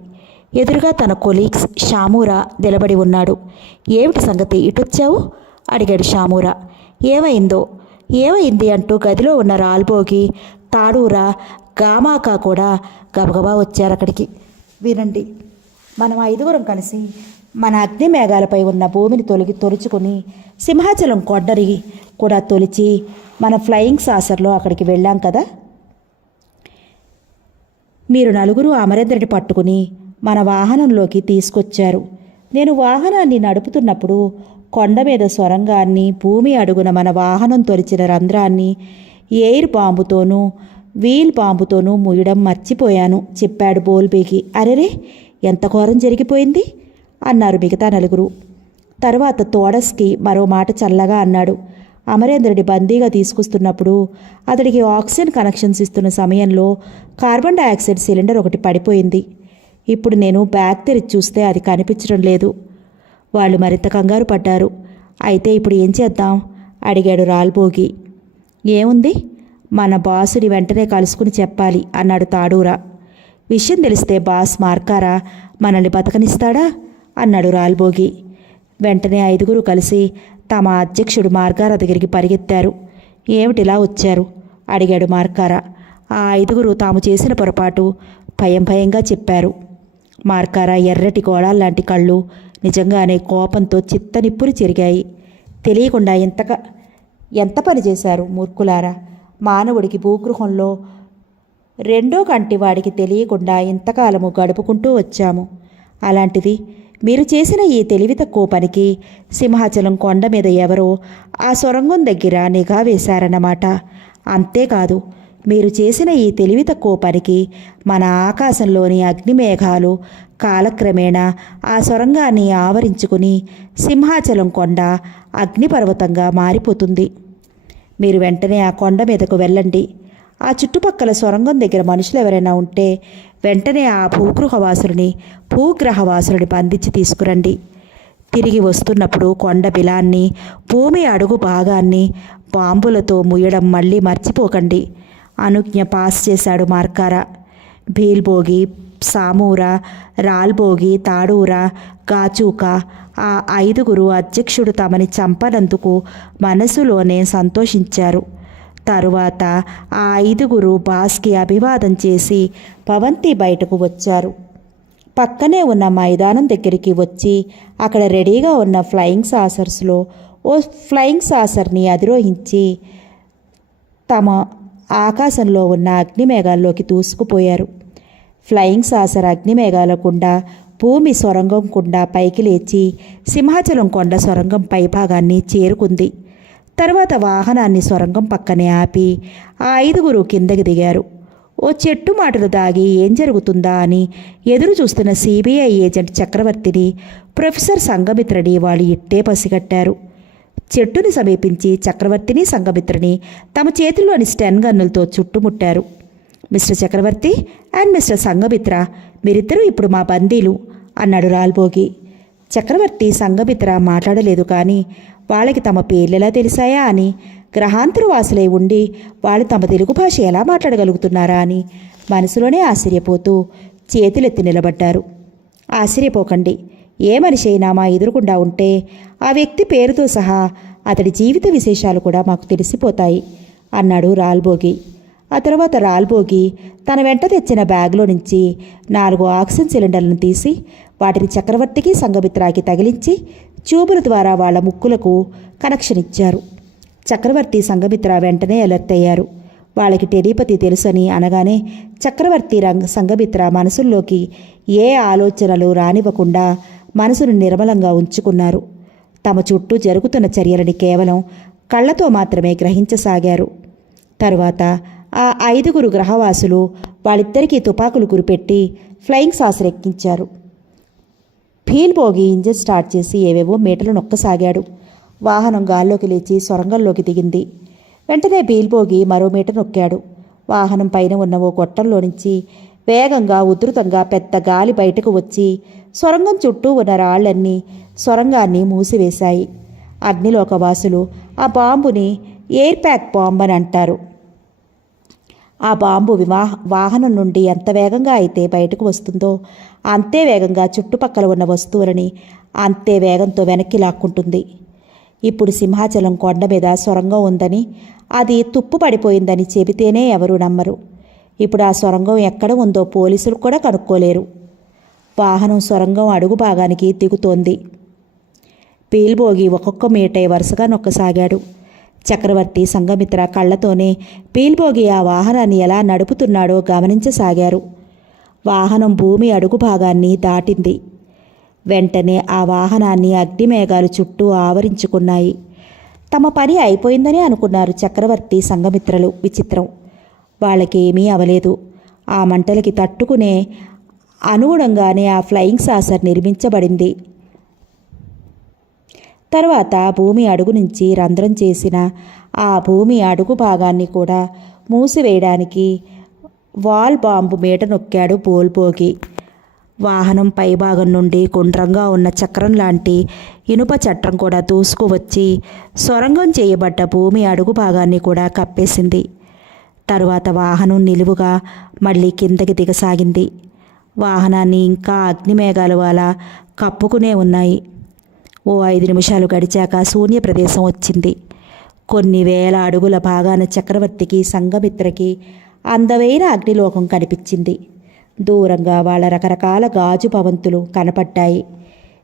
ఎదురుగా తన కొలీగ్స్ షామూరా నిలబడి ఉన్నాడు. ఏమిటి సంగతి, ఇటొచ్చావు అడిగాడు షామూరా. ఏమైంది అంటూ గదిలో ఉన్న రాల్బోగి, తాడూరా, గామాకా కూడా గబగబా వచ్చారు అక్కడికి. వినండి, మనం 5గురం కలిసి మన అగ్ని మేఘాలపై ఉన్న భూమిని తొలుచుకుని సింహాచలం కొండరి కూడా తొలిచి మన ఫ్లయింగ్ సాసర్లో అక్కడికి వెళ్ళాం కదా. మీరు 4 అమరేంద్రుడి పట్టుకుని మన వాహనంలోకి తీసుకొచ్చారు. నేను వాహనాన్ని నడుపుతున్నప్పుడు కొండ మీద సొరంగాన్ని, భూమి అడుగున మన వాహనం తొలిచిన రంధ్రాన్ని ఎయిర్ బాంబుతోనూ వీల్ బాంబుతోనూ ముయ్యడం మర్చిపోయాను చెప్పాడు బోల్బేకి. అరెరే, ఎంత ఘోరం జరిగిపోయింది అన్నారు మిగతా 4. తరువాత తోడస్కి మరో మాట చల్లగా అన్నాడు. అమరేంద్రుడి బందీగా తీసుకొస్తున్నప్పుడు అతడికి ఆక్సిజన్ కనెక్షన్స్ ఇస్తున్న సమయంలో కార్బన్ డయాక్సైడ్ సిలిండర్ ఒకటి పడిపోయింది. ఇప్పుడు నేను బ్యాగ్ తెరిచి చూస్తే అది కనిపించడం లేదు. వాళ్ళు మరింత కంగారు పడ్డారు. అయితే ఇప్పుడు ఏం చేద్దాం అడిగాడు రాల్భోగి. ఏముంది, మన బాసుని వెంటనే కలుసుకుని చెప్పాలి అన్నాడు తాడూరా. విషయం తెలిస్తే బాస్ మార్కారా మనల్ని బతకనిస్తాడా అన్నాడు రాల్భోగి. వెంటనే 5 కలిసి తమ అధ్యక్షుడు మార్కారా దగ్గరికి పరిగెత్తారు. ఏమిటిలా వచ్చారు అడిగాడు మార్కారా. ఆ 5 తాము చేసిన పొరపాటు భయంగా చెప్పారు. మార్కారా ఎర్రటి గోళాల్లాంటి కళ్ళు నిజంగానే కోపంతో చిత్తనిప్పులు చెరిగాయి. తెలియకుండా ఎంత పని చేశారు మూర్ఖులారా. మానవుడికి భూగృహంలో 2వ కంటి వాడికి తెలియకుండా ఇంతకాలము గడుపుకుంటూ వచ్చాము. అలాంటిది మీరు చేసిన ఈ తెలివి తక్కువ పనికి సింహాచలం కొండ మీద ఎవరో ఆ సొరంగం దగ్గర నిఘా వేశారన్నమాట. అంతేకాదు, మీరు చేసిన ఈ తెలివి తక్కువ పనికి మన ఆకాశంలోని అగ్నిమేఘాలు కాలక్రమేణా ఆ సొరంగాన్ని ఆవరించుకుని సింహాచలం కొండ అగ్నిపర్వతంగా మారిపోతుంది. మీరు వెంటనే ఆ కొండ మీదకు వెళ్ళండి. ఆ చుట్టుపక్కల సొరంగం దగ్గర మనుషులు ఎవరైనా ఉంటే వెంటనే ఆ భూగ్రహవాసులని బంధించి తీసుకురండి. తిరిగి వస్తున్నప్పుడు కొండ బిలాన్ని, భూమి అడుగు భాగాన్ని బాంబులతో ముయ్యడం మళ్ళీ మర్చిపోకండి. అనుజ్ఞ పాస్ చేశాడు మార్కారా. భీల్భోగి, సామూరా, రాల్భోగి, తాడూరా, గాచూకా ఆ 5 అధ్యక్షుడు తమని చంపనందుకు మనసులోనే సంతోషించారు. తరువాత ఆ 5 బాస్కి అభివాదం చేసి పవంతి బయటకు వచ్చారు. పక్కనే ఉన్న మైదానం దగ్గరికి వచ్చి అక్కడ రెడీగా ఉన్న ఫ్లయింగ్ సాసర్స్లో ఓ ఫ్లయింగ్ సాసర్ని అధిరోహించి తమ ఆకాశంలో ఉన్న అగ్నిమేఘాల్లోకి దూసుకుపోయారు. ఫ్లయింగ్ సాసర్ అగ్నిమేఘాల గుండా, భూమి సొరంగం గుండా పైకి లేచి సింహాచలం కొండ సొరంగం పైభాగాన్ని చేరుకుంది. తర్వాత వాహనాన్ని సొరంగం పక్కనే ఆపి ఆ 5 కిందకి దిగారు. ఓ చెట్టు మాటలు దాగి ఏం జరుగుతుందా అని ఎదురు చూస్తున్న సిబిఐ ఏజెంట్ చక్రవర్తిని, ప్రొఫెసర్ సంఘమిత్రని వాళ్ళు ఇట్టే పసిగట్టారు. చెట్టుని సమీపించి చక్రవర్తిని, సంఘమిత్రని తమ చేతిలోని స్టెన్ గన్నులతో చుట్టుముట్టారు. Mister Chakravarthi and mister Sanghamitra, మీరిద్దరూ ఇప్పుడు మా బందీలు అన్నాడు రాల్భోగి. చక్రవర్తి, సంఘమిత్ర మాట్లాడలేదు. కానీ వాళ్ళకి తమ పేర్లెలా తెలిసాయా అని, గ్రహాంతరవాసులై ఉండి వాళ్ళు తమ తెలుగు భాష ఎలా మాట్లాడగలుగుతున్నారా అని మనసులోనే ఆశ్చర్యపోతూ చేతులెత్తి నిలబడ్డారు. ఆశ్చర్యపోకండి. ఏ మనిషి అయినా మా ఎదురుకుండా ఉంటే ఆ వ్యక్తి పేరుతో సహా అతడి జీవిత విశేషాలు కూడా మాకు తెలిసిపోతాయి అన్నాడు రాల్భోగి. ఆ తర్వాత రాల్భోగి తన వెంట తెచ్చిన బ్యాగ్లో నుంచి 4 ఆక్సిజన్ సిలిండర్లను తీసి వాటిని చక్రవర్తికి, సంఘమిత్రాకి తగిలించి ట్యూబుల ద్వారా వాళ్ళ ముక్కులకు కనెక్షన్ ఇచ్చారు. చక్రవర్తి, సంఘమిత్ర వెంటనే అలర్ట్ అయ్యారు. వాళ్ళకి టెలిపతి తెలుసని అనగానే చక్రవర్తి, సంఘమిత్ర మనసుల్లోకి ఏ ఆలోచనలు రానివ్వకుండా మనసును నిర్మలంగా ఉంచుకున్నారు. తమ చుట్టూ జరుగుతున్న చర్యలని కేవలం కళ్ళతో మాత్రమే గ్రహించసాగారు. తరువాత ఆ 5 గ్రహవాసులు వాళ్ళిద్దరికీ తుపాకులు గురిపెట్టి ఫ్లయింగ్ సాసర్ ఎక్కించారు. భీల్భోగి ఇంజిన్ స్టార్ట్ చేసి ఏవేవో మీటలు నొక్కసాగాడు. వాహనం గాల్లోకి లేచి సొరంగంలోకి దిగింది. వెంటనే భీల్భోగి మరో మీటర్ నొక్కాడు. వాహనం పైన ఉన్న ఓ గొట్టంలో నుంచి వేగంగా, ఉధృతంగా పెద్ద గాలి బయటకు వచ్చి సొరంగం చుట్టూ ఉన్న రాళ్లన్నీ సొరంగాన్ని మూసివేశాయి. అగ్నిలోకవాసులు ఆ బాంబుని ఎయిర్ ప్యాక్ బాంబ్ అని అంటారు. ఆ బాంబు వాహనం నుండి ఎంత వేగంగా అయితే బయటకు వస్తుందో అంతే వేగంగా చుట్టుపక్కల ఉన్న వస్తువులని అంతే వేగంతో వెనక్కి లాక్కుంటుంది. ఇప్పుడు సింహాచలం కొండ మీద సొరంగం ఉందని, అది తుప్పు పడిపోయిందని చెబితేనే ఎవరూ నమ్మరు. ఇప్పుడు ఆ సొరంగం ఎక్కడ ఉందో పోలీసులు కూడా కనుక్కోలేరు. వాహనం సొరంగం అడుగు భాగానికి దిగుతోంది. భీల్భోగి ఒక్కొక్క మీటై వరుసగా నొక్కసాగాడు. చక్రవర్తి, సంఘమిత్ర కళ్ళతోనే భీల్భోగి ఆ వాహనాన్ని ఎలా నడుపుతున్నాడో గమనించసాగారు. వాహనం భూమి అడుగు భాగాన్ని దాటింది. వెంటనే ఆ వాహనాన్ని అగ్నిమేఘాలు చుట్టూ ఆవరించుకున్నాయి. తమ పని అయిపోయిందని అనుకున్నారు చక్రవర్తి, సంఘమిత్రలు. విచిత్రం, వాళ్ళకేమీ అవలేదు. ఆ మంటలకి తట్టుకునే అనుగుణంగానే ఆ ఫ్లయింగ్ సాసర్ నిర్మించబడింది. తరువాత భూమి అడుగు నుంచి రంధ్రం చేసిన ఆ భూమి అడుగు భాగాన్ని కూడా మూసివేయడానికి వాల్ బాంబు మీట నొక్కాడు బోల్బోగి. వాహనం పైభాగం నుండి గుండ్రంగా ఉన్న చక్రం లాంటి ఇనుప చట్రం కూడా దూసుకువచ్చి సొరంగం చేయబడ్డ భూమి అడుగు భాగాన్ని కూడా కప్పేసింది. తరువాత వాహనం నిలువుగా మళ్ళీ కిందకి దిగసాగింది. వాహనాన్ని ఇంకా అగ్నిమేఘాలు అలా కప్పుకునే ఉన్నాయి. ఓ 5 నిమిషాలు గడిచాక శూన్య ప్రదేశం వచ్చింది. కొన్ని వేల అడుగుల భాగాన చక్రవర్తికి సంఘమిత్రకి అందమైన అగ్నిలోకం కనిపించింది. దూరంగా వాళ్ళ రకరకాల గాజు భవంతులు కనపడ్డాయి.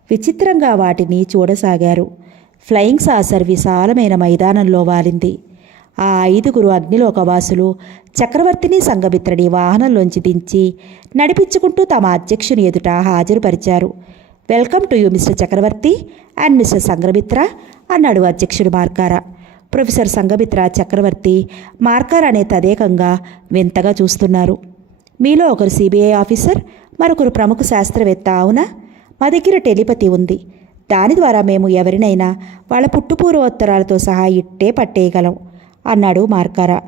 విచిత్రంగా వాటిని చూడసాగారు. ఫ్లయింగ్ సాసర్ విశాలమైన మైదానంలో వాలింది. ఆ 5గురు అగ్నిలోకవాసులు చక్రవర్తిని సంఘమిత్రని వాహనంలోంచి దించి నడిపించుకుంటూ తమ అధ్యక్షుని ఎదుట హాజరుపరిచారు. Welcome to you mister Chakravarthi and mister Sanghamitra అన్నాడు అధ్యక్షుడు మార్కారా. ప్రొఫెసర్ సంఘమిత్ర చక్రవర్తి మార్కారానే తదేకంగా వింతగా చూస్తున్నారు. మీలో ఒకరు సిబిఐ ఆఫీసర్, మరొకరు ప్రముఖ శాస్త్రవేత్త, అవునా? మా దగ్గర టెలిపతి ఉంది. దాని ద్వారా మేము ఎవరినైనా వాళ్ళ పుట్టుపూర్వోత్తరాలతో సహా ఇట్టే పట్టేయగలం అన్నాడు మార్కారా.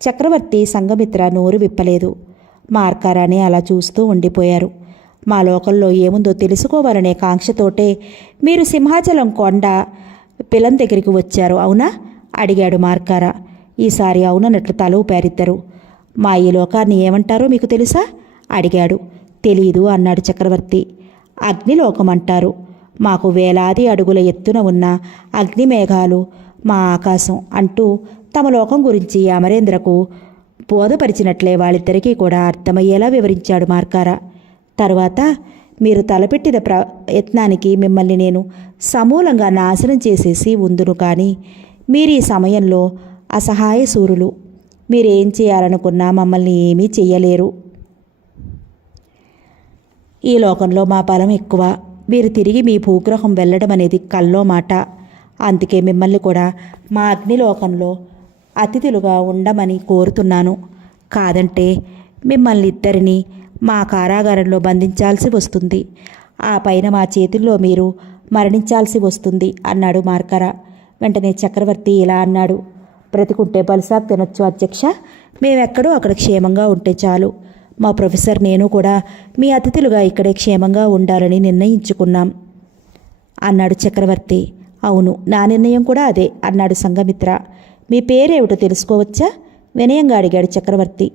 చక్రవర్తి సంఘమిత్ర నోరు విప్పలేదు. మార్కారానే అలా చూస్తూ ఉండిపోయారు. మా లోకంలో ఏముందో తెలుసుకోవాలనే కాంక్షతోటే మీరు సింహాచలం కొండ పిలం దగ్గరికి వచ్చారు, అవునా? అడిగాడు మార్కారా. ఈసారి అవునన్నట్లు తల ఊపారిద్దరు. మా ఈ లోకాన్ని ఏమంటారో మీకు తెలుసా అడిగాడు. తెలీదు అన్నాడు చక్రవర్తి. అగ్నిలోకం అంటారు. మాకు వేలాది అడుగుల ఎత్తున ఉన్న అగ్నిమేఘాలు మా ఆకాశం అంటూ తమ లోకం గురించి అమరేంద్రకు బోధపరిచినట్లే వాళ్ళిద్దరికీ కూడా అర్థమయ్యేలా వివరించాడు మార్కారా. తర్వాత మీరు తలపెట్టిన ప్రయత్నానికి మిమ్మల్ని నేను సమూలంగా నాశనం చేసేసి ఉందును, కానీ మీరు ఈ సమయంలో అసహాయ సూరులు. మీరేం చేయాలనుకున్నా మమ్మల్ని ఏమీ చెయ్యలేరు. ఈ లోకంలో మా బలం ఎక్కువ. మీరు తిరిగి మీ భూగ్రహం వెళ్ళడం అనేది కల్లో మాట. అందుకే మిమ్మల్ని కూడా మా అగ్నిలోకంలో అతిథులుగా ఉండమని కోరుతున్నాను. కాదంటే మిమ్మల్ని ఇద్దరిని మా కారాగారంలో బంధించాల్సి వస్తుంది. ఆ పైన మా చేతుల్లో మీరు మరణించాల్సి వస్తుంది అన్నాడు మార్కారా. వెంటనే చక్రవర్తి ఇలా అన్నాడు. బ్రతికుంటే బలిసాకు తినొచ్చు అధ్యక్ష. మేమెక్కడో అక్కడ క్షేమంగా ఉంటే చాలు. మా ప్రొఫెసర్ నేను కూడా మీ అతిథులుగా ఇక్కడే క్షేమంగా ఉండాలని నిర్ణయించుకున్నాం అన్నాడు చక్రవర్తి. అవును, నా నిర్ణయం కూడా అదే అన్నాడు సంఘమిత్ర. మీ పేరేమిటో తెలుసుకోవచ్చా వినయంగా అడిగాడు చక్రవర్తి.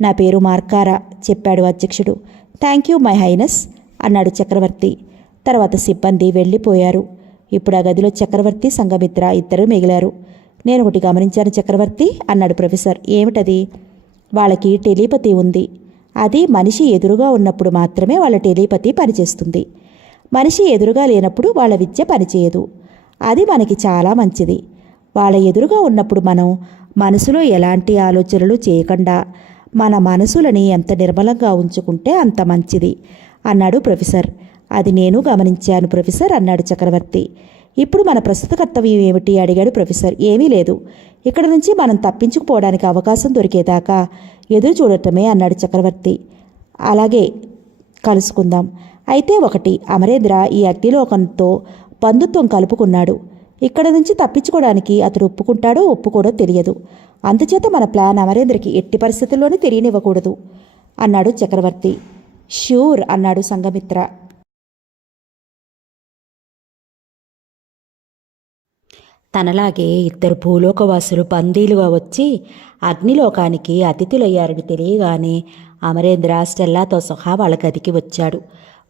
నా పేరు మార్కారా చెప్పాడు అధ్యక్షుడు. థ్యాంక్ యూ మై హైనస్ అన్నాడు చక్రవర్తి. తర్వాత సిబ్బంది వెళ్ళిపోయారు. ఇప్పుడు ఆ గదిలో చక్రవర్తి సంఘమిత్ర ఇద్దరు మిగిలారు. నేను ఒకటి గమనించాను చక్రవర్తి అన్నాడు ప్రొఫెసర్. ఏమిటది? వాళ్ళకి టెలిపతి ఉంది. అది మనిషి ఎదురుగా ఉన్నప్పుడు మాత్రమే వాళ్ళ టెలిపతి పనిచేస్తుంది. మనిషి ఎదురుగా లేనప్పుడు వాళ్ళ విద్య పనిచేయదు. అది మనకి చాలా మంచిది. వాళ్ళ ఎదురుగా ఉన్నప్పుడు మనం మనసులో ఎలాంటి ఆలోచనలు చేయకుండా మన మనసులని ఎంత నిర్మలంగా ఉంచుకుంటే అంత మంచిది అన్నాడు ప్రొఫెసర్. అది నేను గమనించాను ప్రొఫెసర్ అన్నాడు చక్రవర్తి. ఇప్పుడు మన ప్రస్తుత కర్తవ్యం ఏమిటి అడిగాడు ప్రొఫెసర్. ఏమీ లేదు. ఇక్కడ నుంచి మనం తప్పించుకుపోవడానికి అవకాశం దొరికేదాకా ఎదురు చూడటమే అన్నాడు చక్రవర్తి. అలాగే, కలుసుకుందాం. అయితే ఒకటి, అమరేంద్ర ఈ అగ్నిలోకంతో బంధుత్వం కలుపుకున్నాడు. ఇక్కడ నుంచి తప్పించుకోవడానికి అతడు ఒప్పుకుంటాడో ఒప్పుకోడో తెలియదు. అందుచేత మన ప్లాన్ అమరేంద్రకి ఎట్టి పరిస్థితుల్లోనే తెలియనివ్వకూడదు అన్నాడు చక్రవర్తి. ష్యూర్ అన్నాడు సంఘమిత్ర. తనలాగే ఇద్దరు భూలోకవాసులు బందీలుగా వచ్చి అగ్నిలోకానికి అతిథులయ్యారని తెలియగానే అమరేంద్ర స్టెల్లాతో సహా వాళ్ళ గదికి వచ్చాడు.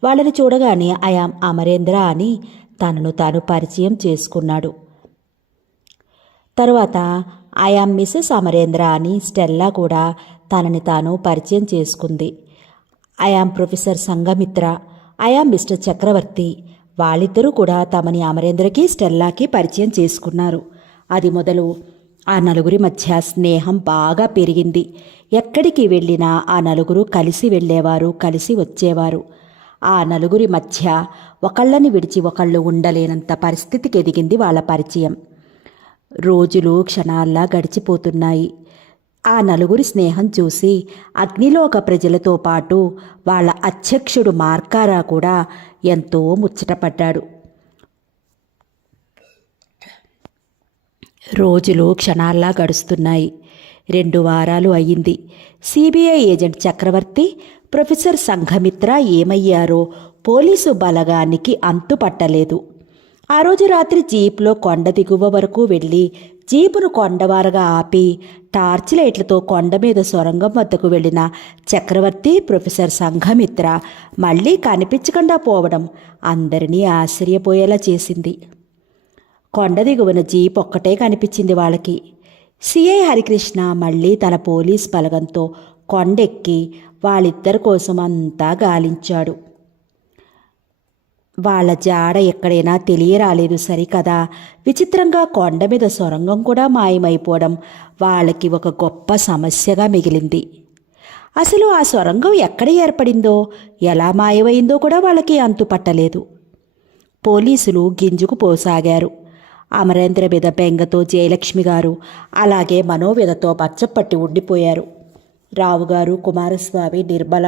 వాళ్ళని చూడగానే ఐయామ్ అమరేంద్ర అని తనను తాను పరిచయం చేసుకున్నాడు. తరువాత ఐయామ్ మిసెస్ అమరేంద్ర అని స్టెల్లా కూడా తనని తాను పరిచయం చేసుకుంది. I'm professor Sanghamitra, I'm mister Chakravarthi. వాళ్ళిద్దరూ కూడా తమని అమరేంద్రకి స్టెల్లాకి పరిచయం చేసుకున్నారు. అది మొదలు ఆ నలుగురి మధ్య స్నేహం బాగా పెరిగింది. ఎక్కడికి వెళ్ళినా ఆ నలుగురు కలిసి వెళ్ళేవారు, కలిసి వచ్చేవారు. ఆ నలుగురి మధ్య ఒకళ్ళని విడిచి ఒకళ్ళు ఉండలేనంత పరిస్థితికి ఎదిగింది వాళ్ళ పరిచయం. రోజులు క్షణాల్లా గడిచిపోతున్నాయి. ఆ నలుగురి స్నేహం చూసి అగ్నిలోక ప్రజలతో పాటు వాళ్ళ అధ్యక్షుడు మార్కారా కూడా ఎంతో ముచ్చటపడ్డాడు. రోజులు క్షణాల్లా గడుస్తున్నాయి. 2 వారాలు అయ్యింది. సిబిఐ ఏజెంట్ చక్రవర్తి, ప్రొఫెసర్ సంఘమిత్ర ఏమయ్యారో పోలీసు బలగానికి అంతుపట్టలేదు. ఆ రోజు రాత్రి జీప్లో కొండ దిగువ వరకు వెళ్ళి జీపును కొండవారగా ఆపి టార్చ్ లైట్లతో కొండ మీద సొరంగం వద్దకు వెళ్ళిన చక్రవర్తి, ప్రొఫెసర్ సంఘమిత్ర మళ్ళీ కనిపించకుండా పోవడం అందరినీ ఆశ్చర్యపోయేలా చేసింది. కొండ దిగువన జీప్ ఒక్కటే కనిపించింది వాళ్ళకి. సిఐ హరికృష్ణ మళ్ళీ తన పోలీస్ బలగంతో కొండెక్కి వాళ్ళిద్దరి కోసం అంతా గాలించాడు. వాళ్ళ జాడ ఎక్కడైనా తెలియరాలేదు సరికదా. విచిత్రంగా కొండ మీద సొరంగం కూడా మాయమైపోవడం వాళ్ళకి ఒక గొప్ప సమస్యగా మిగిలింది. అసలు ఆ సొరంగం ఎక్కడ ఏర్పడిందో, ఎలా మాయమైందో కూడా వాళ్ళకి అంతుపట్టలేదు. పోలీసులు గింజుకుపోసాగారు. అమరేంద్ర మీద బెంగతో జయలక్ష్మి గారు, అలాగే మనోవ్యధతో బచ్చపట్టి ఉండిపోయారు. రావుగారు, కుమారస్వామి, నిర్మల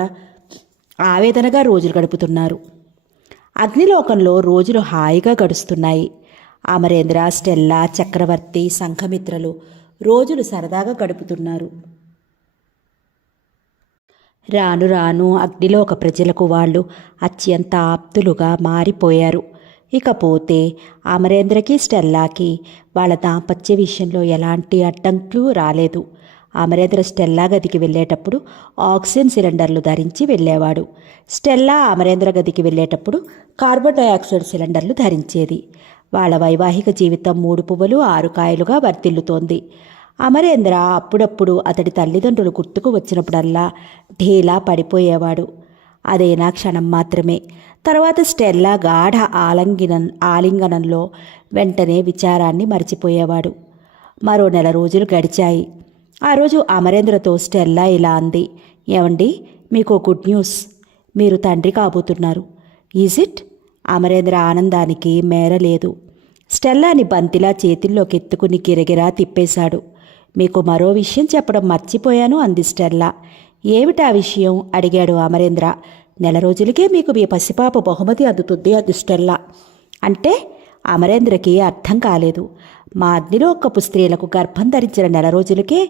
ఆవేదనగా రోజులు గడుపుతున్నారు. అగ్నిలోకంలో రోజులు హాయిగా గడుస్తున్నాయి. అమరేంద్ర, స్టెల్లా, చక్రవర్తి, సంఘమిత్రలు రోజులు సరదాగా గడుపుతున్నారు. రాను రాను అగ్నిలోక ప్రజలకు వాళ్ళు అత్యంత ఆప్తులుగా మారిపోయారు. ఇకపోతే అమరేంద్రకి, స్టెల్లాకి వాళ్ళ దాంపత్య విషయంలో ఎలాంటి అడ్డంకులు రాలేదు. అమరేంద్ర స్టెల్లా గదికి వెళ్ళేటప్పుడు ఆక్సిజన్ సిలిండర్లు ధరించి వెళ్ళేవాడు. స్టెల్లా అమరేంద్ర గదికి వెళ్ళేటప్పుడు కార్బన్ డయాక్సైడ్ సిలిండర్లు ధరించేది. వాళ్ళ వైవాహిక జీవితం 3 పువ్వులు 6 కాయలుగా వర్తిల్లుతోంది. అమరేంద్ర అప్పుడప్పుడు అతడి తల్లిదండ్రులు గుర్తుకు వచ్చినప్పుడల్లా ఢీలా పడిపోయేవాడు. అదేనా క్షణం మాత్రమే. తర్వాత స్టెల్లా గాఢ ఆలింగనంలో వెంటనే విచారాన్ని మర్చిపోయేవాడు. మరో 1 నెల రోజులు గడిచాయి. ఆ రోజు అమరేంద్రతో స్టెల్లా ఇలా అంది, ఏమండి, మీకు గుడ్ న్యూస్, మీరు తండ్రి కాబోతున్నారు. Is it? అమరేంద్ర ఆనందానికి మేరలేదు. స్టెల్లాని బంతిలా చేతిల్లోకి ఎత్తుకుని గిరగిరా తిప్పేశాడు. మీకు మరో విషయం చెప్పడం మర్చిపోయాను అంది స్టెల్లా. ఏమిటా విషయం అడిగాడు అమరేంద్ర. 1 నెల రోజులకే మీకు మీ పసిపాప బహుమతి అందుతుంది అంది స్టెల్లా. అంటే? అమరేంద్రకి అర్థం కాలేదు. మా అగ్నిలోకపు స్త్రీలకు గర్భం ధరించిన 1 నెల రోజులకే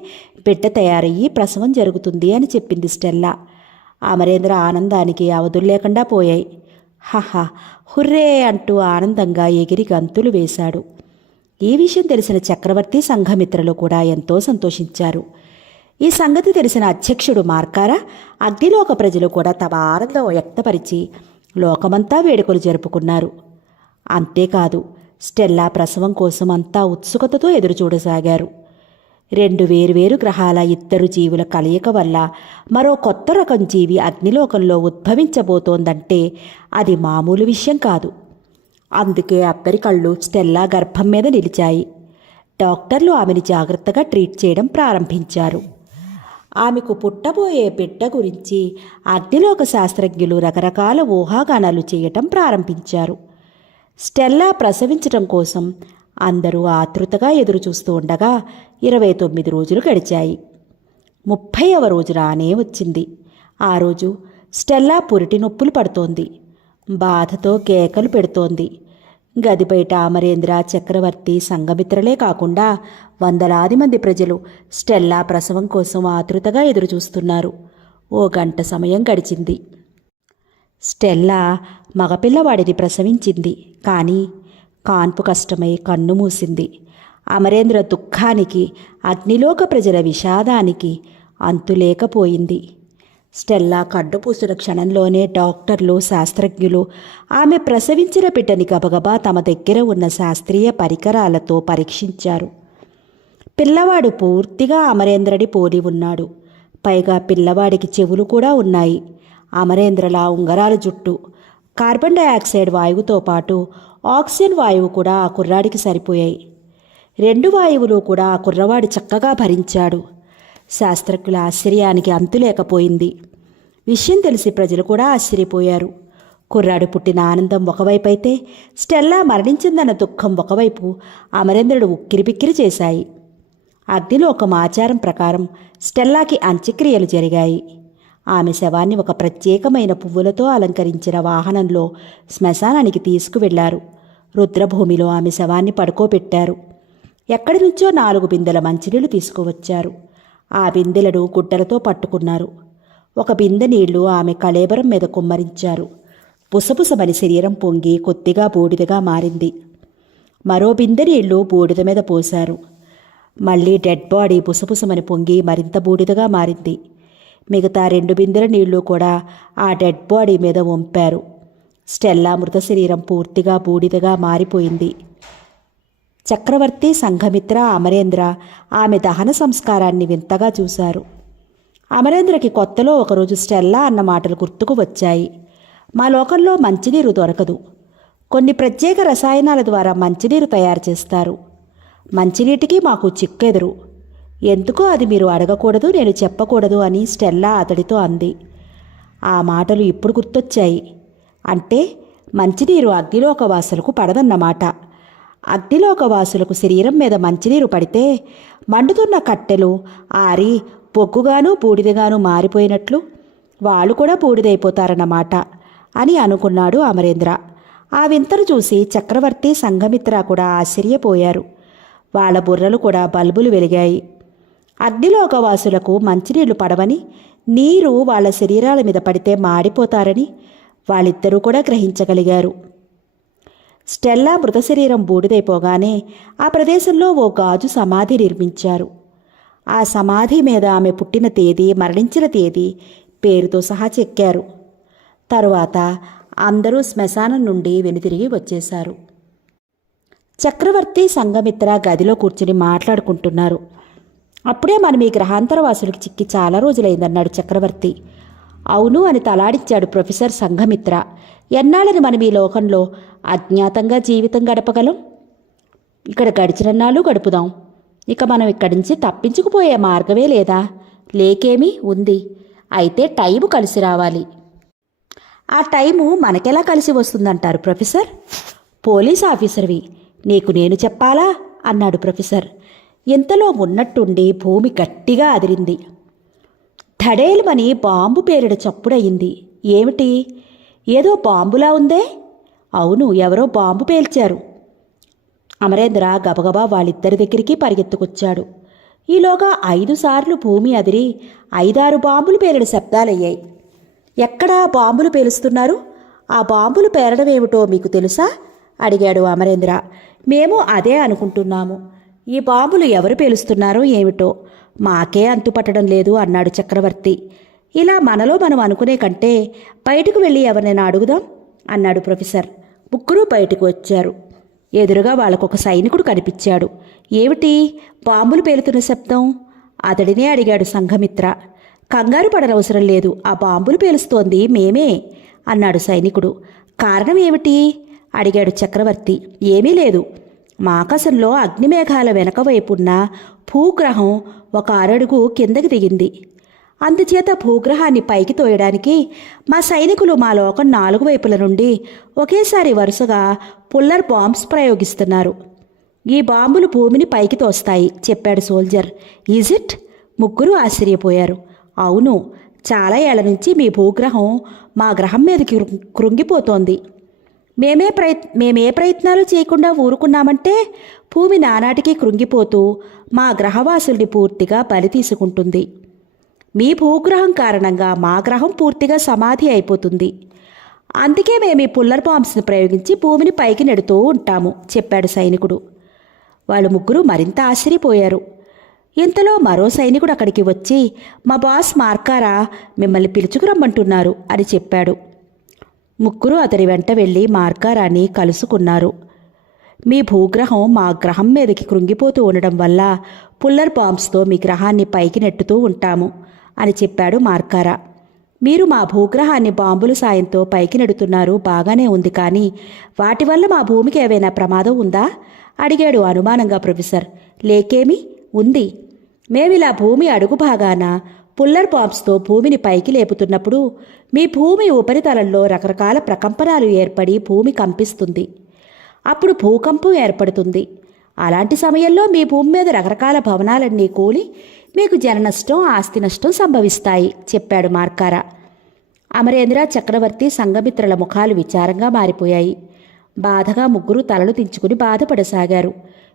బిడ్డ తయారయ్యి ప్రసవం జరుగుతుంది అని చెప్పింది స్టెల్లా. అమరేంద్ర ఆనందానికి అవధులు లేకుండా పోయాయి. హహా, హుర్రే అంటూ ఆనందంగా ఎగిరి గంతులు వేశాడు. ఈ విషయం తెలిసిన చక్రవర్తి, సంఘమిత్రలు కూడా ఎంతో సంతోషించారు. ఈ సంగతి తెలిసిన అధ్యక్షుడు మార్కారా, అగ్నిలోక ప్రజలు కూడా తమ ఆనందం వ్యక్తపరిచి లోకమంతా వేడుకలు జరుపుకున్నారు. అంతేకాదు, స్టెల్లా ప్రసవం కోసం అంతా ఉత్సుకతతో ఎదురుచూడసాగారు. 2 వేర్వేరు గ్రహాల 2 జీవుల కలయిక వల్ల మరో కొత్త రకం జీవి అగ్నిలోకంలో ఉద్భవించబోతోందంటే అది మామూలు విషయం కాదు. అందుకే అందరి కళ్ళు స్టెల్లా గర్భం మీద నిలిచాయి. డాక్టర్లు ఆమెని జాగ్రత్తగా ట్రీట్ చేయడం ప్రారంభించారు. ఆమెకు పుట్టబోయే బిడ్డ గురించి అగ్నిలోక శాస్త్రజ్ఞులు రకరకాల ఊహాగానాలు చేయటం ప్రారంభించారు. స్టెల్లా ప్రసవించటం కోసం అందరూ ఆతృతగా ఎదురుచూస్తూ ఉండగా 29 రోజులు గడిచాయి. 30వ రోజు రానే వచ్చింది. ఆ రోజు స్టెల్లా పురిటి నొప్పులు పడుతోంది. బాధతో కేకలు పెడుతోంది. గది బయట అమరేంద్ర, చక్రవర్తి, సంఘమిత్రలే కాకుండా వందలాది మంది ప్రజలు స్టెల్లా ప్రసవం కోసం ఆతృతగా ఎదురుచూస్తున్నారు. 1 గంట సమయం గడిచింది. స్టెల్లా మగపిల్లవాడిని ప్రసవించింది. కానీ కాన్పు కష్టమై కన్ను మూసింది. అమరేంద్ర దుఃఖానికి, అగ్నిలోక ప్రజల విషాదానికి అంతులేకపోయింది. స్టెల్లా కన్ను పూసిన క్షణంలోనే డాక్టర్లు, శాస్త్రజ్ఞులు ఆమె ప్రసవించిన బిడ్డని గబగబా తమ దగ్గర ఉన్న శాస్త్రీయ పరికరాలతో పరీక్షించారు. పిల్లవాడు పూర్తిగా అమరేంద్రని పోలి ఉన్నాడు. పైగా పిల్లవాడికి చెవులు కూడా ఉన్నాయి. అమరేంద్రలా ఉంగరాల జుట్టు. కార్బన్ డయాక్సైడ్ వాయువుతో పాటు ఆక్సిజన్ వాయువు కూడా ఆ కుర్రాడికి సరిపోయాయి. 2 వాయువులు కూడా ఆ కుర్రవాడు చక్కగా భరించాడు. శాస్త్రజ్ఞుల ఆశ్చర్యానికి అంతులేకపోయింది. విషయం తెలిసి ప్రజలు కూడా ఆశ్చర్యపోయారు. కుర్రాడు పుట్టిన ఆనందం ఒకవైపు అయితే, స్టెల్లా మరణించిందన్న దుఃఖం ఒకవైపు అమరేంద్రుడు ఉక్కిరిబిక్కిరి చేశాయి. అగ్నిలోకం ఆచారం ప్రకారం స్టెల్లాకి అంత్యక్రియలు జరిగాయి. ఆమె శవాన్ని ఒక ప్రత్యేకమైన పువ్వులతో అలంకరించిన వాహనంలో శ్మశానానికి తీసుకువెళ్లారు. రుద్రభూమిలో ఆమె శవాన్ని పడుకోబెట్టారు. ఎక్కడి నుంచో 4 బిందెల మంచినీళ్లు తీసుకువచ్చారు. ఆ బిందెలను గుడ్డలతో పట్టుకున్నారు. ఒక బిందె నీళ్లు ఆమె కళేబరం మీద కుమ్మరించారు. పుసపుసమని శరీరం పొంగి కొద్దిగా బూడిదగా మారింది. మరో బిందె నీళ్లు బూడిద మీద పోశారు. మళ్ళీ డెడ్ బాడీ పుసపుసమని పొంగి మరింత బూడిదగా మారింది. మిగతా 2 బిందెల నీళ్లు కూడా ఆ డెడ్ బాడీ మీద వంపారు. స్టెల్లా మృత శరీరం పూర్తిగా బూడిదగా మారిపోయింది. చక్రవర్తి, సంఘమిత్ర, అమరేంద్ర ఆమె దహన సంస్కారాన్ని వింతగా చూశారు. అమరేంద్రకి కొత్తలో ఒకరోజు స్టెల్లా అన్న మాటలు గుర్తుకు వచ్చాయి. మా లోకంలో మంచినీరు దొరకదు. కొన్ని ప్రత్యేక రసాయనాల ద్వారా మంచినీరు తయారు చేస్తారు. మంచినీటికి మాకు చిక్కెదురు. ఎందుకో అది మీరు అడగకూడదు, నేను చెప్పకూడదు అని స్టెల్లా అతడితో అంది. ఆ మాటలు ఇప్పుడు గుర్తొచ్చాయి. అంటే మంచినీరు అగ్నిలోకవాసులకు పడదన్నమాట. అగ్నిలోకవాసులకు శరీరం మీద మంచినీరు పడితే మండుతున్న కట్టెలు ఆరి పొగ్గుగాను బూడిదగాను మారిపోయినట్లు వాళ్ళు కూడా బూడిదైపోతారన్నమాట అని అనుకున్నాడు అమరేంద్ర. ఆ వింతను చూసి చక్రవర్తి, సంఘమిత్ర కూడా ఆశ్చర్యపోయారు. వాళ్ళ బుర్రలు కూడా బల్బులు వెలిగాయి. అగ్నిలోకవాసులకు మంచినీళ్లు పడవని, నీరు వాళ్ళ శరీరాల మీద పడితే మాడిపోతారని వాళ్ళిద్దరూ కూడా గ్రహించగలిగారు. స్టెల్లా మృత శరీరం బూడిదైపోగానే ఆ ప్రదేశంలో ఓ గాజు సమాధి నిర్మించారు. ఆ సమాధి మీద ఆమె పుట్టిన తేదీ, మరణించిన తేదీ, పేరుతో సహా చెక్కారు. తరువాత అందరూ శ్మశానం నుండి వెనుతిరిగి వచ్చేశారు. చక్రవర్తి, సంఘమిత్ర గదిలో కూర్చుని మాట్లాడుకుంటున్నారు. అప్పుడే మనం ఈ గ్రహాంతరవాసులకి చిక్కి చాలా రోజులైందన్నాడు చక్రవర్తి. అవును అని తలాడించాడు ప్రొఫెసర్ సంఘమిత్ర. ఎన్నాళ్ళని మనం ఈ లోకంలో అజ్ఞాతంగా జీవితం గడపగలం? ఇక్కడ గడిచినన్నాళ్ళు గడుపుదాం. ఇక మనం ఇక్కడి నుంచి తప్పించుకుపోయే మార్గమే లేదా? లేకేమీ ఉంది. అయితే టైము కలిసి రావాలి. ఆ టైము మనకెలా కలిసి వస్తుందంటారు ప్రొఫెసర్? పోలీస్ ఆఫీసర్వి, నీకు నేను చెప్పాలా అన్నాడు ప్రొఫెసర్. ఇంతలో ఉన్నట్టుండి భూమి గట్టిగా అదిరింది. ధడేలుమని బాంబు పేరిడ చప్పుడయింది. ఏమిటి? ఏదో బాంబులా ఉందే? అవును, ఎవరో బాంబు పేల్చారు. అమరేంద్ర గబగబా వాళ్ళిద్దరి దగ్గరికి పరిగెత్తుకొచ్చాడు. ఈలోగా 5 సార్లు భూమి అదిరి 5-6 బాంబులు పేలిన శబ్దాలయ్యాయి. ఎక్కడా బాంబులు పేలుస్తున్నారు? ఆ బాంబులు పేలడం ఏమిటో మీకు తెలుసా అడిగాడు అమరేంద్ర. మేము అదే అనుకుంటున్నాము. ఈ బాంబులు ఎవరు పేలుస్తున్నారో ఏమిటో మాకే అంతుపట్టడం లేదు అన్నాడు చక్రవర్తి. ఇలా మనలో మనం అనుకునే కంటే బయటకు వెళ్ళి ఎవరినైనా అడుగుదాం అన్నాడు ప్రొఫెసర్. ముగ్గురు బయటకు వచ్చారు. ఎదురుగా వాళ్ళకొక సైనికుడు కనిపించాడు. ఏమిటి బాంబులు పేలుతున్న శబ్దం? అతడినే అడిగాడు సంఘమిత్ర. కంగారు పడనవసరం లేదు, ఆ బాంబులు పేలుస్తోంది మేమే అన్నాడు సైనికుడు. కారణం ఏమిటి అడిగాడు చక్రవర్తి. ఏమీ లేదు, మా ఆకాశంలో అగ్నిమేఘాల వెనక వైపున్న భూగ్రహం ఒక అరడుగు కిందకి దిగింది. అందుచేత భూగ్రహాన్ని పైకి తోయడానికి మా సైనికులు మా లోకం 4 వైపుల నుండి ఒకేసారి వరుసగా పుల్లర్ బాంబ్స్ ప్రయోగిస్తున్నారు. ఈ బాంబులు భూమిని పైకి తోస్తాయి చెప్పాడు సోల్జర్. Is it? ముగ్గురు ఆశ్చర్యపోయారు. అవును, చాలా ఏళ్ల నుంచి మీ భూగ్రహం మా గ్రహం మీదకి కృంగిపోతోంది. మేమే ప్రయత్నాలు చేయకుండా ఊరుకున్నామంటే భూమి నానాటికి కృంగిపోతూ మా గ్రహవాసుల్ని పూర్తిగా బలి తీసుకుంటుంది. మీ భూగ్రహం కారణంగా మా గ్రహం పూర్తిగా సమాధి అయిపోతుంది. అందుకే మేము ఈ పుల్లర్ బాంబ్స్ని ప్రయోగించి భూమిని పైకి నెడుతూ ఉంటాము చెప్పాడు సైనికుడు. వాళ్ళు ముగ్గురు మరింత ఆశ్చర్యపోయారు. ఇంతలో మరో సైనికుడు అక్కడికి వచ్చి, మా బాస్ మార్కారా మిమ్మల్ని పిలుచుకురమ్మంటున్నారు అని చెప్పాడు. ముగ్గురు అతని వెంట వెళ్ళి మార్కారాన్ని కలుసుకున్నారు. మీ భూగ్రహం మా గ్రహం మీదకి కృంగిపోతూ ఉండడం వల్ల పుల్లర్ బాంబ్స్తో మీ గ్రహాన్ని పైకి నెట్టుతూ ఉంటాము అని చెప్పాడు మార్కారా. మీరు మా భూగ్రహాన్ని బాంబుల సాయంతో పైకి నెడుతున్నారు, బాగానే ఉంది, కానీ వాటి వల్ల మా భూమికి ఏవైనా ప్రమాదం ఉందా అడిగాడు అనుమానంగా ప్రొఫెసర్. లేకేమి ఉంది. మేమిలా భూమి అడుగు భాగాన పుల్లర్ బాంబ్స్తో భూమిని పైకి లేపుతున్నప్పుడు మీ భూమి ఉపరితలంలో రకరకాల ప్రకంపనాలు ఏర్పడి భూమి కంపిస్తుంది. అప్పుడు భూకంపం ఏర్పడుతుంది. అలాంటి సమయంలో మీ భూమి మీద రకరకాల భవనాలన్నీ కూలి మీకు జననష్టం, ఆస్తి నష్టం సంభవిస్తాయి చెప్పాడు మార్కారా. అమరేంద్ర, చక్రవర్తి, సంఘమిత్రుల ముఖాలు విచారంగా మారిపోయాయి. బాధగా ముగ్గురు తలలు దించుకుని బాధపడసాగారు.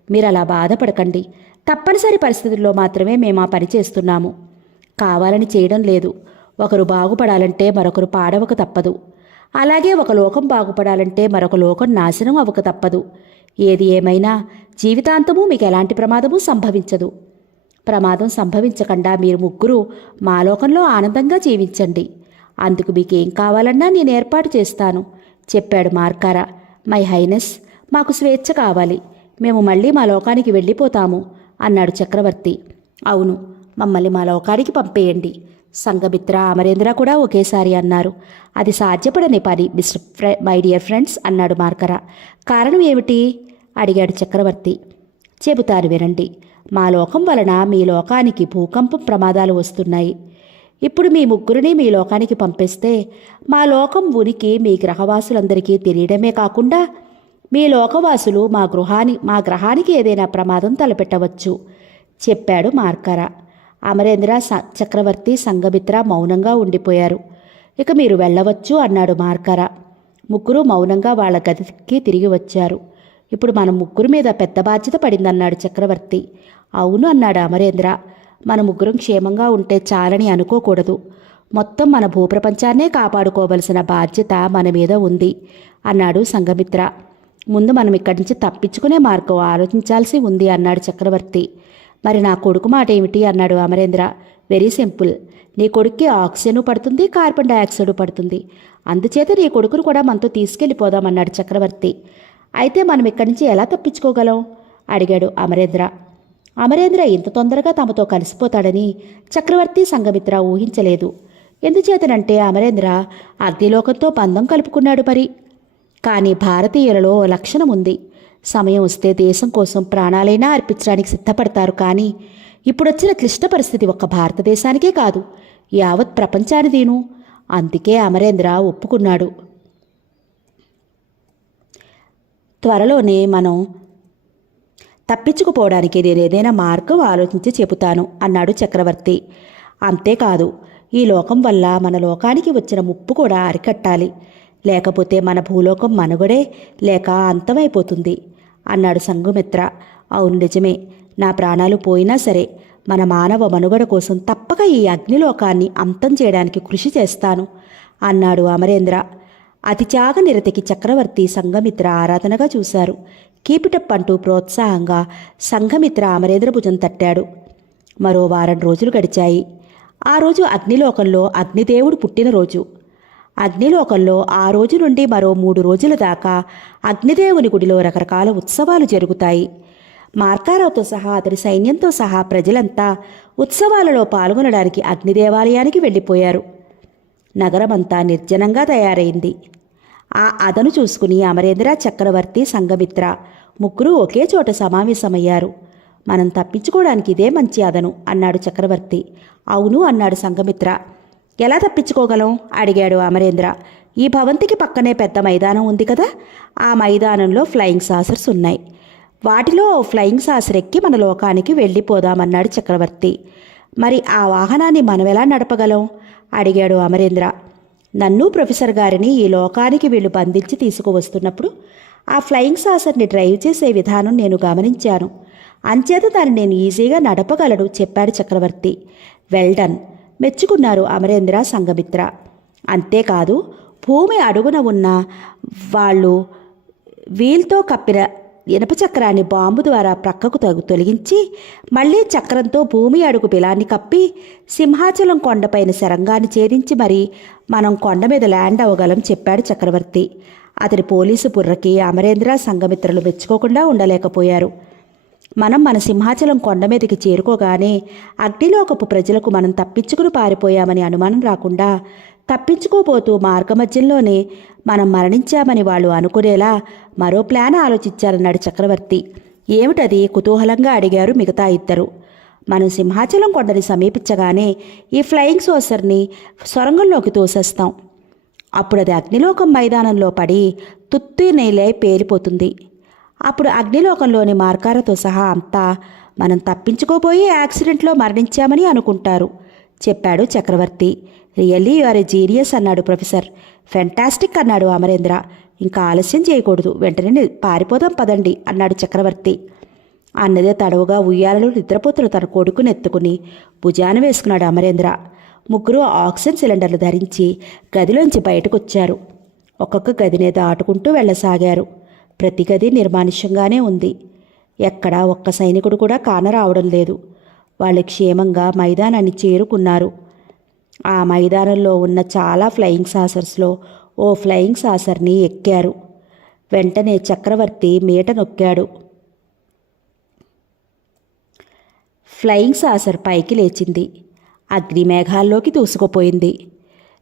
మీరలా బాధపడకండి. తప్పనిసరి పరిస్థితుల్లో మాత్రమే మేము ఆ పని చేస్తున్నాము. కావాలని చేయడం లేదు. ఒకరు బాగుపడాలంటే మరొకరు పాడవక తప్పదు. అలాగే ఒక లోకం బాగుపడాలంటే మరొక లోకం నాశనం అవ్వక తప్పదు. ఏది ఏమైనా జీవితాంతమూ మీకు ఎలాంటి ప్రమాదమూ సంభవించదు. ప్రమాదం సంభవించకుండా మీరు ముగ్గురు మా లోకంలో ఆనందంగా జీవించండి. అందుకు మీకేం కావాలన్నా నేను ఏర్పాటు చేస్తాను చెప్పాడు మార్కారా. మై హైనెస్, మాకు స్వేచ్ఛ కావాలి. మేము మళ్ళీ మా లోకానికి వెళ్ళిపోతాము అన్నాడు చక్రవర్తి. అవును, మమ్మల్ని మా లోకానికి పంపేయండి. సంఘమిత్ర, అమరేంద్ర కూడా ఒకేసారి అన్నారు. అది సాధ్యపడని పని మై డియర్ ఫ్రెండ్స్ అన్నాడు మార్కరా. కారణం ఏమిటి అడిగాడు చక్రవర్తి. చెబుతాను వినండి. మా లోకం వలన మీ లోకానికి భూకంపం ప్రమాదాలు వస్తున్నాయి. ఇప్పుడు మీ ముగ్గురిని మీ లోకానికి పంపిస్తే మా లోకం ఉనికి మీ గ్రహవాసులందరికీ తెలియడమే కాకుండా మీ లోకవాసులు మా గ్రహానికి ఏదైనా ప్రమాదం తలపెట్టవచ్చు చెప్పాడు మార్కరా. అమరేంద్ర, చక్రవర్తి, సంఘమిత్ర మౌనంగా ఉండిపోయారు. ఇక మీరు వెళ్ళవచ్చు అన్నాడు మార్కరా. ముగ్గురు మౌనంగా వాళ్ళ గదికి తిరిగి వచ్చారు. ఇప్పుడు మన ముగ్గురు మీద పెద్ద బాధ్యత పడిందన్నాడు చక్రవర్తి. అవును అన్నాడు అమరేంద్ర. మన ముగ్గురం క్షేమంగా ఉంటే చాలని అనుకోకూడదు. మొత్తం మన భూప్రపంచాన్నే కాపాడుకోవలసిన బాధ్యత మన మీద ఉంది అన్నాడు సంఘమిత్ర. ముందు మనం ఇక్కడి నుంచి తప్పించుకునే మార్గం ఆలోచించాల్సి ఉంది అన్నాడు చక్రవర్తి. మరి నా కొడుకు మాట ఏమిటి అన్నాడు అమరేంద్ర. Very simple. నీ కొడుక్కి ఆక్సిజన్ పడుతుంది, కార్బన్ డైఆక్సైడ్ పడుతుంది. అందుచేత నీ కొడుకును కూడా మనతో తీసుకెళ్ళిపోదామన్నాడు చక్రవర్తి. అయితే మనం ఇక్కడి నుంచి ఎలా తప్పించుకోగలం అడిగాడు అమరేంద్ర. అమరేంద్ర ఇంత తొందరగా తమతో కలిసిపోతాడని చక్రవర్తి, సంఘమిత్ర ఊహించలేదు. ఎందుచేతనంటే అమరేంద్ర అగ్నిలోకంతో బంధం కలుపుకున్నాడు మరి. కానీ భారతీయులలో లక్షణం ఉంది. సమయం వస్తే దేశం కోసం ప్రాణాలైనా అర్పించడానికి సిద్ధపడతారు. కానీ ఇప్పుడొచ్చిన క్లిష్ట పరిస్థితి ఒక్క భారతదేశానికే కాదు, యావత్ ప్రపంచానిదేను. అందుకే అమరేంద్ర ఒప్పుకున్నాడు. త్వరలోనే మనం తప్పించుకుపోవడానికి నేను ఏదైనా మార్గం ఆలోచించి చెబుతాను అన్నాడు చక్రవర్తి. అంతేకాదు, ఈ లోకం వల్ల మన లోకానికి వచ్చిన ముప్పు కూడా అరికట్టాలి. లేకపోతే మన భూలోకం మనుగడే లేక అంతమైపోతుంది అన్నాడు సంఘమిత్ర. అవును నిజమే. నా ప్రాణాలు పోయినా సరే మన మానవ మనుగడ కోసం తప్పక ఈ అగ్నిలోకాన్ని అంతం చేయడానికి కృషి చేస్తాను అన్నాడు అమరేంద్ర. అతిత్యాగ నిరతికి చక్రవర్తి, సంఘమిత్ర ఆరాధనగా చూశారు. కీపిటప్ అంటూ ప్రోత్సాహంగా సంఘమిత్ర అమరేంద్ర భుజం తట్టాడు. మరో వారం రోజులు గడిచాయి. ఆ రోజు అగ్నిలోకంలో అగ్నిదేవుడు పుట్టినరోజు. అగ్నిలోకంలో ఆ రోజు నుండి మరో 3 రోజుల దాకా అగ్నిదేవుని గుడిలో రకరకాల ఉత్సవాలు జరుగుతాయి. మార్కారావుతో సహా అతడి సైన్యంతో సహా ప్రజలంతా ఉత్సవాలలో పాల్గొనడానికి అగ్నిదేవాలయానికి వెళ్ళిపోయారు. నగరమంతా నిర్జనంగా తయారైంది. ఆ అదను చూసుకుని అమరేంద్ర, చక్రవర్తి, సంఘమిత్ర ముగ్గురు ఒకే చోట సమావేశమయ్యారు. మనం తప్పించుకోవడానికి ఇదే మంచి అదను అన్నాడు చక్రవర్తి. అవును అన్నాడు సంఘమిత్ర. ఎలా తప్పించుకోగలం అడిగాడు అమరేంద్ర. ఈ భవంతికి పక్కనే పెద్ద మైదానం ఉంది కదా, ఆ మైదానంలో ఫ్లయింగ్ సాసర్స్ ఉన్నాయి. వాటిలో ఫ్లయింగ్ సాసర్ ఎక్కి మన లోకానికి వెళ్ళిపోదామన్నాడు చక్రవర్తి. మరి ఆ వాహనాన్ని మనం ఎలా నడపగలం అడిగాడు అమరేంద్ర. నన్ను, ప్రొఫెసర్ గారిని ఈ లోకానికి వీళ్ళు బంధించి తీసుకువస్తున్నప్పుడు ఆ ఫ్లయింగ్ సాసర్ని డ్రైవ్ చేసే విధానం నేను గమనించాను. అంచేత దాన్ని నేను ఈజీగా నడపగలడు చెప్పాడు చక్రవర్తి. వెల్ డన్ మెచ్చుకున్నారు అమరేంద్ర, సంఘమిత్ర. అంతేకాదు, భూమి అడుగున ఉన్న వాళ్ళు వీల్తో కప్పిన ఇనప చక్రాన్ని బాంబు ద్వారా ప్రక్కకు తొలగించి మళ్లీ చక్రంతో భూమి అడుగు బిలాన్ని కప్పి సింహాచలం కొండపైన శరంగాన్ని ఛేదించి మరీ మనం కొండ మీద ల్యాండ్ అవ్వగలం చెప్పాడు చక్రవర్తి. అతడి పోలీసు బుర్రకి అమరేంద్ర, సంఘమిత్రులు మెచ్చుకోకుండా ఉండలేకపోయారు. మనం మన సింహాచలం కొండ మీదకి చేరుకోగానే అగ్నిలోకపు ప్రజలకు మనం తప్పించుకుని పారిపోయామని అనుమానం రాకుండా తప్పించుకోబోతూ మార్గమధ్యంలోనే మనం మరణించామని వాళ్ళు అనుకునేలా మరో ప్లాన్ ఆలోచించారన్నాడు చక్రవర్తి. ఏమిటది కుతూహలంగా అడిగారు మిగతా ఇద్దరు. మనం సింహాచలం కొండని సమీపించగానే ఈ ఫ్లయింగ్ సాసర్ని సొరంగంలోకి తోసేస్తాం. అప్పుడు అది అగ్నిలోకం మైదానంలో పడి తుత్తి నేలై పేలిపోతుంది. అప్పుడు అగ్నిలోకంలోని మార్కారతో సహా అంతా మనం తప్పించుకోబోయి యాక్సిడెంట్లో మరణించామని అనుకుంటారు చెప్పాడు Chakravarthi. Really you are a genius అన్నాడు ప్రొఫెసర్. ఫెంటాస్టిక్ అన్నాడు అమరేంద్ర. ఇంకా ఆలస్యం చేయకూడదు, వెంటనే పారిపోదాం పదండి అన్నాడు చక్రవర్తి. అన్నదే తడవుగా ఉయ్యాలలో నిద్రపోతున్న తన కొడుకుని ఎత్తుకుని భుజాన వేసుకున్నాడు అమరేంద్ర. ముగ్గురు ఆక్సిజన్ సిలిండర్లు ధరించి గదిలోంచి బయటకొచ్చారు. ఒక్కొక్క గదినే దాటుకుంటూ వెళ్ళసాగారు. ప్రతి గది నిర్మానుష్యంగానే ఉంది. ఎక్కడా ఒక్క సైనికుడు కూడా కానరావడం లేదు. వాళ్ళు క్షేమంగా మైదానాన్ని చేరుకున్నారు. ఆ మైదానంలో ఉన్న చాలా ఫ్లయింగ్ సాసర్స్లో ఓ ఫ్లయింగ్ సాసర్ని ఎక్కారు. వెంటనే చక్రవర్తి మీట నొక్కాడు. ఫ్లయింగ్ సాసర్ పైకి లేచింది. అగ్నిమేఘాల్లోకి దూసుకుపోయింది.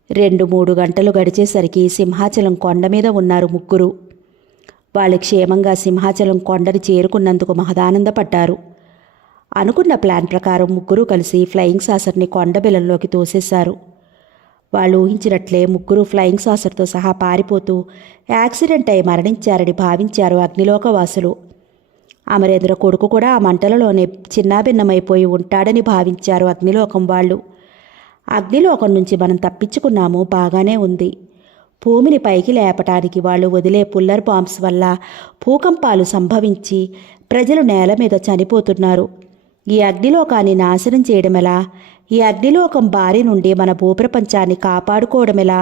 2-3 గంటలు గడిచేసరికి సింహాచలం కొండ మీద ఉన్నారు ముగ్గురు. వాళ్ళు క్షేమంగా సింహాచలం కొండని చేరుకున్నందుకు మహదానందపడ్డారు. అనుకున్న ప్లాన్ ప్రకారం ముగ్గురు కలిసి ఫ్లయింగ్ సాసర్ని కొండ బిలంలోకి తోసేశారు. వాళ్ళు ఊహించినట్లే ముగ్గురు ఫ్లయింగ్ సాసర్తో సహా పారిపోతూ యాక్సిడెంట్ అయి మరణించారని భావించారు అగ్నిలోకవాసులు. అమరేంద్ర కొడుకు కూడా ఆ మంటలలోనే చిన్నాభిన్నమైపోయి ఉంటాడని భావించారు అగ్నిలోకం వాళ్ళు. అగ్నిలోకం నుంచి మనం తప్పించుకున్నాము, బాగానే ఉంది. భూమిని పైకి లేపటానికి వాళ్ళు వదిలే పుల్లర్ బాంబ్స్ వల్ల భూకంపాలు సంభవించి ప్రజలు నేల మీద చనిపోతున్నారు. ఈ అగ్నిలోకాన్ని నాశనం చేయడమెలా? ఈ అగ్నిలోకం బారి నుండి మన భూప్రపంచాన్ని కాపాడుకోవడమెలా?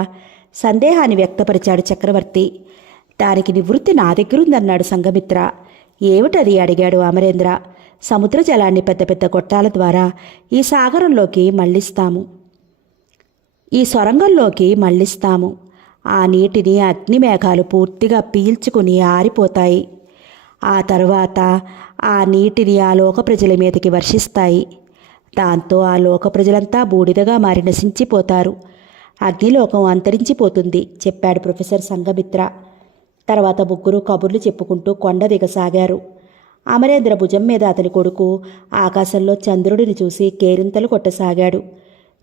సందేహాన్ని వ్యక్తపరిచాడు చక్రవర్తి. దానికి నివృత్తి నా దగ్గరుందన్నాడు సంఘమిత్ర. ఏమిటది అడిగాడు అమరేంద్ర. సముద్ర జలాన్ని పెద్ద పెద్ద గొట్టాల ద్వారా ఈ సాగరంలోకి మళ్లిస్తాము, ఈ సొరంగంలోకి మళ్లిస్తాము. ఆ నీటిని అగ్నిమేఘాలు పూర్తిగా పీల్చుకుని ఆరిపోతాయి. ఆ తర్వాత ఆ నీటిని ఆ లోక ప్రజల మీదకి వర్షిస్తాయి. దాంతో ఆ లోక ప్రజలంతా బూడిదగా మారి నశించిపోతారు. అగ్నిలోకం అంతరించిపోతుంది చెప్పాడు ప్రొఫెసర్ సంఘమిత్ర. తర్వాత ముగ్గురు కబుర్లు చెప్పుకుంటూ కొండ దిగసాగారు. అమరేంద్ర భుజం మీద అతని కొడుకు ఆకాశంలో చంద్రుడిని చూసి కేరింతలు కొట్టసాగాడు.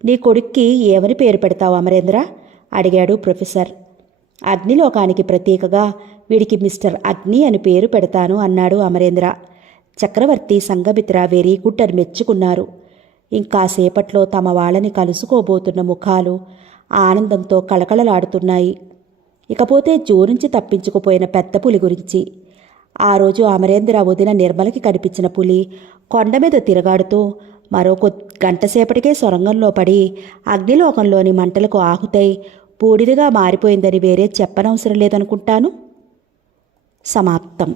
నీ కొడుక్కి ఏమని పేరు పెడతావు అమరేంద్ర అడిగాడు ప్రొఫెసర్. అగ్నిలోకానికి ప్రతీకగా వీడికి మిస్టర్ అగ్ని అని పేరు పెడతాను అన్నాడు అమరేంద్ర. చక్రవర్తి సంఘమిత్ర వెరీ గుడ్ అని మెచ్చుకున్నారు. ఇంకాసేపట్లో తమ వాళ్ళని కలుసుకోబోతున్న ముఖాలు ఆనందంతో కళకళలాడుతున్నాయి. ఇకపోతే జూ నుంచి తప్పించుకుపోయిన పెద్ద పులి గురించి. ఆ రోజు అమరేంద్ర వదిన నిర్మలకి కనిపించిన పులి కొండ మీద తిరగాడుతూ మరో గంటసేపటికే సొరంగంలో పడి అగ్నిలోకంలోని మంటలకు ఆహుతై బూడిదగా మారిపోయిందని వేరే చెప్పనవసరం లేదనుకుంటాను. సమాప్తం.